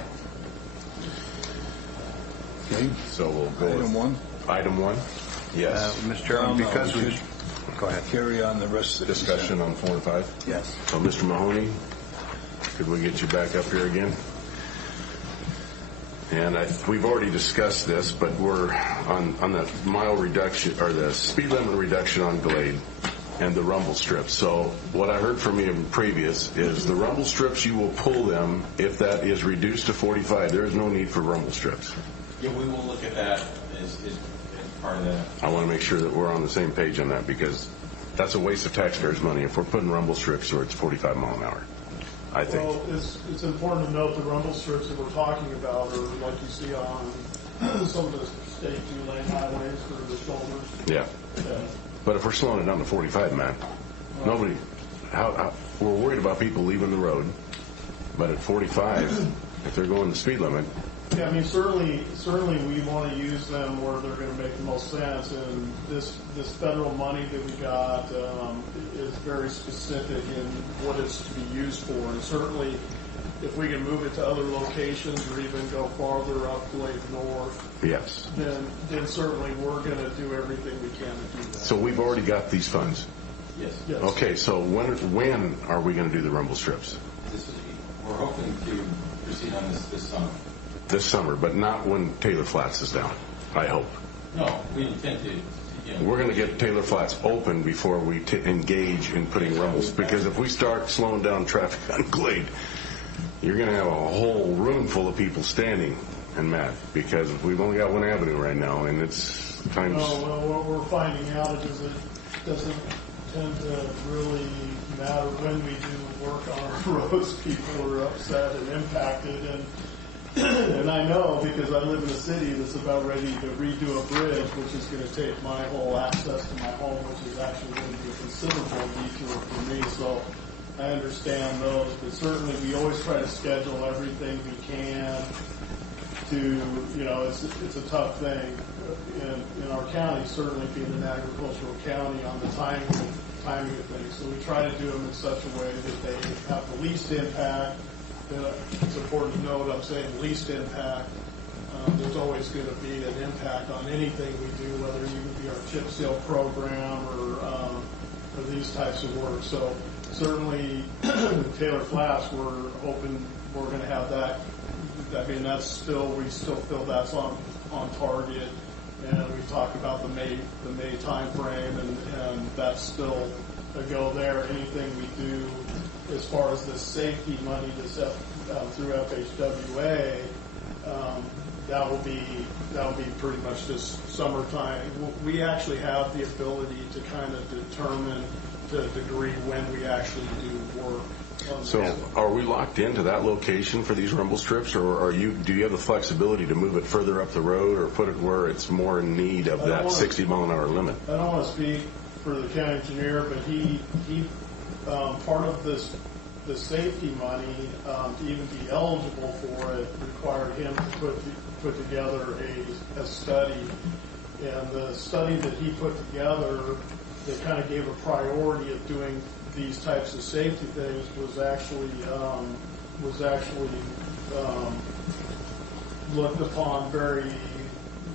Okay, so we'll go Item 1? Item 1? Yes. Mr. Chairman, because we should go ahead. Carry on the rest of the Discussion on 4 and 5? Yes. So, Mr. Mahoney, could we get you back up here again? And we've already discussed this, but we're on the mile reduction, or the speed limit reduction on Glade and the rumble strips. So what I heard from you previous is the rumble strips, you will pull them if that is reduced to 45. There is no need for rumble strips. Yeah, we will look at that as part of that. I want to make sure that we're on the same page on that, because that's a waste of taxpayers' money if we're putting rumble strips where it's 45 mile an hour, I think. Well, it's important to note the rumble strips that we're talking about are like you see on some of the state 2-lane highways for the shoulders. Yeah. But if we're slowing it down to 45, man, nobody, we're worried about people leaving the road, but at 45, if they're going the speed limit. Yeah, I mean, certainly we want to use them where they're going to make the most sense, and this federal money that we got is very specific in what it's to be used for, and certainly if we can move it to other locations or even go farther up Glade North, Yes. then certainly we're going to do everything we can to do that. So we've already got these funds. Yes. Yes. Okay, so when are we going to do the rumble strips? We're hoping to proceed on this summer. This summer, but not when Taylor Flats is down, I hope. No, we intend to. We're going to get Taylor Flats open before we engage in putting rumbles, because if we start slowing down traffic on Glade, you're going to have a whole room full of people standing and mad, because we've only got one avenue right now, and it's times. Well, what we're finding out is it doesn't tend to really matter when we do work on our roads. People are upset and impacted, and I know because I live in a city that's about ready to redo a bridge, which is going to take my whole access to my home, which is actually going to be a considerable detour for me. So I understand those, but certainly we always try to schedule everything we can to, it's a tough thing in our county, certainly being an agricultural county, on the timing of things. So we try to do them in such a way that they have the least impact. It's important to note I'm saying least impact. There's always going to be an impact on anything we do, whether it be our chip seal program or these types of work. So certainly Taylor Flats, we're hoping we're going to have that I mean, we still feel that's on target. And we talked about the May time frame, and that's still a go there. Anything we do as far as the safety money through FHWA, that will be pretty much just summertime. We actually have the ability to kind of determine to a degree when we actually do work. So are we locked into that location for these rumble strips, or do you have the flexibility to move it further up the road or put it where it's more in need of that 60-mile-an-hour limit? I don't want to speak for the county engineer, but he part of the safety money to even be eligible for it required him to put together a study. And the study that he put together that kind of gave a priority of doing these types of safety things was actually looked upon very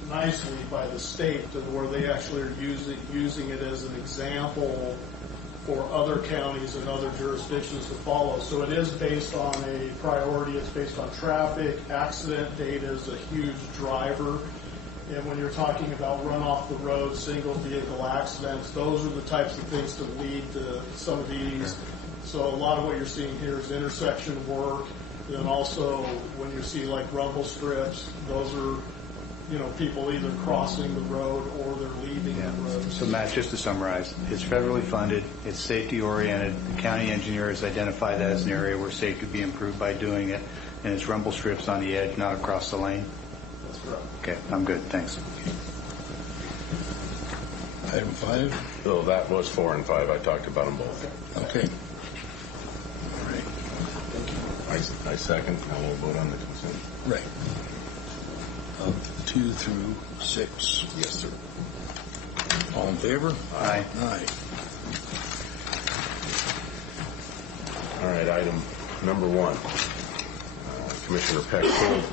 nicely by the state, to where they actually are using it as an example for other counties and other jurisdictions to follow. So it is based on a priority. It's based on traffic. Accident data is a huge driver. And when you're talking about run off the road, single vehicle accidents, those are the types of things to lead to some of these. So a lot of what you're seeing here is intersection work. And also when you see like rumble strips, those are, people either crossing the road or they're leaving the road. So Matt, just to summarize, it's federally funded, it's safety oriented, the county engineer has identified that as an area where safety could be improved by doing it, and it's rumble strips on the edge, not across the lane? That's correct. Okay, I'm good, thanks. Item 5? Oh, that was 4 and 5. I talked about them both. Okay. I second. Now we'll vote on the consent. Right. 2 through 6. Yes, sir. All in favor? Aye. Aye. All right, item number 1. Commissioner Peck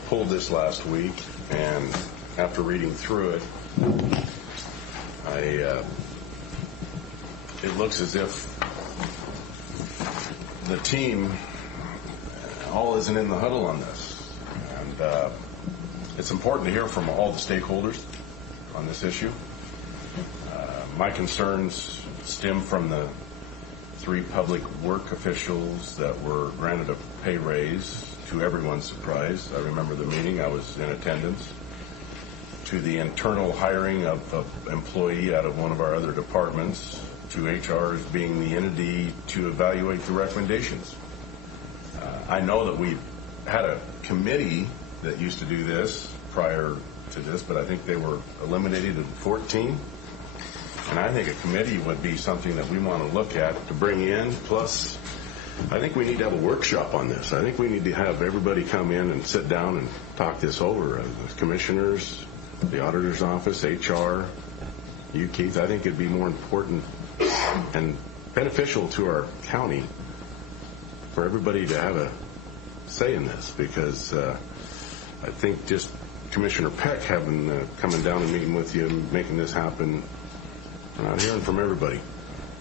pulled this last week, and after reading through it, it looks as if the team all isn't in the huddle on this. And it's important to hear from all the stakeholders on this issue. My concerns stem from the 3 public work officials that were granted a pay raise, to everyone's surprise. I remember the meeting. I was in attendance. To the internal hiring of an employee out of one of our other departments, to HR as being the entity to evaluate the recommendations. I know that we had a committee that used to do this prior to this, but I think they were eliminated in 14. And I think a committee would be something that we want to look at to bring in. Plus, I think we need to have a workshop on this. I think we need to have everybody come in and sit down and talk this over. The commissioners, the auditor's office, HR, you, Keith. I think it'd be more important and beneficial to our county for everybody to have a say in this, because I think just Commissioner Peck coming down and meeting with you and making this happen, we're not hearing from everybody.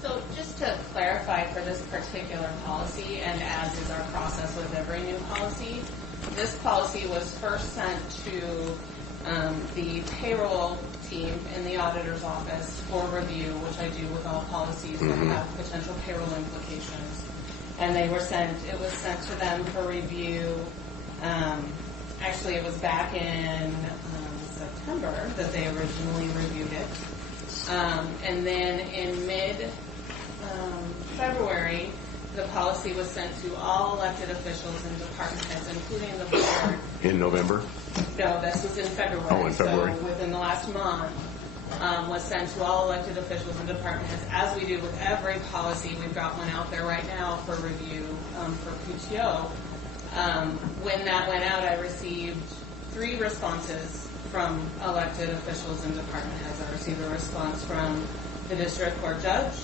So just to clarify for this particular policy, and as is our process with every new policy, this policy was first sent to the payroll team in the auditor's office for review, which I do with all policies that have potential payroll implications. And it was sent to them for review. Actually, it was back in September that they originally reviewed it. And then in mid-February, the policy was sent to all elected officials and department heads, including the board. In November? No, this was in February. Oh, in February. So within the last month, was sent to all elected officials and department heads. As we do with every policy, we've got one out there right now for review for PTO. When that went out, I received 3 responses from elected officials and department heads. I received a response from the district court judge,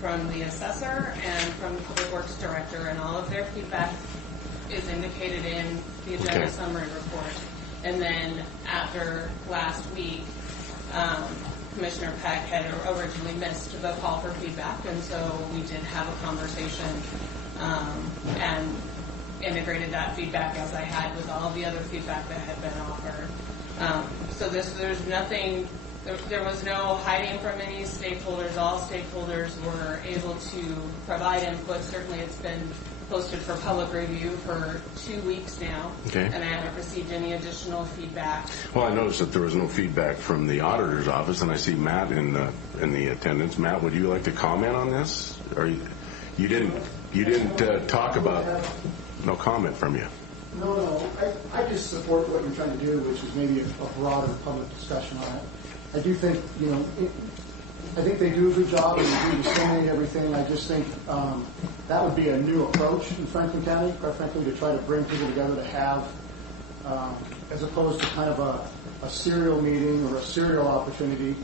from the assessor, and from the public works director, and all of their feedback is indicated in the agenda summary report. And then after last week, Commissioner Peck had originally missed the call for feedback, and so we did have a conversation, and integrated that feedback as I had with all of the other feedback that had been offered. So there's nothing, there was no hiding from any stakeholders. All stakeholders were able to provide input. Certainly it's been posted for public review for 2 weeks now, Okay. and I haven't received any additional feedback. Well, I noticed that there was no feedback from the auditor's office, and I see Matt in the attendance. Matt, would you like to comment on this? Or you didn't talk about? No comment from you. No. I just support what you're trying to do, which is maybe a broader public discussion on it. I do think, I think they do a good job and they do disseminate everything. I just think that would be a new approach in Franklin County, quite frankly, to try to bring people together to have, as opposed to kind of a serial meeting or a serial opportunity.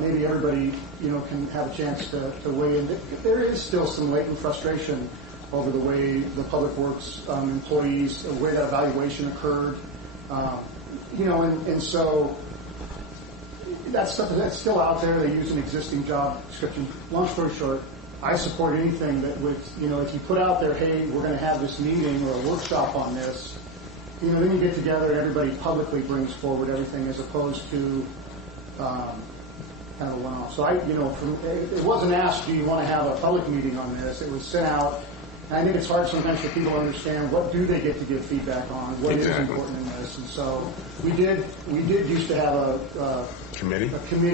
Maybe everybody, can have a chance to weigh in. There is still some latent frustration over the way the Public Works employees, the way that evaluation occurred, and so that's stuff that's still out there. They use an existing job description. Long story short, I support anything that would, if you put out there, hey, we're going to have this meeting or a workshop on this, then you get together and everybody publicly brings forward everything as opposed to kind of a one-off. So it wasn't asked, do you want to have a public meeting on this? It was sent out. And I think it's hard sometimes for people to understand what do they get to give feedback on, what is important in this. And so we did used to have a committee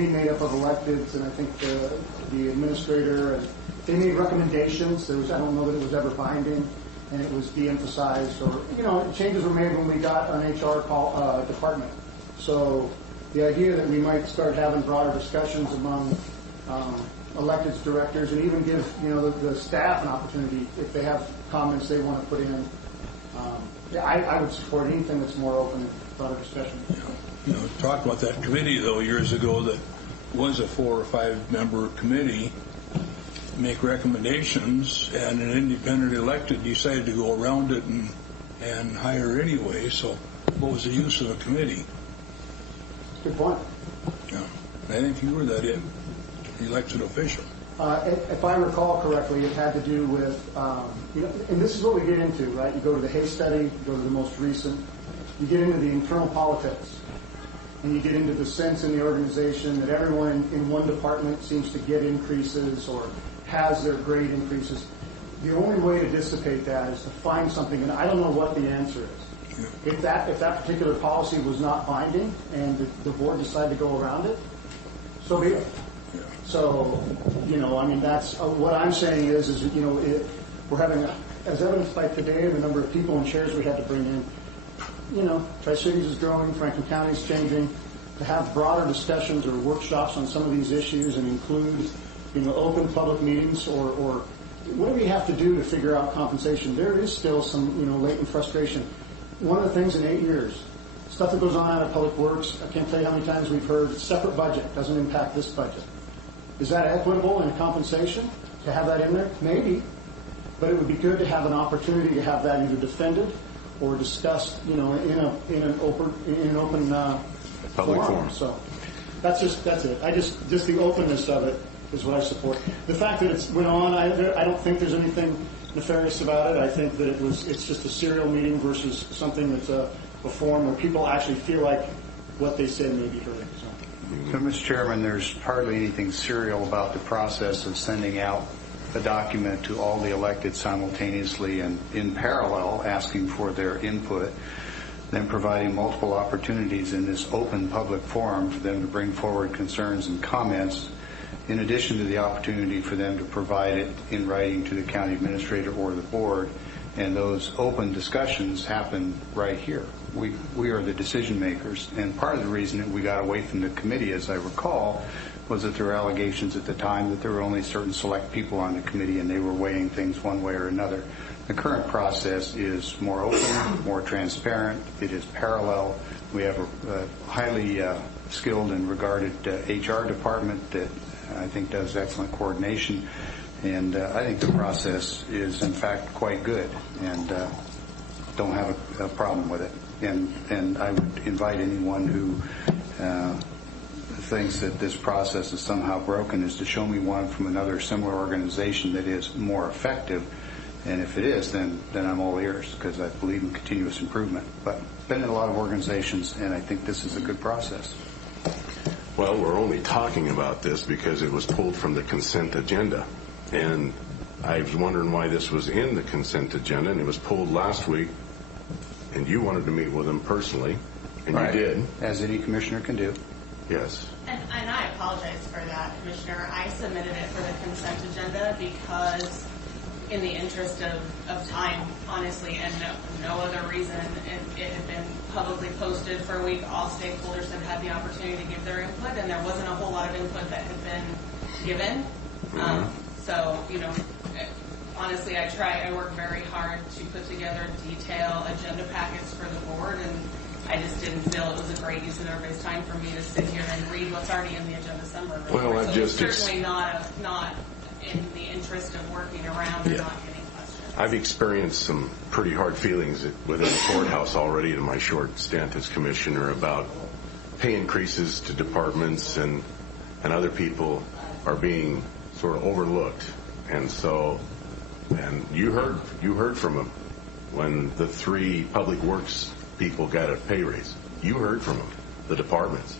made up of electeds, and I think the administrator, and they made recommendations. I don't know that it was ever binding, and it was de-emphasized, or changes were made when we got an HR department. So the idea that we might start having broader discussions among elected directors, and even give the staff an opportunity if they have comments they want to put in. I would support anything that's more open and broader discussion. Talked about that committee though years ago that was a 4 or 5 member committee, make recommendations, and an independent elected decided to go around it and hire anyway. So what was the use of a committee? Good point. Yeah, I think you were that elected official. If I recall correctly, it had to do with, and this is what we get into, right? You go to the Hay study, you go to the most recent, you get into the internal politics, and you get into the sense in the organization that everyone in one department seems to get increases or has their grade increases. The only way to dissipate that is to find something, and I don't know what the answer is. Yeah. If that particular policy was not binding and the board decided to go around it, so be it. So, that's what I'm saying is we're having, as evidenced by today, the number of people and chairs we had to bring in. Tri-Cities is growing, Franklin County is changing. To have broader discussions or workshops on some of these issues and include, open public meetings or whatever you have to do to figure out compensation. There is still some, latent frustration. One of the things in 8 years, stuff that goes on out of Public Works, I can't tell you how many times we've heard separate budget doesn't impact this budget. Is that equitable in compensation to have that in there? Maybe, but it would be good to have an opportunity to have that either defended or discussed, in an open public forum. So that's it. Just the openness of it is what I support. The fact that it's went on, I don't think there's anything nefarious about it. I think that it's just a serial meeting versus something that's a forum where people actually feel like what they said may be heard. So, Mr. Chairman, there's hardly anything serial about the process of sending out a document to all the elected simultaneously and in parallel, asking for their input, then providing multiple opportunities in this open public forum for them to bring forward concerns and comments, in addition to the opportunity for them to provide it in writing to the county administrator or the board. And those open discussions happen right here. We are the decision makers, and part of the reason that we got away from the committee, as I recall, was that there were allegations at the time that there were only certain select people on the committee and they were weighing things one way or another. The current process is more open, more transparent. It is parallel. We have a highly skilled and regarded HR department that I think does excellent coordination. And I think the process is, in fact, quite good, and don't have a problem with it. And I would invite anyone who thinks that this process is somehow broken is to show me one from another similar organization that is more effective And if it is, then I'm all ears, because I believe in continuous improvement. But I've been in a lot of organizations, and I think this is a good process. Well, we're only talking about this because it was pulled from the consent agenda. And I was wondering why this was in the consent agenda, and it was pulled last week, and you wanted to meet with them personally, and Right. you did. As any commissioner can do. Yes. And I apologize for that, Commissioner. I submitted it for the consent agenda because, in the interest of time, honestly, and no other reason, it had been publicly posted for a week. All stakeholders have had the opportunity to give their input, and there wasn't a whole lot of input that had been given. So, honestly, I work very hard to put together detailed agenda packets for the board, and I just didn't feel it was a great use of everybody's time for me to sit here and read what's already in the agenda summary. Well, so it's certainly not in the interest of working around and not getting questions. I've experienced some pretty hard feelings within the courthouse already in my short stint as commissioner about pay increases to departments, and other people are being sort of overlooked. And so, and you heard from them when the 3 public works people got a pay raise. You heard from them, the departments.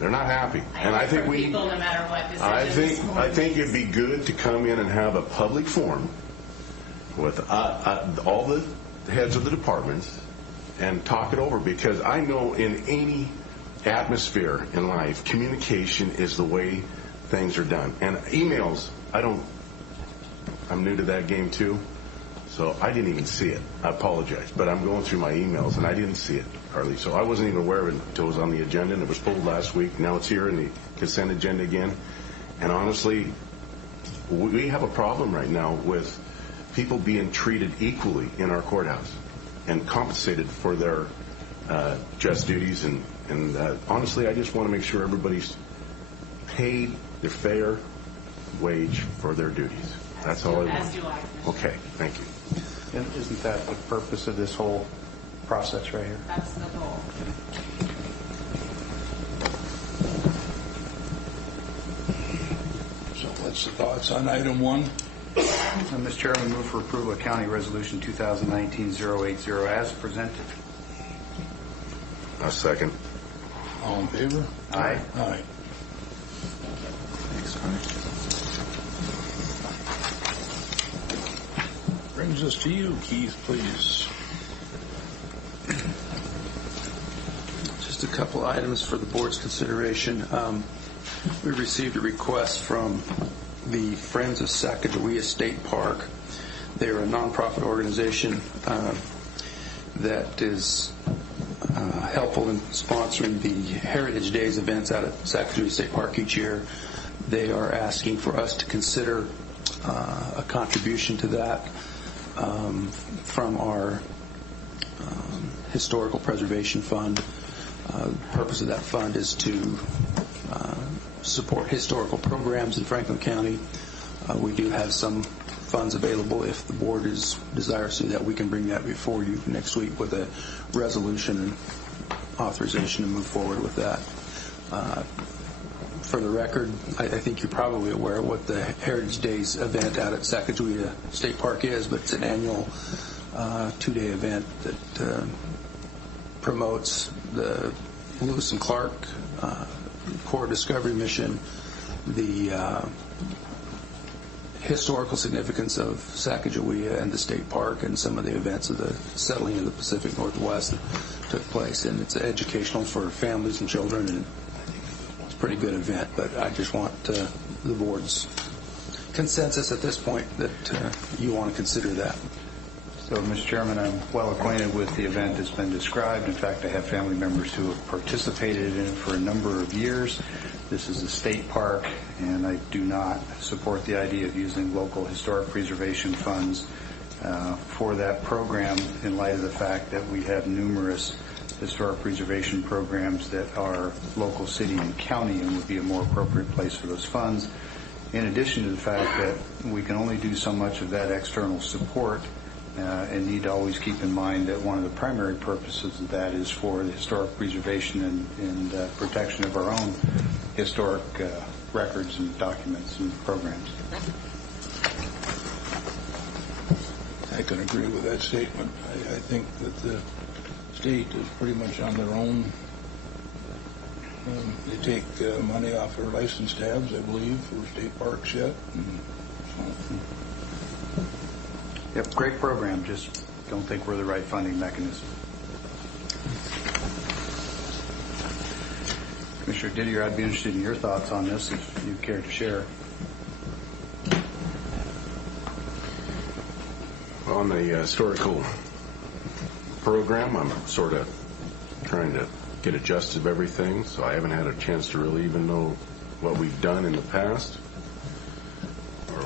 They're not happy. And I think people, no matter what I think it'd be good to come in and have a public forum with all the heads of the departments and talk it over, because I know in any atmosphere in life, communication is the way things are done. And emails, I'm new to that game too, so I didn't even see it. I apologize, but I'm going through my emails and I didn't see it, hardly. So I wasn't even aware of it until it was on the agenda, and it was pulled last week. Now it's here in the consent agenda again. And honestly, we have a problem right now with people being treated equally in our courthouse and compensated for their just duties. And honestly, I just want to make sure everybody's paid their fair wage for their duties. That's all I want. As do I. Okay, thank you. And isn't that the purpose of this whole process right here? That's the goal. So what's the thoughts on item 1? Mr. Chairman, move for approval of County Resolution 2019-080 as presented. A second. All in favor? Aye. Aye. Thanks, Connie. Brings us to you, Keith, please. Just a couple items for the board's consideration. We received a request from the Friends of Sacagawea State Park. They are a nonprofit organization that is helpful in sponsoring the Heritage Days events out at Sacagawea State Park each year. They are asking for us to consider a contribution to that from our Historical Preservation Fund. The purpose of that fund is to support historical programs in Franklin County. We do have some funds available if the board is desirous to, that we can bring that before you next week with a resolution and authorization to move forward with that. For the record, I think you're probably aware of what the Heritage Days event out at Sacagawea State Park is, but it's an annual 2-day event that promotes the Lewis and Clark Core Discovery Mission, the historical significance of Sacagawea and the state park, and some of the events of the settling of the Pacific Northwest that took place. And it's educational for families and children, and it's a pretty good event. But I just want the board's consensus at this point that you want to consider that. So, Mr. Chairman, I'm well acquainted with the event that's been described. In fact, I have family members who have participated in it for a number of years. This is a state park, and I do not support the idea of using local historic preservation funds for that program, in light of the fact that we have numerous historic preservation programs that are local, city, and county, and would be a more appropriate place for those funds. In addition to the fact that we can only do so much of that external support, and need to always keep in mind that one of the primary purposes of that is for the historic preservation and protection of our own historic records and documents and programs. I can agree with that statement. I think that the state is pretty much on their own. They take money off their license tabs, I believe, for state parks yet. Yep, great program. Just don't think we're the right funding mechanism. Commissioner Didier, I'd be interested in your thoughts on this if you care to share. On the historical program, I'm sort of trying to get adjusted to everything, so I haven't had a chance to really even know what we've done in the past or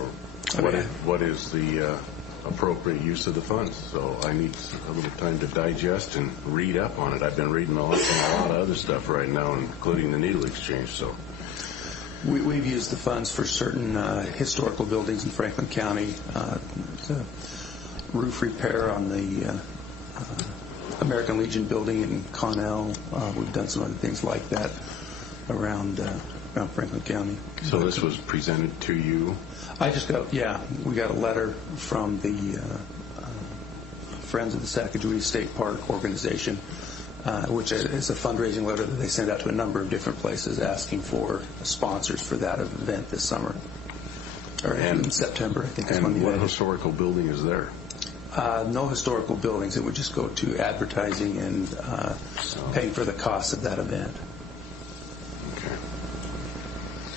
what is the appropriate use of the funds. So I need a little time to digest and read up on it. I've been reading a lot of other stuff right now, including the needle exchange. So we've used the funds for certain historical buildings in Franklin County. The roof repair on the American Legion building in Connell. We've done some other things like that around Franklin County. So this was presented to you? We got a letter from the Friends of the Sacagawea State Park organization, which is a fundraising letter that they send out to a number of different places asking for sponsors for that event this summer. Or in September, I think is when the event is. What historical building is there? No historical buildings. It would just go to advertising and paying for the cost of that event. Okay.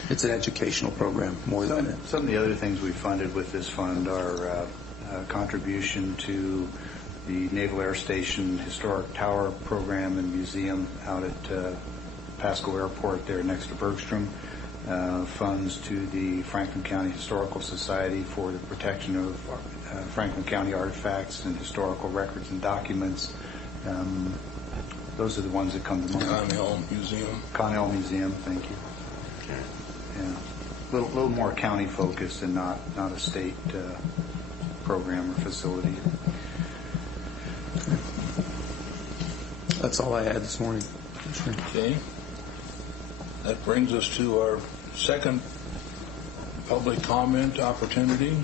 It's an educational program more than it. Some of the other things we funded with this fund are contribution to the Naval Air Station Historic Tower Program and Museum out at Pasco Airport there next to Bergstrom. Funds to the Franklin County Historical Society for the protection of Franklin County artifacts and historical records and documents. Those are the ones that come to mind. Connell Museum, thank you. Okay. Yeah, a little more county focused and not a state program or facility. That's all I had this morning. Okay. That brings us to our second public comment opportunity.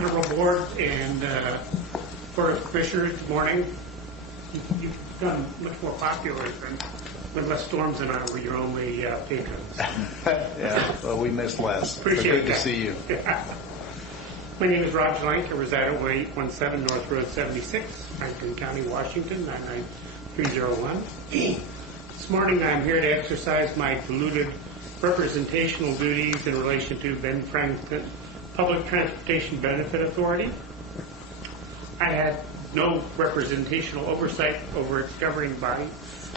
Honorable Board and Board of Commissioners, good morning. You've become much more popular when less storms than I were your only patrons. Yeah, well, we missed Les. Appreciate Good to see you. My name is Roger Lank. I reside at 817 North Road 76, Franklin County, Washington, 99301. This morning I'm here to exercise my diluted representational duties in relation to Ben Franklin Public Transportation Benefit Authority. I had no representational oversight over its governing body.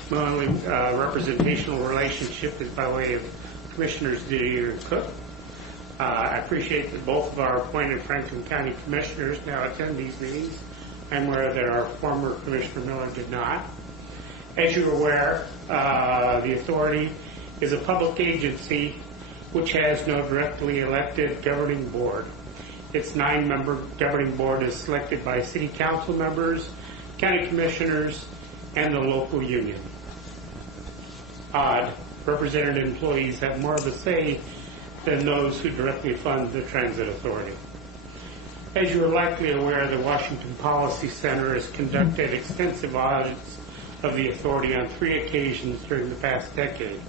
My only representational relationship is by way of Commissioners Didier and Cook. I appreciate that both of our appointed Franklin County Commissioners now attend these meetings. I'm aware that our former Commissioner Miller did not. As you're aware, the authority is a public agency which has no directly elected governing board. Its 9-member governing board is selected by city council members, county commissioners, and the local union. Odd, represented employees have more of a say than those who directly fund the transit authority. As you are likely aware, the Washington Policy Center has conducted extensive audits of the authority on 3 occasions during the past decade.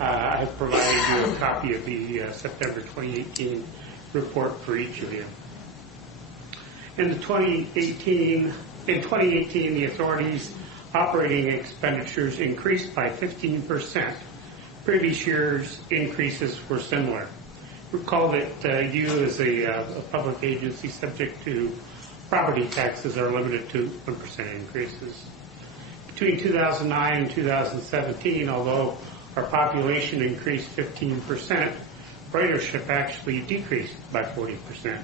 I have provided you a copy of the September 2018 report for each of you. In 2018, the authority's operating expenditures increased by 15%. Previous year's increases were similar. Recall that you, as a public agency subject to property taxes, are limited to 1% increases. Between 2009 and 2017, although our population increased 15%, ridership actually decreased by 40%.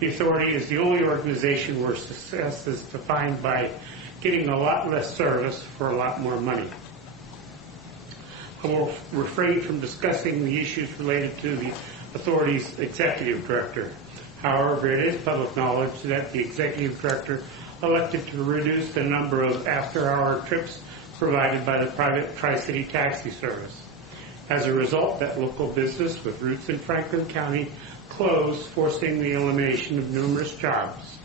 The authority is the only organization where success is defined by getting a lot less service for a lot more money. I will refrain from discussing the issues related to the authority's executive director. However, it is public knowledge that the executive director elected to reduce the number of after-hour trips provided by the private Tri-City taxi service. As a result, that local business with roots in Franklin County closed, forcing the elimination of numerous jobs.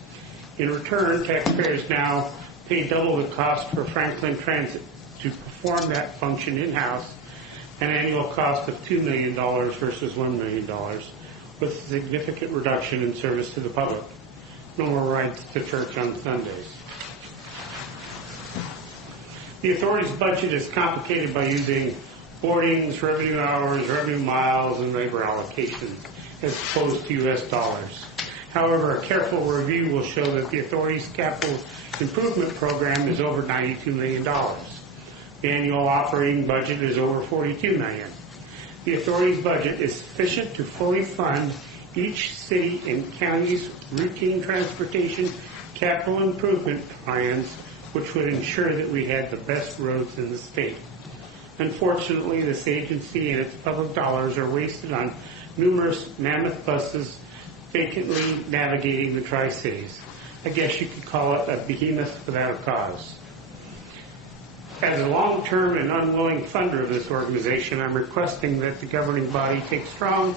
In return, taxpayers now pay double the cost for Franklin Transit to perform that function in-house, an annual cost of $2 million versus $1 million, with a significant reduction in service to the public. No more rides to church on Sundays. The authority's budget is complicated by using boardings, revenue hours, revenue miles, and labor allocations as opposed to U.S. dollars. However, a careful review will show that the authority's capital improvement program is over $92 million. The annual operating budget is over $42 million. The authority's budget is sufficient to fully fund each city and county's routine transportation capital improvement plans, which would ensure that we had the best roads in the state. Unfortunately, this agency and its public dollars are wasted on numerous mammoth buses vacantly navigating the Tri-Cities. I guess you could call it a behemoth without a cause. As a long-term and unwilling funder of this organization, I'm requesting that the governing body take a strong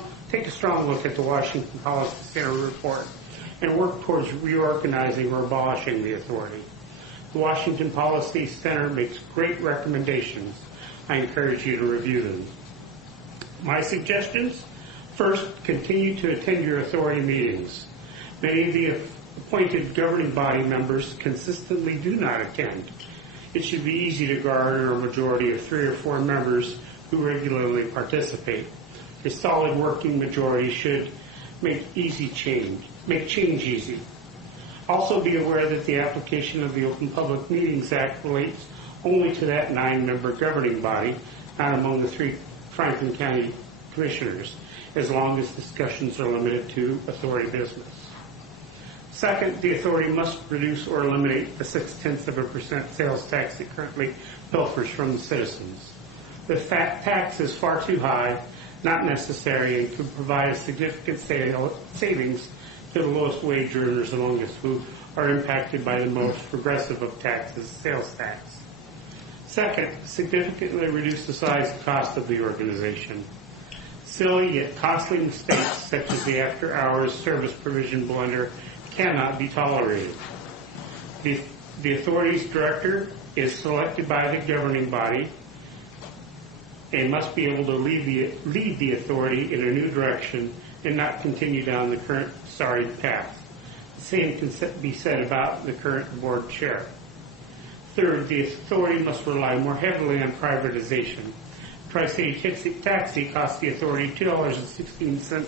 look at the Washington Policy Center report and work towards reorganizing or abolishing the authority. The Washington Policy Center makes great recommendations. I encourage you to review them. My suggestions: first, continue to attend your authority meetings. Many of the appointed governing body members consistently do not attend. It should be easy to garner a majority of 3 or 4 members who regularly participate. A solid working majority should make change easy. Also be aware that the application of the Open Public Meetings Act relates only to that 9-member governing body, not among the 3 Franklin County commissioners, as long as discussions are limited to authority business. Second, the authority must reduce or eliminate the 0.6% sales tax it currently pilfers from the citizens. The tax is far too high, not necessary, and could provide a significant savings to the lowest wage earners among us who are impacted by the most progressive of taxes, sales tax. Second, significantly reduce the size and cost of the organization. Silly yet costly mistakes such as the after-hours service provision blunder cannot be tolerated. The authority's director is selected by the governing body and must be able to lead the authority in a new direction and not continue down the current sorry path. The same can be said about the current board chair. Third, the authority must rely more heavily on privatization. Tri-City Taxi costs the authority $2.16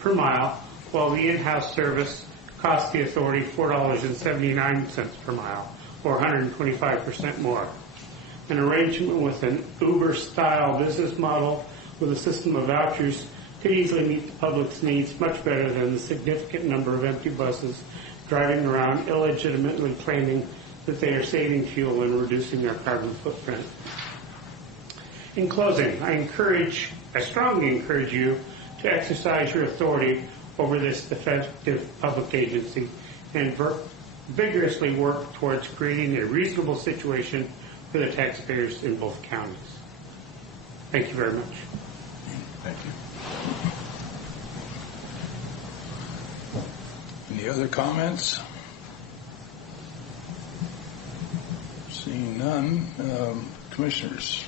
per mile, while the in-house service costs the authority $4.79 per mile, or 125% more. An arrangement with an Uber-style business model with a system of vouchers could easily meet the public's needs much better than the significant number of empty buses driving around illegitimately claiming that they are saving fuel and reducing their carbon footprint. In closing, I strongly encourage you to exercise your authority over this effective public agency and vigorously work towards creating a reasonable situation for the taxpayers in both counties. Thank you very much. Thank you. Any other comments? Seeing none, commissioners.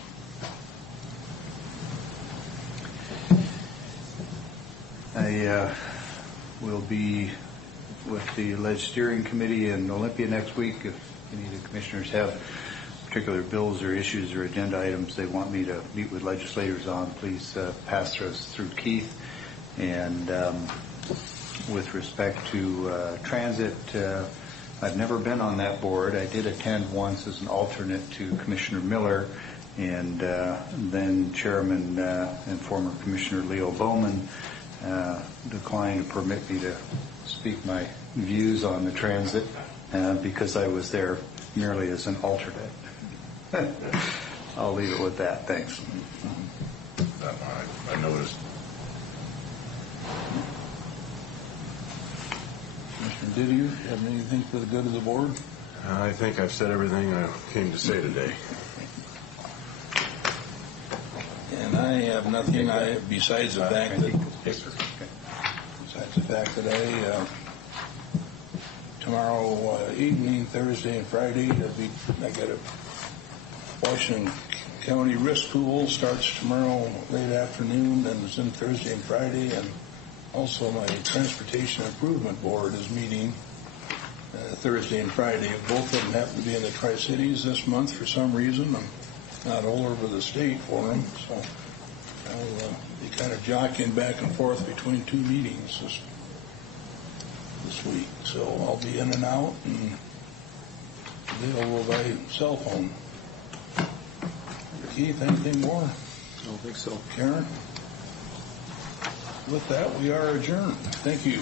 I will be with the Ledge Steering Committee in Olympia next week. If any of the commissioners have particular bills or issues or agenda items they want me to meet with legislators on, please pass those through Keith. And with respect to transit, I've never been on that board. I did attend once as an alternate to Commissioner Miller, and then Chairman and former Commissioner Leo Bowman declined to permit me to speak my views on the transit because I was there merely as an alternate. I'll leave it with that. Thanks. I noticed. Commissioner, did you have anything for the good of the board? I think I've said everything I came to say today. I have nothing. Besides the fact that tomorrow evening, Thursday and Friday, I got a Washington County Risk Pool starts tomorrow late afternoon, and it's in Thursday and Friday, and also my Transportation Improvement Board is meeting Thursday and Friday. Both of them happen to be in the Tri-Cities this month for some reason. I'm not all over the state for them, so I'll be kind of jockeying back and forth between two meetings this week. So I'll be in and out and available by cell phone. Keith, anything more? I don't think so. Karen? With that, we are adjourned. Thank you.